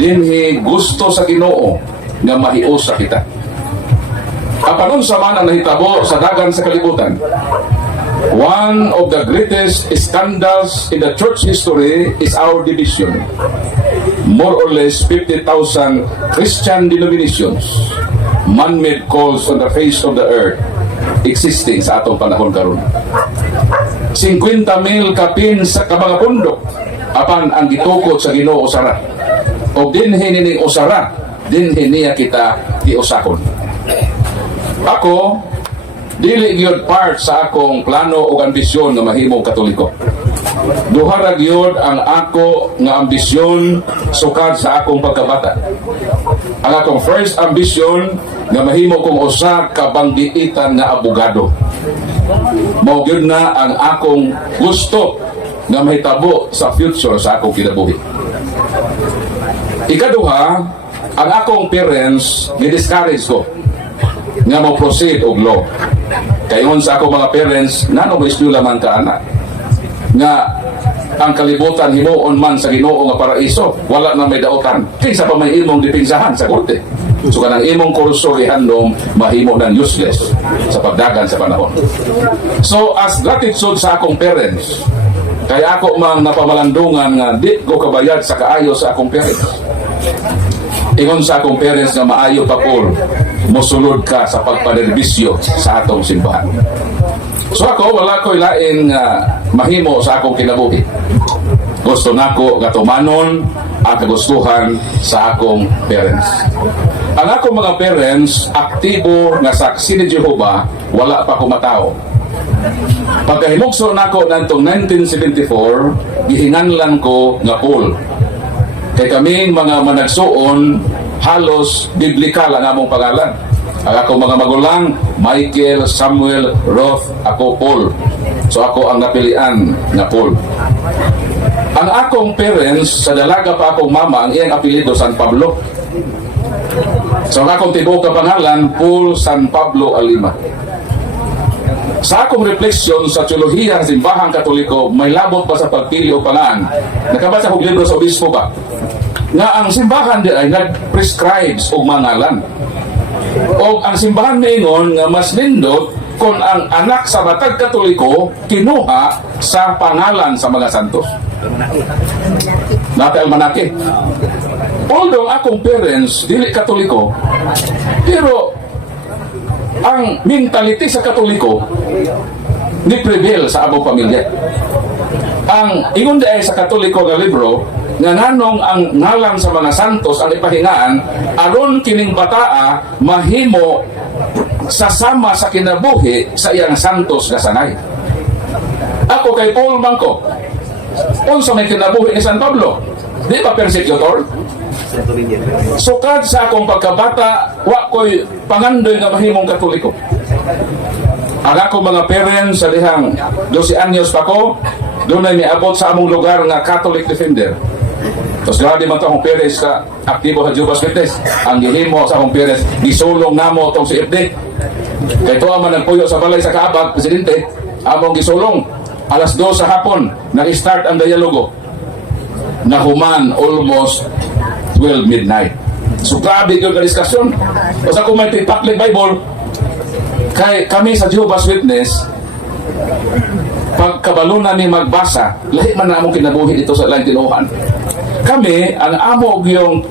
dinhi gusto sa Ginoo nga mahiusa kita. Apanon sa man ang nahitabo sa dagan sa kalibutan. One of the greatest scandals in the church history is our division. More or less 50,000 Christian denominations, man-made calls on the face of the earth, existing sa atong panahon karon. 50,000 kapin sa mga pundok, apan ang gitukod sa Ginoo usara. O dinhi ni usara, dinhi niya kita iusakon. Ako, dili gyud part sa akong plano o ambisyon nga mahimong Katoliko. Duha ra gyud ang ako nga ambisyon sukad sa akong pagkabata. Ang akong first ambisyon nga mahimo kong usa ka banggiitan nga abogado. Mao gyud na ang akong gusto nga mahitabo sa future sa akong kinabuhi. Ikaduha, ang akong parents gi-discourage ko nga mo proceed og law. Kayon sa ako mga parents, nano ba isnula man ka anak nga ang kalibutan himuon man sa Ginoo nga paraiso, wala na may daotan. Kinsa pa may imong dipinsahan sa korte. So kanang imong kurso ihandom mahimo nang useless sa pagdagan sa panahon. So as gratitude sa akong parents, kaya ako mang napamalandungan nga di ko kabayad sa kaayo sa akong parents. Ingon sa akong parents nga maayo pa Paul, mosulod ka sa pagpanerbisyo sa atong simbahan. So ako, wala ko'y lain mahimo sa akong kinabuhi. Gusto nako nga tumanon ang kagustuhan sa akong parents. Ang akong mga parents, aktibo nga saksi ni Jehovah, wala pa kumatao. Pagkahimugso nako nantong 1974, gihinganlan ko nga Paul. Kay kaming mga managsuon, halos biblikal ang among pangalan. Ang akong mga magulang, Michael, Samuel, Roth, ako Paul. So ako ang napilian na Paul. Ang akong parents, sa dalaga pa akong mama, ang iyang apelido San Pablo. So ang akong tibuok ka pangalan, Paul San Pablo Alima. Sa akong refleksyon sa teolohiya sa simbahang Katoliko, may labot pa sa pagpili o pangaan. Nakabasa kong libro sa obispo ba? Nga ang simbahan di ay nag-prescribes o mangalan. O ang simbahan maingon nga mas nindot kung ang anak sa matag Katoliko kinuha sa pangalan sa mga santos. Nati almanake. Although akong parents dili Katoliko, pero ang mentality sa Katoliko ni prevail sa abong pamilya. Ang ingon di ay sa Katoliko nga libro nga nganong ang ngalan sa mga santos ang ipahingaan aron kining bataa mahimo sasama sa kinabuhi sa iyang santos nga sanay. Ako kay Paul Mangko, unsa may kinabuhi ni San Pablo? Di ba persecutor? Sukad sa akong pagkabata, wa ko'y pangandoy nga mahimong Katoliko. Ang ako mga parents sa dihang 12 anyos pa ko, doon ay miabot sa among lugar nga Catholic Defender. Tapos grabe man ito akong parents ka aktibo sa Jehovah's Witness. Ang gihimo sa akong parents, gisulong namo itong si FD. Kaya ito man nagpuyo sa balay sa Kaabag, Presidente, among gisulong. Alas 2 sa hapon, nag-start ang dialogo. Nahuman almost 12 midnight. So grabe yung diskusyon. Tapos ako may Paklik Bible, kay kami sa Jehovah's Witness, pagkabalo na ni magbasa, lahi man na among kinabuhi dito sa ilang tinuhan. Kami, ang amo yung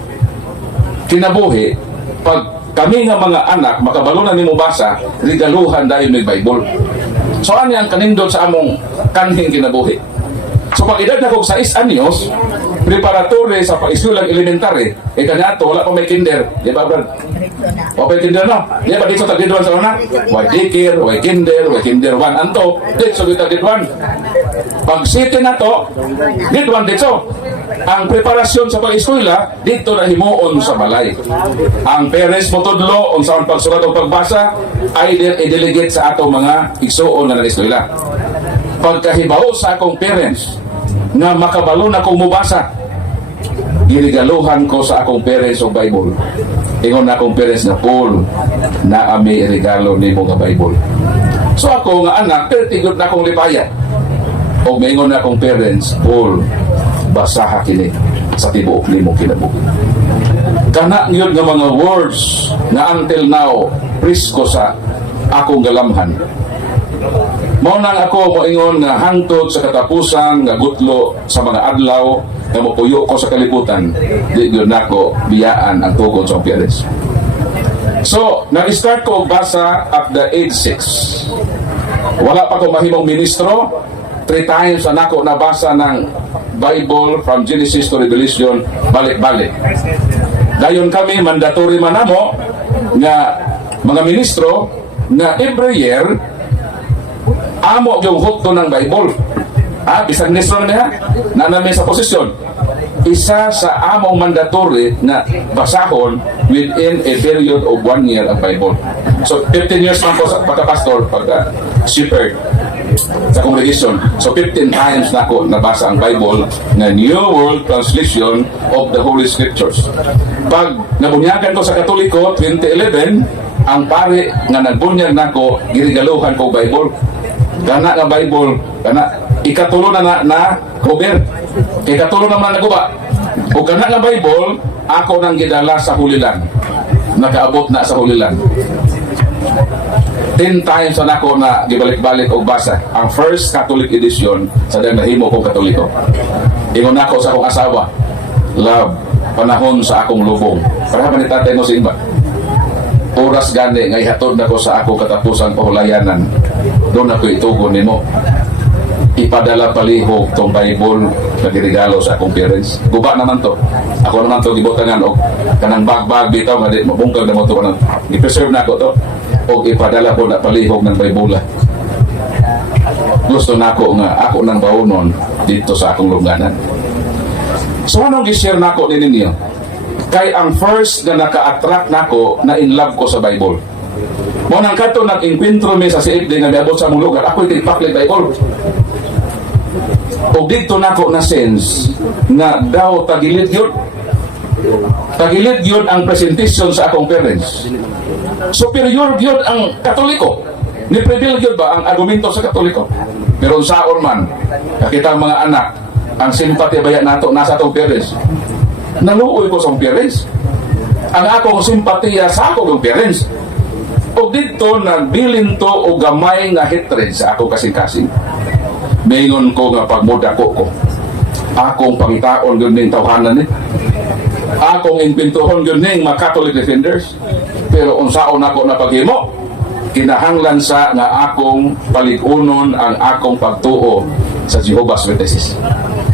kinabuhi, pag kami nga mga anak, makabalo na ni mo basa, regaluhan dahil may Bible. So ano ang kanindot sa among kanhing kinabuhi? So pag edad na kong 6 anyos, preparatory sa pag-isulang elementary, kanato, wala pa may kinder. Di ba, Brad? Wala pa may kinder, no? Di ba, dito sa grade 1 sa una? Why daycare, why kinder 1. Anto, dito sa grade 1. Pag city na to, grade 1 dito. Ang preparasyon sa pag-eskwela, dito na himuon sa balay. Ang parents mo tudlo, unsa ang pagsulat o pagbasa, ay i-delegate sa atong mga igsuon na eskwela. Pagkahibaw sa akong parents, nga makabalo na kong mubasa, girigaluhan ko sa akong parents o Bible. Ingon na akong parents na, Paul, na ami regalo ni mo nga Bible. So ako nga anak, pertigot na akong lipaya. O maingon na akong parents, Paul, basaha kini sa tibuok ni mo kinabuhi. Kana yun nga mga words na until now, prisko sa akong galamhan. Mao nang ako moingon nga hangtod sa katapusan nga gutlo sa mga adlaw nga mopuyo ko sa kalibutan, di gyud nako biyaan ang tugon sa parents. So, nag-start ko og basa at the age 6. Wala pa ko mahimong ministro. 3 times anako nabasa ng Bible from Genesis to Revelation balik-balik. Dayon kami mandatory man namo nga mga ministro na every year amo yung hukto ng Bible. Bisag ministro na namin sa posisyon. Isa sa among mandatory na basahon within a period of 1 year ang Bible. So 15 years man po sa pagka-pastor, pagka-shepherd sa congregation. So 15 times na ako nabasa ang Bible na New World Translation of the Holy Scriptures. Pag nabunyagan ko sa Katoliko 2011, ang pare nga nagbunyag na ako, girigaluhan ko Bible. Kana nga Bible, kana ikatulo na cover. Ikatulo naman naguba. O kana nga Bible, ako nang gidala sa Hulilan. Nakaabot na sa Hulilan. 10 times na ako na gibalik-balik og basa. Ang first Catholic edition sa dahil nahimo kong Katoliko. Ingon ako sa akong asawa, love, panahon sa akong lubong. Para man ni tatay mo simba. Oras gani nga ihatod nako sa ako katapusang pahulayanan. Doon ako itugon nimo. Ipadala palihog tong Bible na giregalo sa akong parents. Guba naman to. Ako naman to gibutangan og kanang bag bitaw nga di mabungkag na mo to kanang i-preserve nako to. Og ipadala ko na palihog ng Bible. Gusto nako nga ako nang baunon dito sa akong lungganan. So anong gi-share nako ninyo? Kay ang first na naka-attract nako na in love ko sa Bible. Mo nang kadto nag-enkwentro mi sa CFD nga miabot sa among lugar, ako iti Paklik Bible. O dito nako na sense na daw tagilid yun Tagilid yun ang presentation sa akong parents. Superior yun ang Katoliko. Ni-prevail yun ba ang argumento sa Katoliko? Pero saon man, nakita ang mga anak, ang simpati baya nato nasa atong parents. Naluoy ko sa akong parents. Ang akong simpatiya sa akong parents. O dito nagbilin to o gamay nga hatred sa akong kasing-kasing. Maingon ko nga pagmudako ko. Akong pangitaon yun ng tawhanan eh. Akong impintuhon yun ng mga Catholic defenders. Pero unsaon ako na paghimo, kinahanglan sa nga akong paligunon ang akong pagtuo sa Jehovah's Witnesses.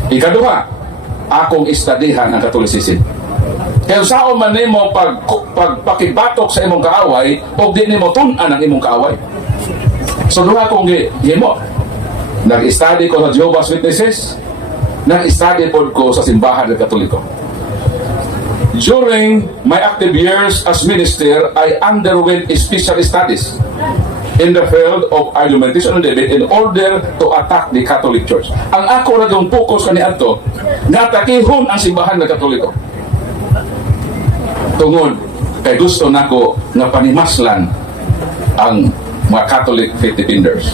Ikaduha, akong istadihan ang Catholicism. Kaya saan man nimo pagpakibatok sa imong kaaway o di nimo tun-an ang imong kaaway. So duha akong gihimo. Nag-study ko sa Jehovah's Witnesses, nag-study po ko sa simbahan ng Katoliko. During my active years as minister, I underwent special studies in the field of argumentation and debate in order to attack the Catholic Church. Ang ako na yung focus kaniadto, natakihon ang simbahan ng Katoliko. Tungod kay gusto nako nga panimaslan ang mga Catholic faith defenders.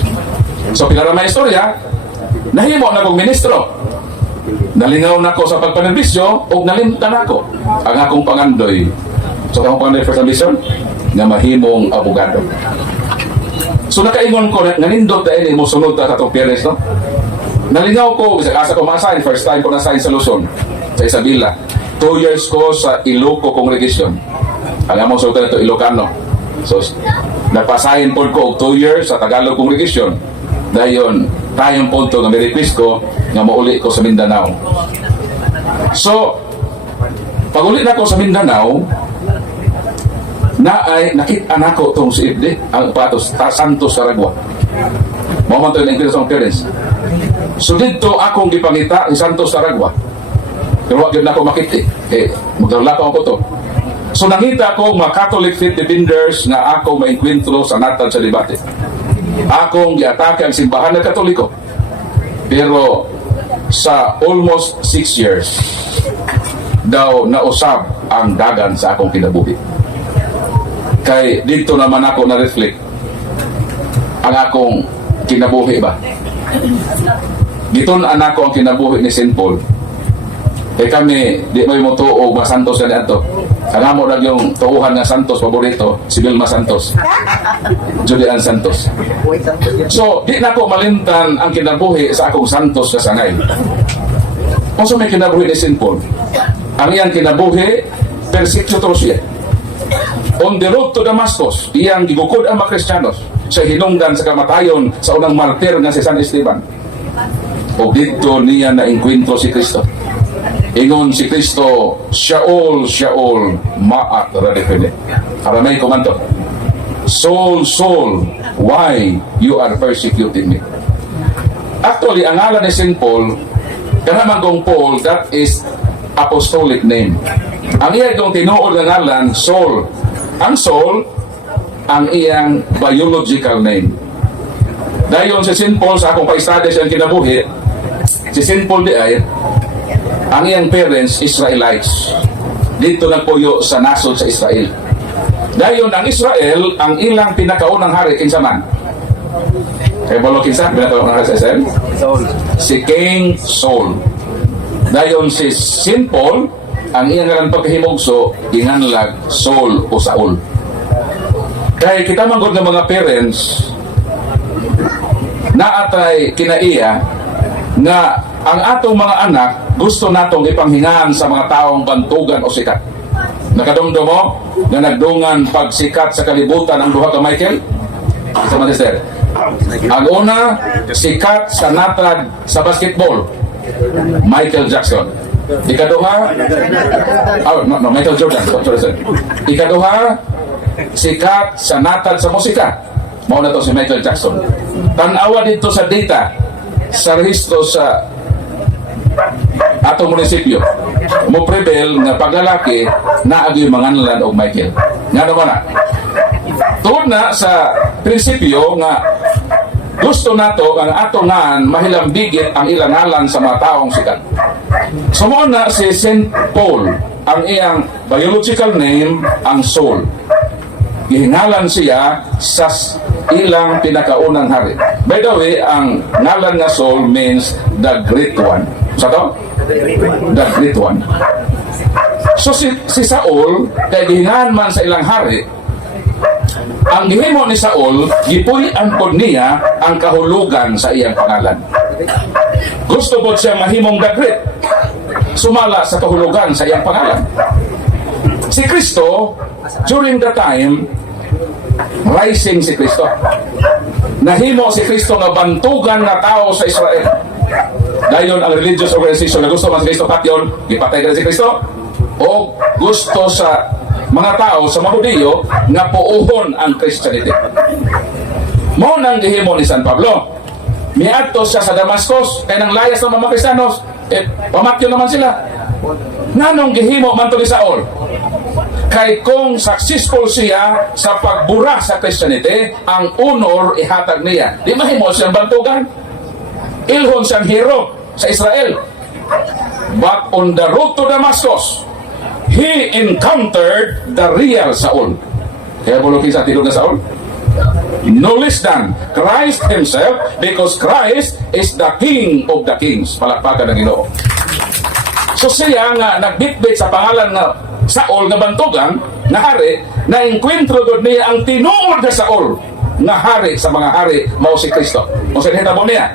So pinaramay istorya, nahimo na kong ministro. Nalingaw na ko sa pagpanerbisyo o nalimtan ako ang akong pangandoy. So akong pangandoy first ambition nga mahimong abogado. So nakaingon ko nanindot na ini mo sunod ta atong parents, no? Nalingaw ko sa asa ko ma-assign, first time ko na-assign sa Luzon, sa Isabela. 2 years ko sa Iloco Congregation. Ang among sultan ito Ilocano. So napasahin po ko 2 years sa Tagalog Congregation. Dayon tayong punto nga may-request ko nga mauli ko sa Mindanao. So pag-uli na ko sa Mindanao, nakita na ko itong si Ibde, ang patos, Santos Saragua. Mao man ito yung sa parents. So dito akong gipangita si Santos Saragua. Pero wag yun na ako makiti. Maglalakaw ko to. So nakita ko mga Catholic faith defenders na ako mainkwentro sa natal sa debate. Akong giatake ang simbahan ng Katoliko. Pero sa almost 6 years, daw nausab ang dagan sa akong kinabuhi. Kay dito naman ako na-reflect ang akong kinabuhi ba. Giton anak ko ang kinabuhi ni St. Paul. Kami, di may mo tuo mga Santos na ito. Alam mo lang yung tuuhan ng Santos, paborito, si Vilma Santos. Julian Santos. So, di na ko malimtan ang kinabuhi sa akong Santos na sangay. Kung may kinabuhi ni St. Paul, ang iyang kinabuhi, persecutor siya. On the road to Damascus, iyang gigukod ang mga Kristiyanos sa hinungdan sa kamatayon sa unang martir nga si San Esteban. O dito niya na-enkwentro si Kristo. Ingon si Kristo, Shaul, Shaul, ma'at radipene. Aramay kumanto. Saul, Saul, why you are persecuting me? Actually, ang ngalan ni St. Paul, kanaman kong Paul, that is apostolic name. Ang iyang kong tinuod ng ngalan, Saul. Ang Saul, ang iyang biological name. Dayon si St. Paul, sa akong pa-study siyang kinabuhi, si St. Paul di ay, ang iyang parents, Israelites. Dito nagpuyo sa nasod sa Israel. Dayon ang Israel, ang ilang pinakaunang hari, kinsa man? Kaya balo kinsa, pinakaunang hari sa Israel? Saul. Si King Saul. Dayon si St. Paul, ang iyang ngalan pagkahimugso, inganlag Saul o Saul. Kaya kita manggod ng mga parents, naatay kinaiya, nga ang atong mga anak gusto natong ipanghingaan sa mga taong bantugan o sikat. Nakadumdo mo na nagdungan pagsikat sa kalibutan ang duha ka Michael? Sa Manister. Ang una, sikat sa natad sa basketball, Michael Jackson. Ikaduha, Michael Jordan. Ikaduha, sikat sa natad sa musika. Mao na to si Michael Jackson. Tanawa dito sa data, sa rehistro sa atong munisipyo, mo prevail nga paglalaki na agoy manganlan og Michael. Nga naman na. Tuod na sa prinsipyo nga gusto nato ang atongan mahilambigit ang ilang ngalan sa mga taong sikat. Sumo na si St. Paul ang iyang biological name ang Saul. Gihingalan siya sa ilang pinakaunang hari. By the way, ang ngalan nga Saul means the great one. Sa to? The great one. So si Saul, kaya gihingalan man sa ilang hari, ang gihimo ni Saul, gipuy-an pod niya ang kahulugan sa iyang pangalan. Gusto po siya mahimong the great, sumala sa kahulugan sa iyang pangalan. Si Kristo, during the time, rising si Kristo. Nahimo si Kristo nga bantugan na tao sa Israel. Dayon ang religious organization na gusto man si Kristo patyon, gipatay ka si Kristo, o gusto sa mga tao sa mga Hudiyo nga puuhon ang Christianity. Mao nang gihimo ni San Pablo. Miadto siya sa Damascus, kay nang layas ng mga Kristiyanos, pamatyo naman sila. Nanong gihimo man to ni Saul? Kay kung successful siya sa pagbura sa Christianity, ang honor ihatag niya. Di mahimo siyang bantugan. Ilhon siyang hero sa Israel. But on the road to Damascus, he encountered the real Saul. Kaya bulukin sa tilog na Saul? No less than Christ himself, because Christ is the King of the Kings. Palakpakan ng Ginoo. So siya nga nagbitbit sa pangalan na Saul nga bantugan na hari, na enkwentro doon niya ang tinuod na Saul na hari sa mga hari, mao si Kristo. Kung sa hitabo niya,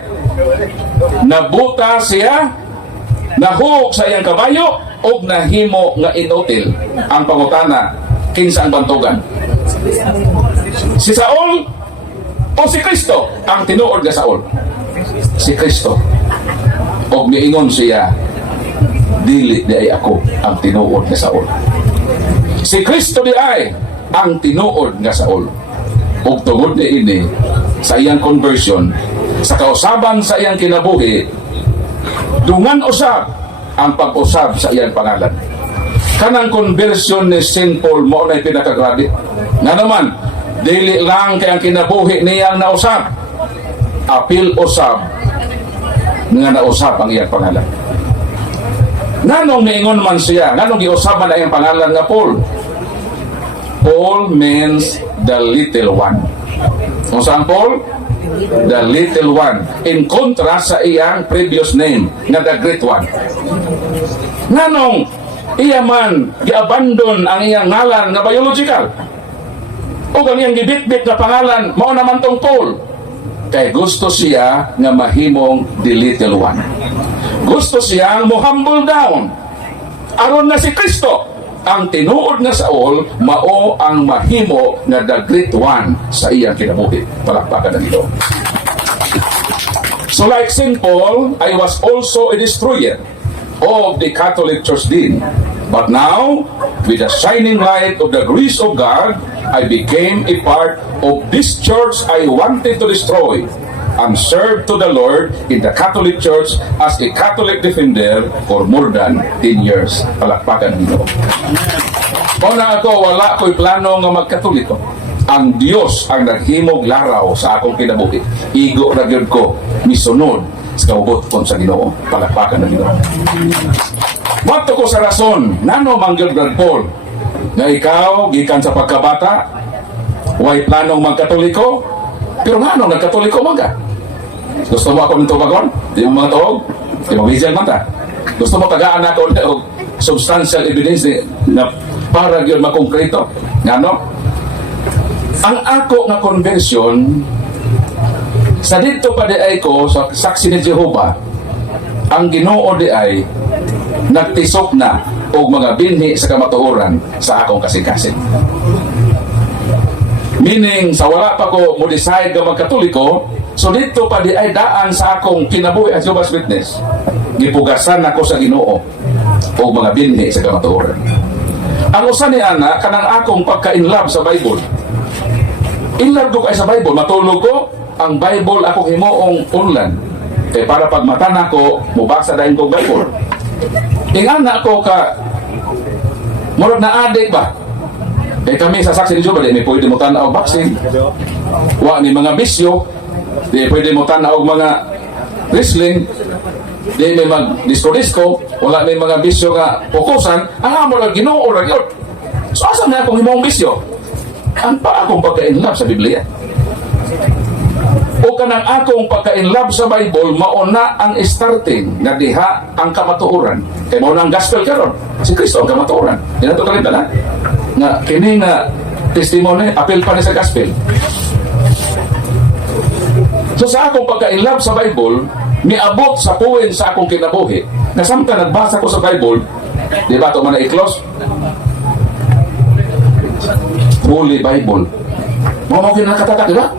nabuta siya, nahug sa iyang kabayo, o nahimo nga inutil. Ang pangutana, kinsa ang bantugan? Si Saul o si Kristo? Ang tinuod na Saul, si Kristo. O miingon siya, dili di ay ako ang tinuod nga Saul. Si Kristo di ay ang tinuod nga Saul. Ug tungod ni ini sa iyang conversion, sa kausaban sa iyang kinabuhi, dungan usab ang pag-usab sa iyang pangalan. Kanang conversion ni Saint Paul mo na pinakagrabe. Nga naman, dili lang kay ang kinabuhi niyang nausab, apil usab nga nausab ang iyang pangalan. Nanong niingon man siya, nanong giusaban na iyang pangalan nga Paul? Paul means the little one. Kung saan Paul? The little one. In contrast sa iyang previous name, nga the great one. Nanong iya man giabandon ang iyang ngalan nga biological, o ang iyang gibitbit na pangalan, mao naman tong Paul. Kay gusto siya nga mahimong the little one. Gusto siyang mo-humble down. Aron na si Kristo, ang tinuod na Saul, mao ang mahimo na the great one sa iyang kinabuhi. Palakpakan na ito. So like St. Paul, I was also a destroyer of the Catholic Church din. But now, with the shining light of the grace of God, I became a part of this church I wanted to destroy, and served to the Lord in the Catholic Church as a Catholic defender for more than 10 years. Palakpakan nito. Una ako, wala ko'y plano nga magkatoliko. Ang Diyos ang naghimog laraw sa akong kinabuhi. Igo na gyud ko, misunod sa kaubot kon sa Ginoo. Palakpakan na Ginoo. Mato ko sa rason, nano manggil Brad Paul, na ikaw, gikan sa pagkabata, way planong magkatoliko, pero nano, nagkatoliko man ka? Gusto mo ako nito bagon? Di mo mga tuog? Di mo visual man ta? Gusto mo tagaan ako o substantial evidence na para yun makongkrito? Ngano? Ang ako nga conversion, sa dito pa di ay ko, sa saksi ni Jehovah, ang Ginoo di ay nagtisok na o mga binhi sa kamatuoran sa akong kasing-kasing. Meaning, sa wala pa ko mo decide nga magkatoliko, so dito pa di ay daan sa akong kinabuhi as Jehovah's Witness. Gipugasan ako sa Ginoo o mga binhi sa kamatuoran. Ang usa ni ana, kanang akong pagka-inlove sa Bible. Inlove ko kay sa Bible, matulog ko, ang Bible ako himuong unlan. Kaya para pag mata na ko, mubasa dahil ko Bible. Ingana ko ka, murag na adik ba? Eh kami sa saksi ni Jehovah, di may pwede mo tanaw boxing. Wa ni mga bisyo, di pwede mo tanaw mga wrestling. di may mag-disco-disco, wala may mga bisyo nga fokusan, ang amo lang Ginoo ra gyud. So asa na akong himong bisyo? Ang pa akong pagka-inlove sa Biblia. O kanang akong pagka-inlove sa Bible, mauna ang starting na diha ang kamatuoran. Kaya mauna ang gospel karon. Si Kristo ang kamatuoran. Di na ito kalimtan, ha? Nga, kini nga testimony, apel pa ni sa gospel. So sa akong pagka-inlove sa Bible, miabot sa puwin sa akong kinabuhi, na samtang nagbasa ko sa Bible, di ba ito man na i-close? Holy Bible. Mga kinakatata, di ba?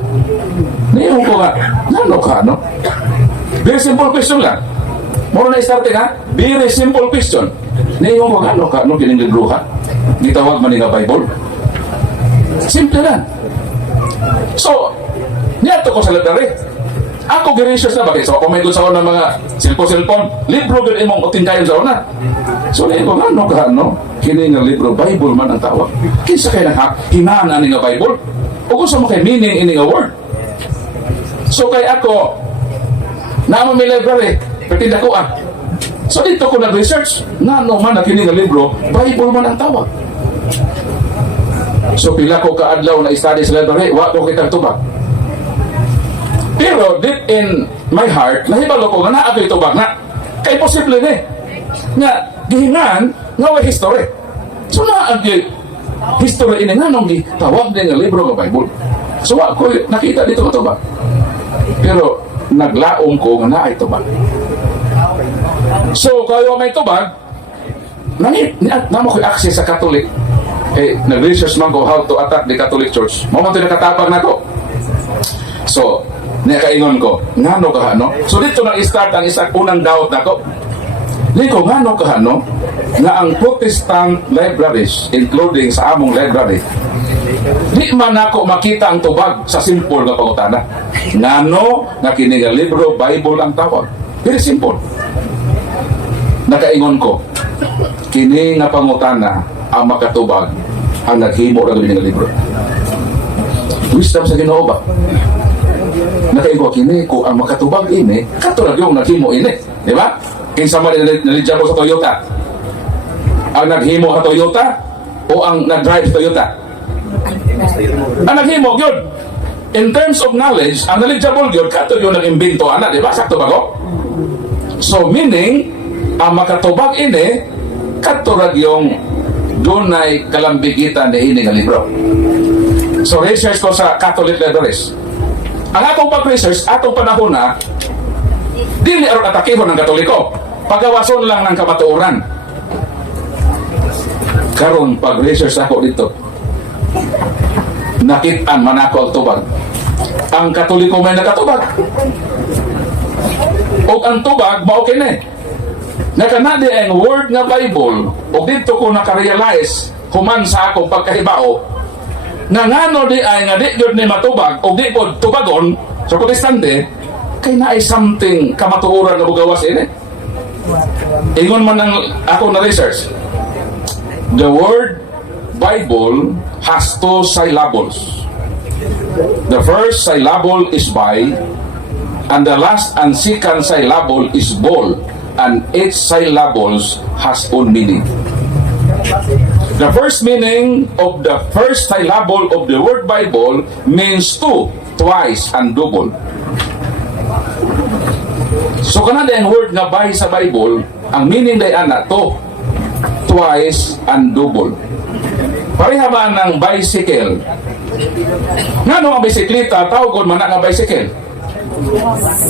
Ngayon ko nga, nano ka, no? Very simple question lang. Moro na i-starting, ha? Very simple question. Ngayon ko, ano ka, no? Kining libro, ha? Gitawag man nga Bible. Simple lang. So, niyato ko sa library. Ako gi-research na bagay. So, kung may doon sa una mga cellphone, libro gano'n imong utingkayon sa una. So, ngayon ko, ano ka, no? Kining nga libro, Bible man ang tawag. Kinsa kayo na, hinaan nga Bible? O kung sa mo kay meaning ini nga word. So kay ako, naman may library, pertinda ko So dito ko nag-research, nano man na kini nga libro, Bible man ang tawag. So pila ko kaadlaw na study sa library, wa ko kitang tubag. Pero deep in my heart, nahibalo ko nga naa ko'y tubag na, kay posible ni, nga gihingan, nga way history. So naa ang history ini nga nung tawag din nga libro nga Bible. So wa ko nakita dito nga tubag. Pero naglaom ko nga naay tubag. So kayo may tubag, namo ko access sa Catholic. Nag-research man ko how to attack the Catholic Church. Mo man to nakatabag na ko. So nakaingon ko, ngano ka no? So dito nag-start ang isang unang doubt nako. Liko ngano ka no? Na ang Protestant libraries, including sa among library, di man ako makita ang tubag sa simple nga pangutana. Ngano nga kini nga libro Bible ang tawag? Very simple. Nakaingon ko, kini nga pangutana ang makatubag ang naghimo ra kini nga libro. Wisdom sa Ginoo ba? Nakaingon ko kini ko ang makatubag ini, katulad yung naghimo ini, di ba? Kinsa man nalidya ko sa Toyota? Ang naghimo sa Toyota o ang nag-drive sa Toyota? Ang naghimo, yun. In terms of knowledge, ang knowledgeable yun, kato yun ang imbento, di ba? Sakto ba ko? So, meaning, ang makatubag ini, katulad yung dunay kalambigitan na ini nga libro. So, research ko sa Catholic libraries. Ang atong pag-research, atong panahon na, dili aron atakihon ng Katoliko. Pagawason lang ng kamatuoran. Karon pag-research ako dito, nakitaan man ako ang tubag. Ang Katoliko may nakatubag. O ang tubag, mao kini. Nakanadi ang word nga Bible, o dito ko nakarealize, human sa akong pagkahibao, nga ngano di ay nga di yun ni matubag, o di po tubagon, sa Protestante, kay na ay something kamatuoran na bugawas ini. Ingon man ang ako na research. The word Bible has two syllables. The first syllable is by, and the last and second syllable is bol, and each syllables has own meaning. The first meaning of the first syllable of the word Bible means two, twice, and double. So kanang ang word nga by sa Bible, ang meaning day ana to, twice, and double. Pareha ba ng bicycle? Ngano ang bisikleta tawgon man nga bicycle?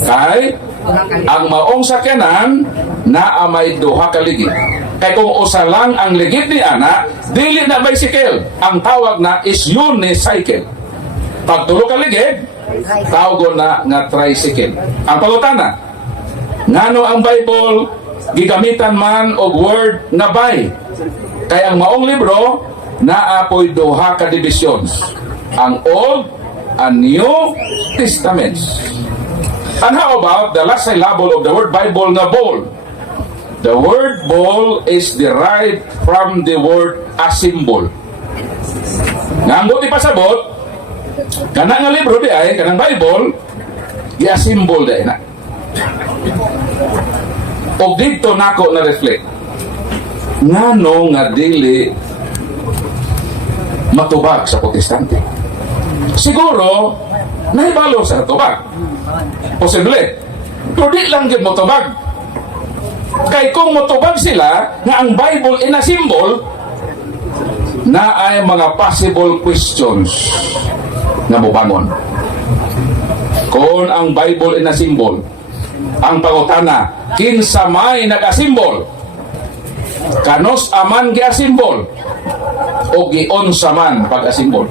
Kay ang maong sakyanan naa may duha ka ligid. Kay kung usa lang ang ligid ni ana, dili na bicycle. Ang tawag na is unicycle. Pag tulo ka ligid, tawgon na nga tricycle. Ang pangutana, ngano ang Bible gigamitan man og word nga by? Kay ang maong libro naapoy duha ka divisions, ang Old and New Testaments. And how about the last syllable of the word Bible nga bol? The word bol is derived from the word asymbol. Ngambo di pasabot, kana nga libro di ay kanang Bible, gi-asymbol di na. O dito nako na reflect. Ngano nga dili matubag sa protestante? Siguro nahibalo sa tubag. Posible. Pero di lang yun matubag. Kay kung matubag sila nga ang Bible ina symbol, na ay mga possible questions na mubangon. Kung ang Bible ina symbol, ang pangutana, kinsa may nag-asimbol, kanos aman gi-asimbol, o giunsa man pag-asimbol.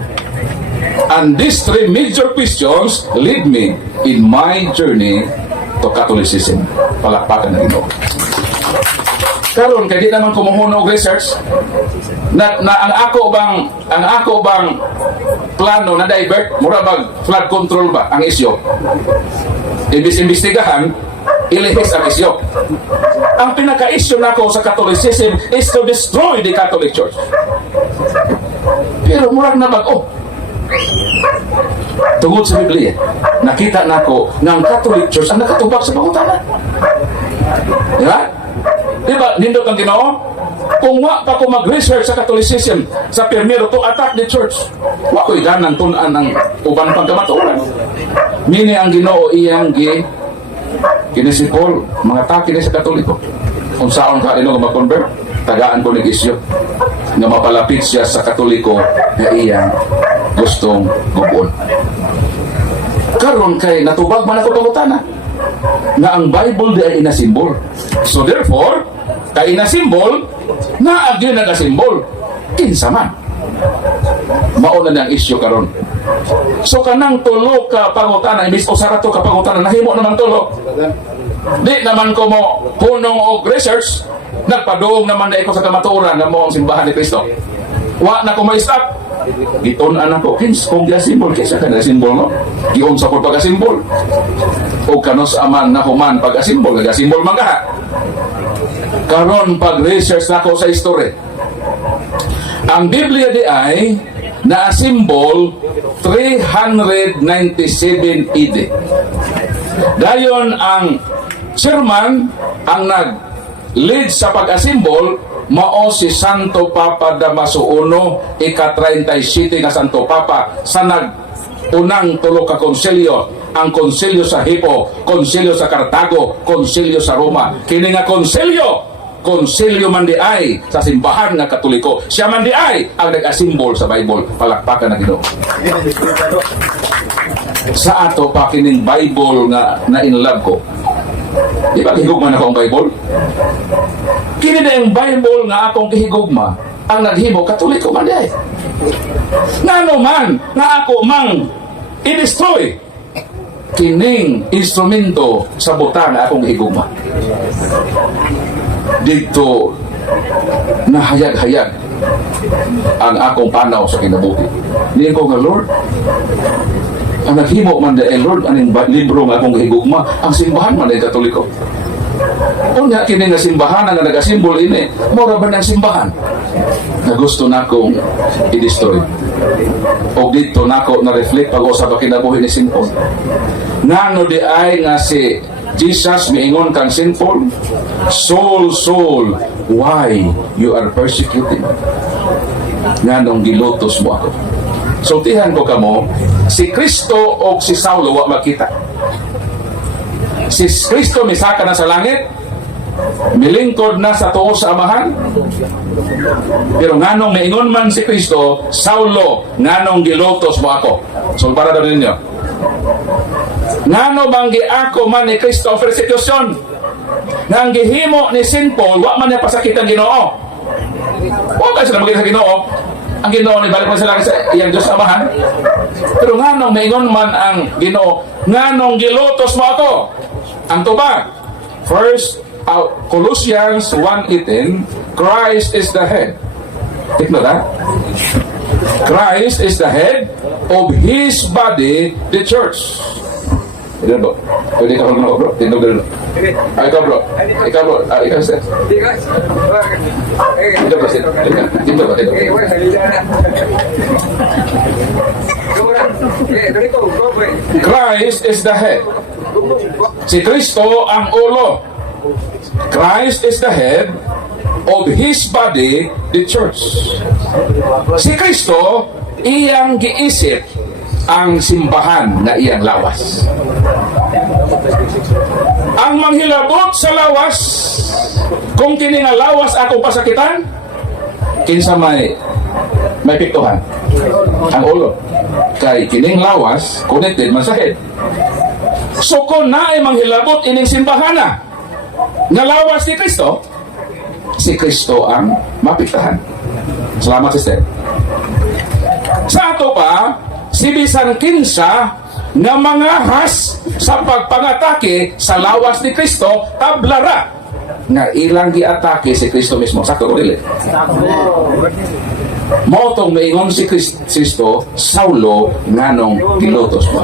And these three major questions lead me in my journey to Catholicism. Palakpakan na ito. Karon kay di naman kumuhuno og research na ang ako bang plano na divert mura bag flood control ba ang isyo. Imbestigahan ilihis ang isyo. Ang pinaka-isyo nako sa Catholicism is to destroy the Catholic Church. Pero murag na bag tungod sa Biblia, nakita nako nga ang Catholic Church ang nakatubag sa pangutana. Diba? Diba? Nindot ang Ginoo? Kung wa pa ko mag-research sa Catholicism sa primero to attack the church, wa ko'y ganang tunan ng uban pang kamatuoran. Mini ang Ginoo iyang kinisipol, mga taki sa Katoliko. Kung saan ka ino mag-convert, tagaan ko ng isyo na mapalapit siya sa Katoliko na iyang gustong gubuon. Karon kay natubag man ako pangutana na ang Bible di ay inasimbol. So therefore, kay inasimbol, na agyo nagasimbol. Kinsa man. Mauna na ang isyu karon. So kanang tulo ka pangutana, imbis o sarato ka pangutana, nahimo naman tulo. Di naman ko mo punong og research, nagpaduong naman na ko sa kamaturan na mo ang simbahan ni Kristo. Wa na ko ma-stop. Gitunan ako, kins kung simbol kaysa ka na-simbol mo. Giyon sa pagkasimbol. O kanos aman na human pag-asimbol, nag-asimbol magaha. Karon pag-research na ako sa history. Ang Biblia di ay na-asimbol 397 AD. Dayon ang chairman ang nag-lead sa pag-asimbol mao si Santo Papa Damaso I, ika-37 nga Santo Papa sa unang tulo ka konselyo, ang konselyo sa Hippo, konselyo sa Cartago, konselyo sa Roma. Kini nga konselyo man di ay sa simbahan nga Katoliko. Siya man di ay ang nag-asimbol sa Bible. Palakpakan na Ginoo. Sa ato pa kining Bible nga na-inlove ko. Di ba higugma na akong Bible? Kini na yung Bible nga akong kihigugma ang naghimo Katoliko man di ay. Ngano man nga ako mang i-destroy kining instrumento sa buta na akong higugma. Dito nahayag-hayag ang akong panaw sa kinabuhi. Niyan ko nga, Lord, ang naghimo man da Lord, aning libro nga akong higugma, ang simbahan man ay Katoliko. Unya kini nga simbahan nga nagasimbol ini, mura ba ng simbahan na gusto nakong i-destroy. O dito nako na-reflect pag-usap ang kinabuhi ni Sinful. Ngano di ay nga si Jesus miingon kang Sinful, Soul, why you are persecuting? Nganong gilutos mo ako. Sultihan ko kamo, si Kristo o si Saulo wa makita. Si Kristo misaka na sa langit, milingkod na sa tuo sa Amahan. Pero nganong maingon man si Kristo, Saulo, nganong gilutos mo ako. So para daw ninyo. Ngano bang giako man ni Kristo ang persecution? Nang gihimo ni Sinful, wa man niya pasakit ang Ginoo. Wa ka sila maging sa Ginoo. Ang Ginoo ni balik man sila sa iyang Diyos Amahan. Pero nganong maingon man ang Ginoo, nganong gilutos mo ako? Ang tubag. First, Colossians 1:18, Christ is the head. Take note, ha? Christ is the head of His body, the church. Ito bro. Pwede ka bro, bro. Tingnan bro. Ikaw bro. Ikaw bro. Ikaw sir. Ito bro. Ito bro. Christ is the head. Si Kristo ang ulo. Christ is the head of His body, the church. Si Kristo, iyang giisip ang simbahan na iyang lawas. Ang manghilabot sa lawas, kung kini nga lawas ako pasakitan, kinsa may piktuhan ang ulo. Kay kining lawas, connected man sa head. So kung naay manghilabot ining simbahan na nga lawas ni Kristo, si Kristo ang mapiktahan. Salamat, sister. Sa ato pa, si bisan kinsa nga mga has sa pagpangatake sa lawas ni Kristo, tablara nga ilang giatake si Kristo mismo. Sakto ko dili. Motong maingon si Kristo, Saulo nganong gilutos mo.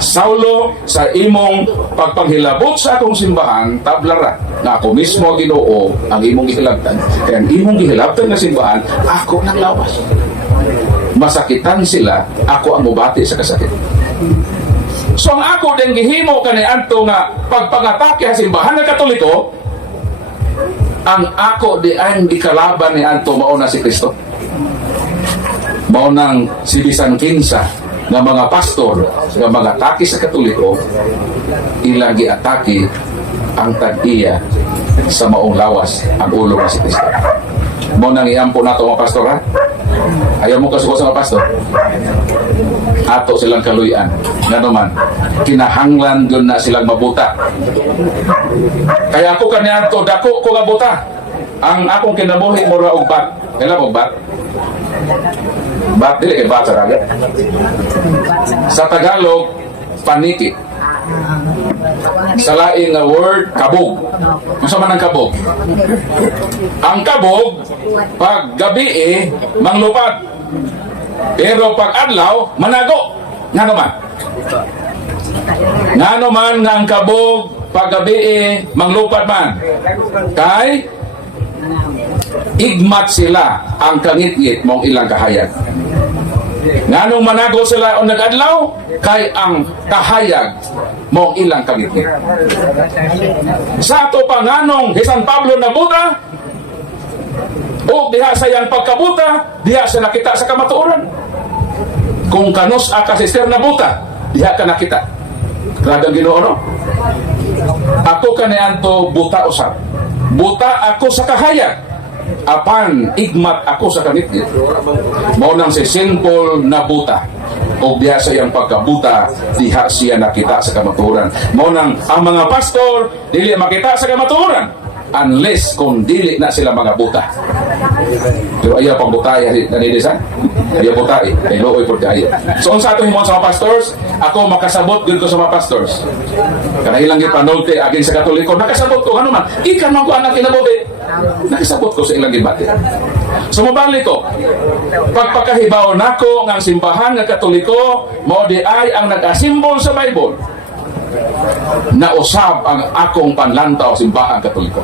Saulo, sa imong pagpanghilabot sa akong simbahan, tablara na ako mismo Ginoo ang imong gihilabtan. Kaya ang imong gihilabtan na simbahan, ako nang lawas. Masakitan sila, ako ang mubati sa kasakit. So ang ako din gihimo kaniadto nga pagpangatake sa simbahan ng Katoliko, ang ako di ang gikalaban ni adto mao na si Kristo. Mao nang si bisan kinsa nga mga pastor nga mga atake sa Katoliko, ilang giatake ang tag-iya sa maong lawas ang ulo na si Kristo. Mao nang iampo nato mga pastor, ha? Ayaw mo kasuko sa mga pastor, ato silang kaluyan nga naman kinahanglan yun na silang mabuta. Kaya ako kaniadto dako ko nga buta. Ang akong kinabuhi mo ra og bat. Kailan mo bat? Bat dili kay bat sa raga. Sa Tagalog, paniki. Sa laing nga word, kabog. Unsa man ang kabog? Ang kabog pag gabi manglupad. Pero pag adlaw manago. Ngano man? Ngano man nga ang kabog pag gabi manglupad man? Kay igmat sila ang kangit-ngit mong ilang kahayag. Nganong manago sila o nag-adlaw? Kay ang kahayag mong ilang kangit-ngit. Sa ato pa nganong si San Pablo na buta, o diha sa iyang pagkabuta, diha sa nakita sa kamatuoran. Kung kanus ka sister na buta, diha ka nakita. Grabe ang Ginoo, no? Ako kaniadto buta usab. Buta ako sa kahayag. Apan igmat ako sa kangit-ngit. Mao nang si Saint Paul na buta. O diha sa iyang pagkabuta, diha siya nakita sa kamatuoran. Mao nang ang mga pastor dili makita sa kamatuoran unless kung dili na sila mga buta. Pero ayaw pang butay nanidisan. Ayaw butay. Ay looy po kaya. So unsa ato himon sa mga pastors? Ako makasabot gyud ko sa mga pastors. Kanailang gipanulti agin sa Katoliko, nakasabot ko ano man. Ikan man ko anak kinabuhi. Nakasabot ko sa ilang gibati. So mabalik ko. Pagpakahibaw nako nga simbahan nga Katoliko, mao di ay ang nagasimbol sa Bible. Na usab ang akong panlantaw simbahan Katoliko.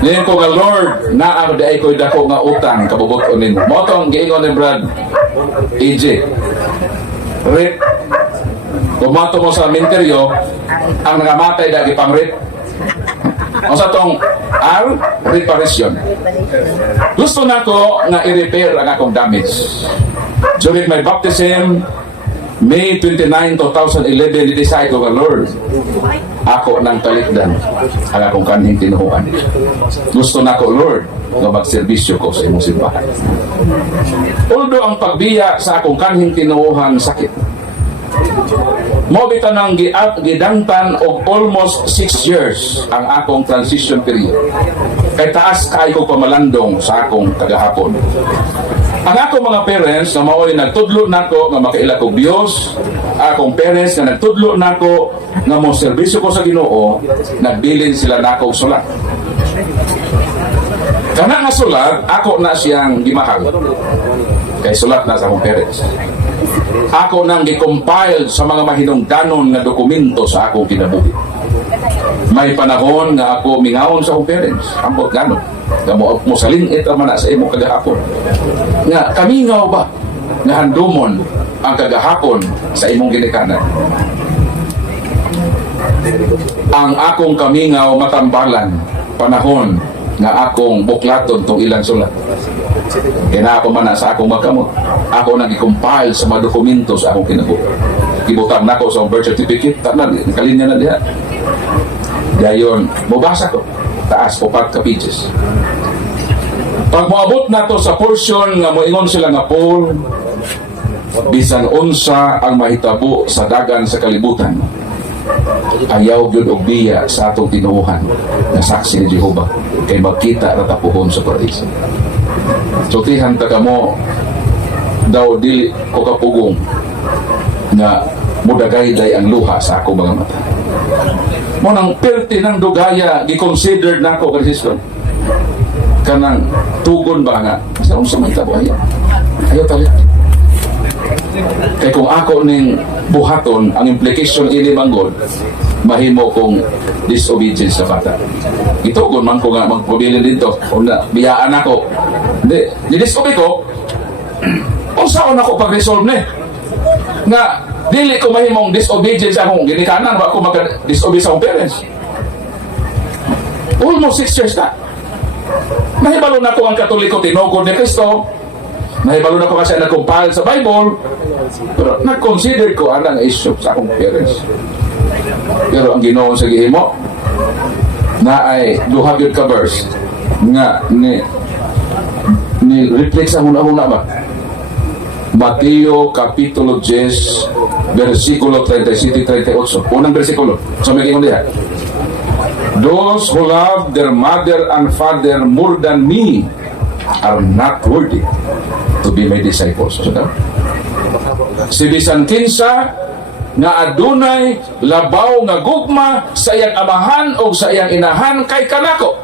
Ngayon ko nga Lord, na ako di ko'y dako nga utang kabubuton ninyo. Mo tong giingon ni Brad EJ. Rip. Kumato mo sa minteryo, ang nangamatay dahil pang-rip. O sa tong reparation. Gusto na ko nga i-repair ang akong damage. During my baptism, May 29, 2011, i-decide ko nga Lord, ako nang talikdan ang akong kanhing tinuhuan. Gusto na ko Lord nga magserbisyo ko sa imong simbahan. Although ang pagbiya sa akong kanhing tinuhuhan sakit, mo bitaw nang gidangtan og almost 6 years ang akong transition period. Kay taas kay ko pamalandong sa akong tagahapon. Ang akong mga parents na mao'y nagtudlo nako nga makaila ko Dios, akong parents na nagtudlo nako nga mo serbisyo ko sa Ginoo, nagbilin sila nako og sulat. Kana nga sulat, ako na siyang gimahal. Kay sulat na sa akong parents. Ako nang gi-compile sa mga mahinungdanon nga dokumento sa akong kinabuhi. May panahon nga ako mingawon sa akong parents, ambot ganon. Nga mo salingit ang mana sa imo kagahapon. Nga kamingaw ba nga handumon ang kagahapon sa imong ginikanan. ang akong kamingaw matambalan panahon nga akong buklaton tong ilang sulat. Kaya na ako man sa akong magkamot. Ako nang i-compile sa mga dokumento sa akong kinabuhi. Ibutang na ako sa birth certificate, tanan, nakalinya na diha. Dayon, mabasa ko. Taas, 4 ka pages. Pag moabot na to sa portion nga moingon sila nga Paul, bisan unsa ang mahitabo sa dagan sa kalibutan, ayaw gyud og biya sa atong tinuuhan na saksi ni Jehova kay magkita ra tapuhon sa paraiso. Sutihan ta kamo daw dili ko kapugong nga mudagayday ang luha sa ako mga mata. Mo nang perti ng dugaya gi-considered nako kay Kristo. Kanang tugon ba nga sa unsa may tabo ayaw talit. Kaya kung ako ning buhaton, ang implication ini manggod, mahimo kong disobedience sa bata. Ito, kung man ko nga magpabilin dito, kung na, biyaan ako, hindi, disobey ko, kung saan ako pag-resolve ni? Nga, dili ko mahimong disobedience akong ginikanan, ba ako mag-disobey sa akong parents. Almost 6 years na. Mahibalo na ko ang Katoliko, tinugod ni Kristo, mahibalo na ko kasi nag-compile sa Bible, pero nag-consider ko anang issue sa akong parents. Pero ang Ginoo sa gihimo na ay duha gyud ka verse nga ni reflect sa una-una ba? Mateo Kapitulo 10 versikulo 37-38. Unang versikulo. So may ingon diha. Those who love their mother and father more than me are not worthy to be my disciples. So, si bisan kinsa nga adunay labaw nga gugma sa iyang amahan o sa iyang inahan kay kanako,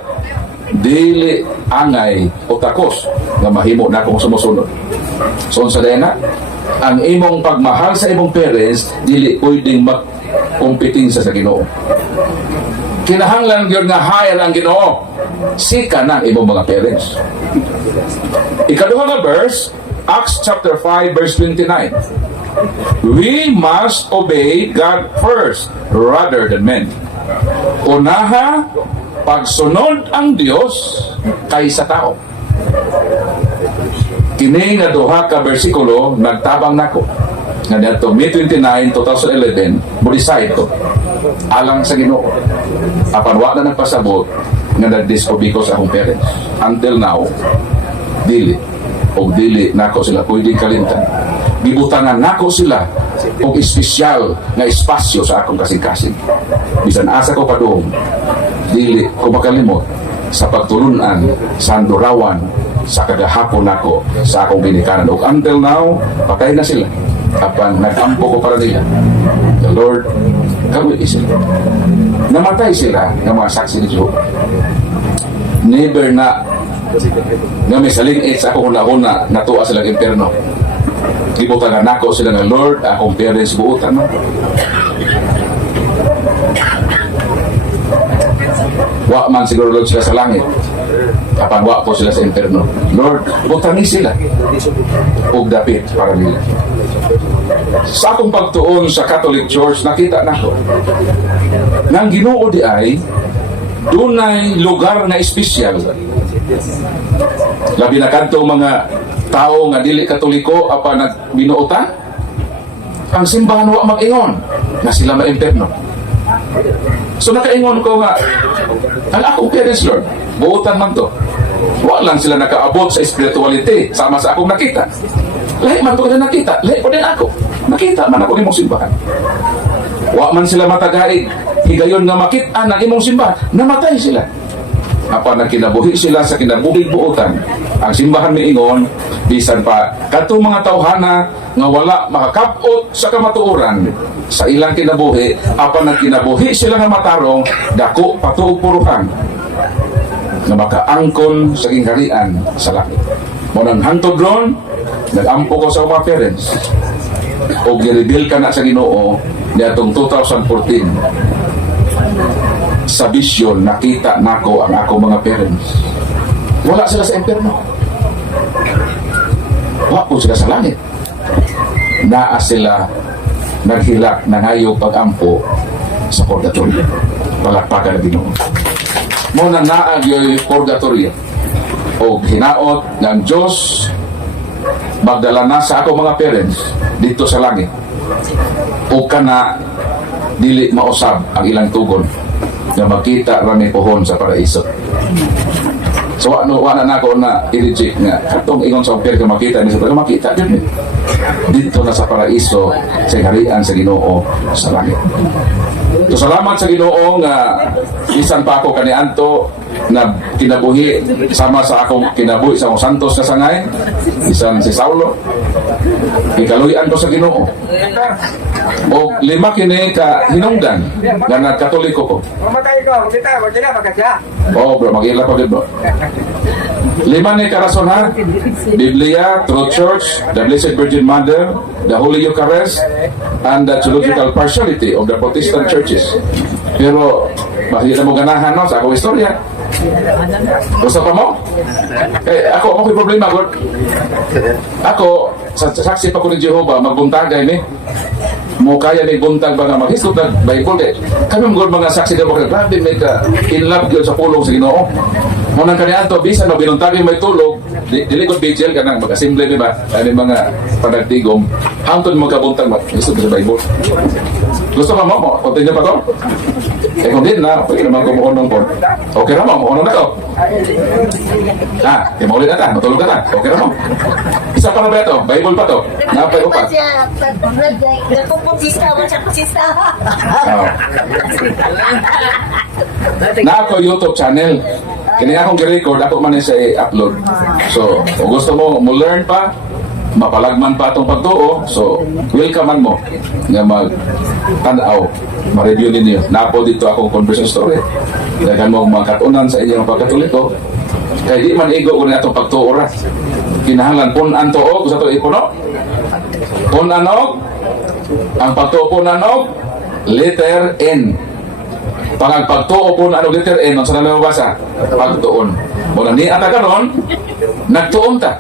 dili angay o takos nga mahimo na akong sumusunod. So unsa na ang imong pagmahal sa imong parents dili pwedeng magkompetensa sa Ginoo. Kinahanglan gyud nga higher ang Ginoo sika na imong mga parents. Ikaduha nga verse, Acts chapter 5 verse 29. We must obey God first rather than men. Unaha pagsunod ang Dios kaysa tao. Kini nga duha ka bersikulo nagtabang nako. Nga dito May 29, 2011, mo decide ko alang sa Ginoo. Apan wa na nagpasabot nga nag-disobey ko sa akong parents. Until now, dili nako sila pwedeng kalimtan. Gibutangan nako sila og espesyal nga espasyo sa akong kasing-kasing. Bisan asa ko pa doon, dili ko makalimot sa pagtulunan sa andurawan sa kagahapon nako sa akong ginikanan. Og until now, patay na sila. Apan nag-ampo ko para nila. The Lord, kawit sila. Namatay sila ng mga saksi ni Jehovah. Never na nga may salingit sa akong una-una natuwa silang impyerno. Gibutangan nako sila ng Lord, akong parents buutan. Wa man siguro Lord sila sa langit. Kapag wa po sila sa impyerno. Lord, butangin sila. Ug dapit para nila. Sa akong pagtuon sa Catholic Church, nakita nako nang Ginoo di ay dunay lugar na espesyal. Labi na kadtong mga tao nga dili Katoliko apa nagbinuotan, ang simbahan wa mag-ingon na sila ma-impyerno. So nakaingon ko nga ang akong parents, Lord, buutan man to. Wa lang sila nakaabot sa spirituality sama sa akong nakita. Lahi man to na nakita, lahi po din ako. Nakita man ako ng imong simbahan. Wa man sila matagaig, higayon nga makita ng imong simbahan, namatay sila. Apa na kinabuhi sila sa kinabuhing buutan. Ang simbahan miingon, bisan pa katong mga tawhana nga wala makakapot sa kamatuoran sa ilang kinabuhi, apa na kinabuhi sila nga matarong, dako patuog puruhan na makaangkon sa kingharian sa langit. Munang hantod ron, nag-ampo ko sa mga parents o gireveal ka na sa Ginoo niadtong 2014 sa vision nakita nako ang ako mga parents wala sila sa impyerno, wala po sila sa langit, naa sila naghilak na ngayo pag-ampo sa purgatorio. Palakpakan ng Ginoo. Mo nang naag yung purgatorio o hinaot ng Diyos magdala na sa ako mga parents dito sa langit o kana dili mausab ang ilang tugon na makita rami pohon sa paraiso. So ano wala na ako na i-reject nga katong ingon sa opera ka makita ni sa makita gyud dito na sa paraiso sa harian sa Ginoo sa langit. So salamat sa Ginoo nga bisan pa ako kaniadto na kinabuhi sama sa akong kinabuhi sa akong santos na sangay bisan si Saulo ikaluyan ko sa Ginoo o 5 kini ka hinungdan nga nagkatoliko ko. Mamatay ko, kita, magkina, magkasya. Oh bro, mag-ila pa din bro. 5 ni karason ha. Biblia, True Church, the Blessed Virgin Mother, the Holy Eucharist, and the theological partiality of the Protestant churches. Pero, mahirap mo ganahan no, sa akong istorya. Gusto pa mo? Ako may problema God. Ako, saksi pa ko ni Jehovah, magbuntagay ni. Mo kaya ni buntag ba nga maghisgot ng Bible eh. Kami mga saksi na mga grabe may ka in love yun sa pulong sa Ginoo. Mo nang kaniadto bisan no binuntagin may tulog, dili ko vigil ka nang mag-assemble di ba? Ani mga panagtigom, hangtod magkabuntag maghisgot sa Bible. Gusto pa mo? Continue pa to? Kung din na, pwede naman kumuunong po. Okay na mo, umuunong na to. Maulit na ta, matulog na ta. Okay na mo. Isa pa na ba ito? Bible pa to? Napay ko pa. Na ako YouTube channel. Kini akong gi-record, ako man sa i-upload. So, kung gusto mo learn pa, mapalagman pa itong pagtuo, so welcome mo nga mag-tanaw, ma-review ninyo. Napo dito akong conversion story. Dagan mo magkatunan sa inyong pagkatoliko. Kaya di man igo ko na itong pagtuo ra. Kinahanglan punan to o, gusto ito ipuno? Punanog, ang pagtuo punanog, letter N. Pag pagtuo punanog, letter N, sa nalabasa, pagtuon. Muna ni atagaron, nagtuon ta.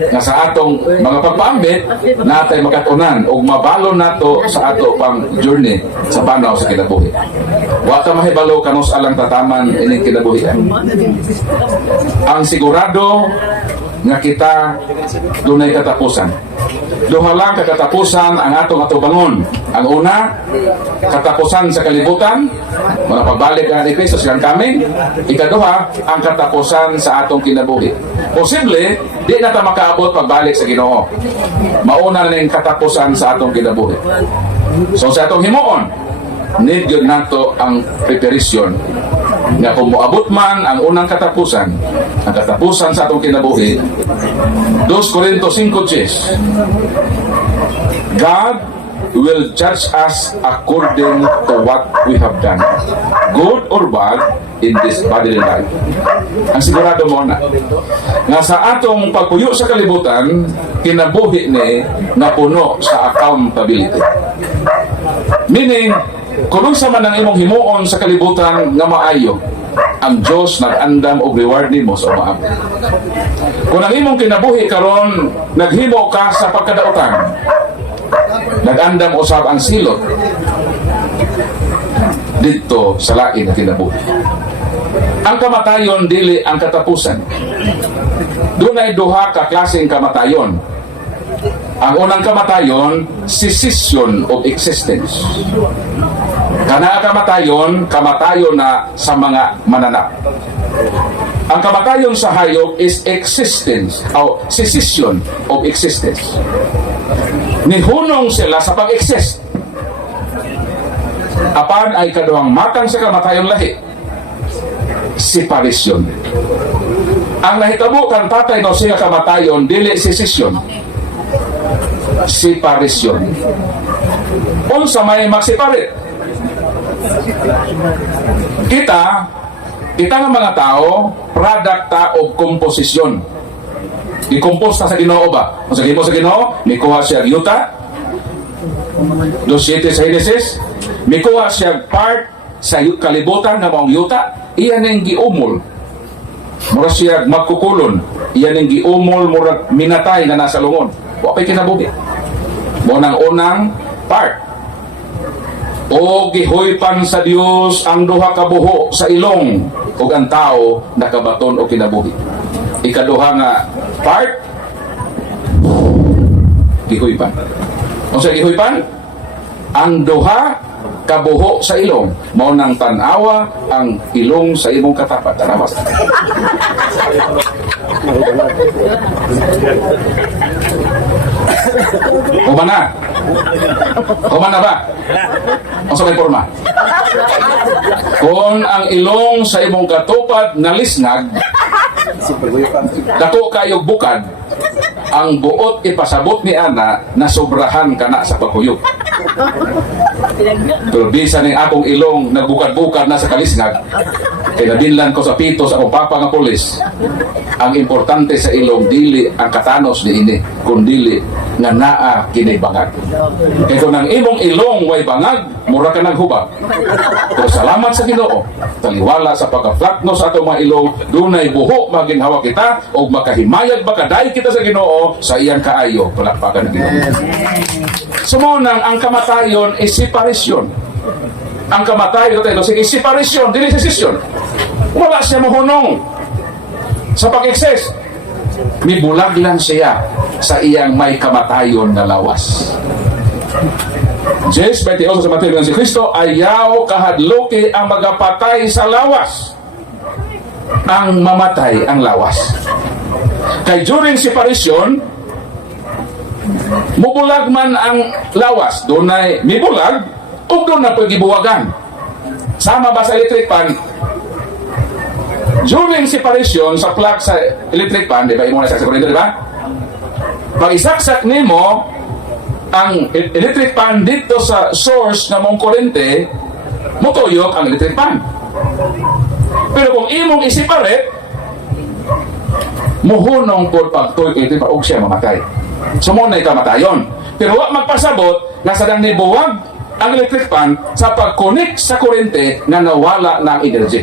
Nga sa atong mga pagpaambit natay makatunan o mabalon nato sa ato pang journey sa panaw sa kinabuhi. Wa ta mahibalo kanos alang tataman ining kinabuhi. Ang sigurado nga kita dunay katapusan. Duha lang ka katapusan ang atong atubangon. Ang una, katapusan sa kalibutan, mga pagbalik nga ni Kristo sa kami. Ikaduha, ang katapusan sa atong kinabuhi. Posible, di na ta makaabot pagbalik sa Ginoo. Mauna na yung katapusan sa atong kinabuhi. So sa atong himuon, need yun nato ang preparation nga kung moabot man ang unang katapusan, ang katapusan sa atong kinabuhi, 2 Corinto 5:10, God will judge us according to what we have done, good or bad, in this bodily life. Ang sigurado mo na nga sa atong pagpuyo sa kalibutan, kinabuhi ni na puno sa accountability. Meaning, kung sa man ang imong himuon sa kalibutan nga maayo, ang Diyos nag-andam og reward nimo sa umaabot. Kung ang imong kinabuhi karon naghimo ka sa pagkadautan, nag-andam usab ang silot dito sa lain na kinabuhi. Ang kamatayon dili ang katapusan. Dunay duha ka klaseng kamatayon. Ang unang kamatayon, cessation of existence. Kana kamatayon na sa mga mananap. Ang kamatayon sa hayop is existence o cessation of existence. Nihunong sila sa pag-exist. Apan ay kaduhang matang sa kamatayon lahi. Separation. Ang nahitabo kan tatay no siya kamatayon dili cessation. Separation. Unsa may magseparate? Kita nga mga tao, product ta of composition. I-compose ta sa Ginoo ba? Kung sa Ginoo, may kuha siya yuta, 2:7 sa Genesis, may kuha siya part sa kalibutan na maong yuta, iyan ang giumol. Mura siya magkukulon, iyan ang giumol, mura minatay na nasa lungon. Wapay kinabuhi. Mo nang unang part. O gihuypan sa Dios ang duha ka buho sa ilong ug ang tao nakabaton o kinabuhi. Ikaduha nga part gihuypan. Unsa gihuypan? Ang duha ka buho sa ilong mao nang tan-awa ang ilong sa imong katapat. Tanawas. Human na ba? Unsa may porma? Kung ang ilong sa imong katupad nalisnag, dako kayo bukad, ang buot ipasabot ni ana na sobrahan kana sa pagkuyog. Pero bisa ning akong ilong nagbukad-bukad na sa kalisnag, kaya nabinlan ko sa pito sa akong papa nga pulis. Ang importante sa ilong dili ang katanos ni ini, kundi nga naa kini bangag. Kaya kung ang imong ilong way bangag, mura ka naghubag. Pero salamat sa Ginoo, taliwala sa pagka-flatno sa atong mga ilong, dunay buho maginhawa kita o makahimayag makaday kita sa Ginoo sa iyang kaayo. Palakpakan ng Ginoo. Sumunang ang kamatayon is separation. Ang kamatayon is separation, dili session. Wala siya mohunong sa pag-ekses. Mibulag lang siya sa iyang may kamatayon na lawas. Jes 28 sa Mateo si Kristo, ayaw kahadloki ang magapatay sa lawas, ang mamatay ang lawas. Kay during separation, mubulag man ang lawas, dunay mibulag ug doon na pagibuwagan. Sama ba sa electric pan? During separation sa plug sa electric pan, di ba? Imo na sa kurente, di ba? Pag isaksak nimo ang electric pan dito sa source na mong kurente, mutuyok ang electric pan. Pero kung imong i-separate, muhunong po pagtuyok electric pan og siya mamatay. So mo na kamatayon. Pero wag magpasabot na sadang nibuwag ang electric pan sa pag-connect sa kurente na nawala ng energy.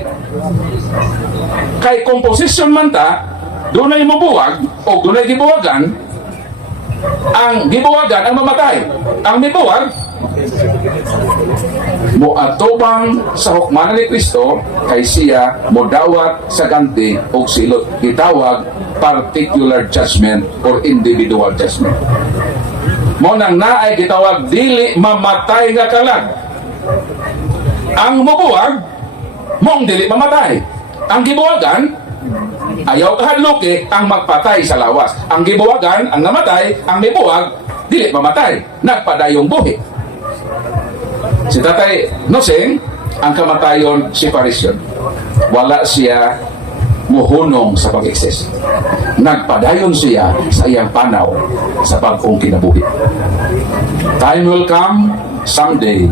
Kay composition man ta, dunay mabuwag o dunay gibuwagan, ang gibuwagan ang mamatay. Ang mibuwag moatubang sa hukmanan ni Kristo kay siya modawat sa ganti o silot. Gitawag particular judgment or individual judgment. Mo nang naay gitawag dili mamatay nga kalag. Ang mabuwag mong dili mamatay. Ang gibuwagan ayaw kahadloki ang magpatay sa lawas. Ang gibuwagan ang namatay, ang mibuwag dili mamatay, nagpadayong buhi. Si Tatay Noseng, ang kamatayon separation. Wala siya muhunong sa pag-ekses. Nagpadayon siya sa iyang panaw sa bagong kinabuhi. Time will come someday,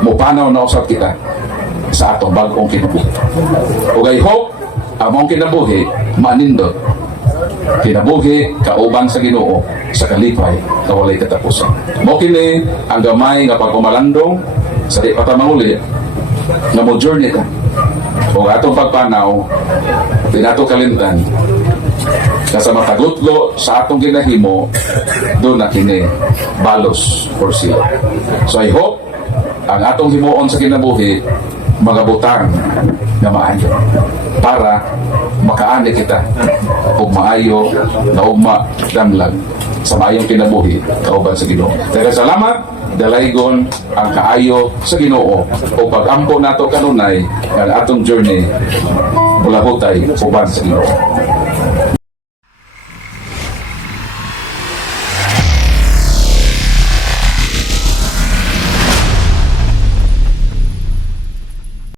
mupanaw na usap kita sa atong bagong kinabuhi. Ug I hope among kinabuhi manindot, kinabuhi kauban sa Ginoo sa kalipay na walay katapusan. Mo kini ang gamay nga pagkumalandong sa di pa ta manguli nga mo journey ka o atong pagpanaw di nato kalimtan na sa matagutlo sa atong ginahimo doon na kini balos for sila. So I hope ang atong himuon sa kinabuhi mga butang na maayo para makaani kita ug maayo na ugma damlag sa maayong kinabuhi kauban sa Ginoo. Kaya salamat dalaygon ang kaayo sa Ginoo o pag-ampo nato kanunay ang atong journey mula hutay uban sa Ginoo.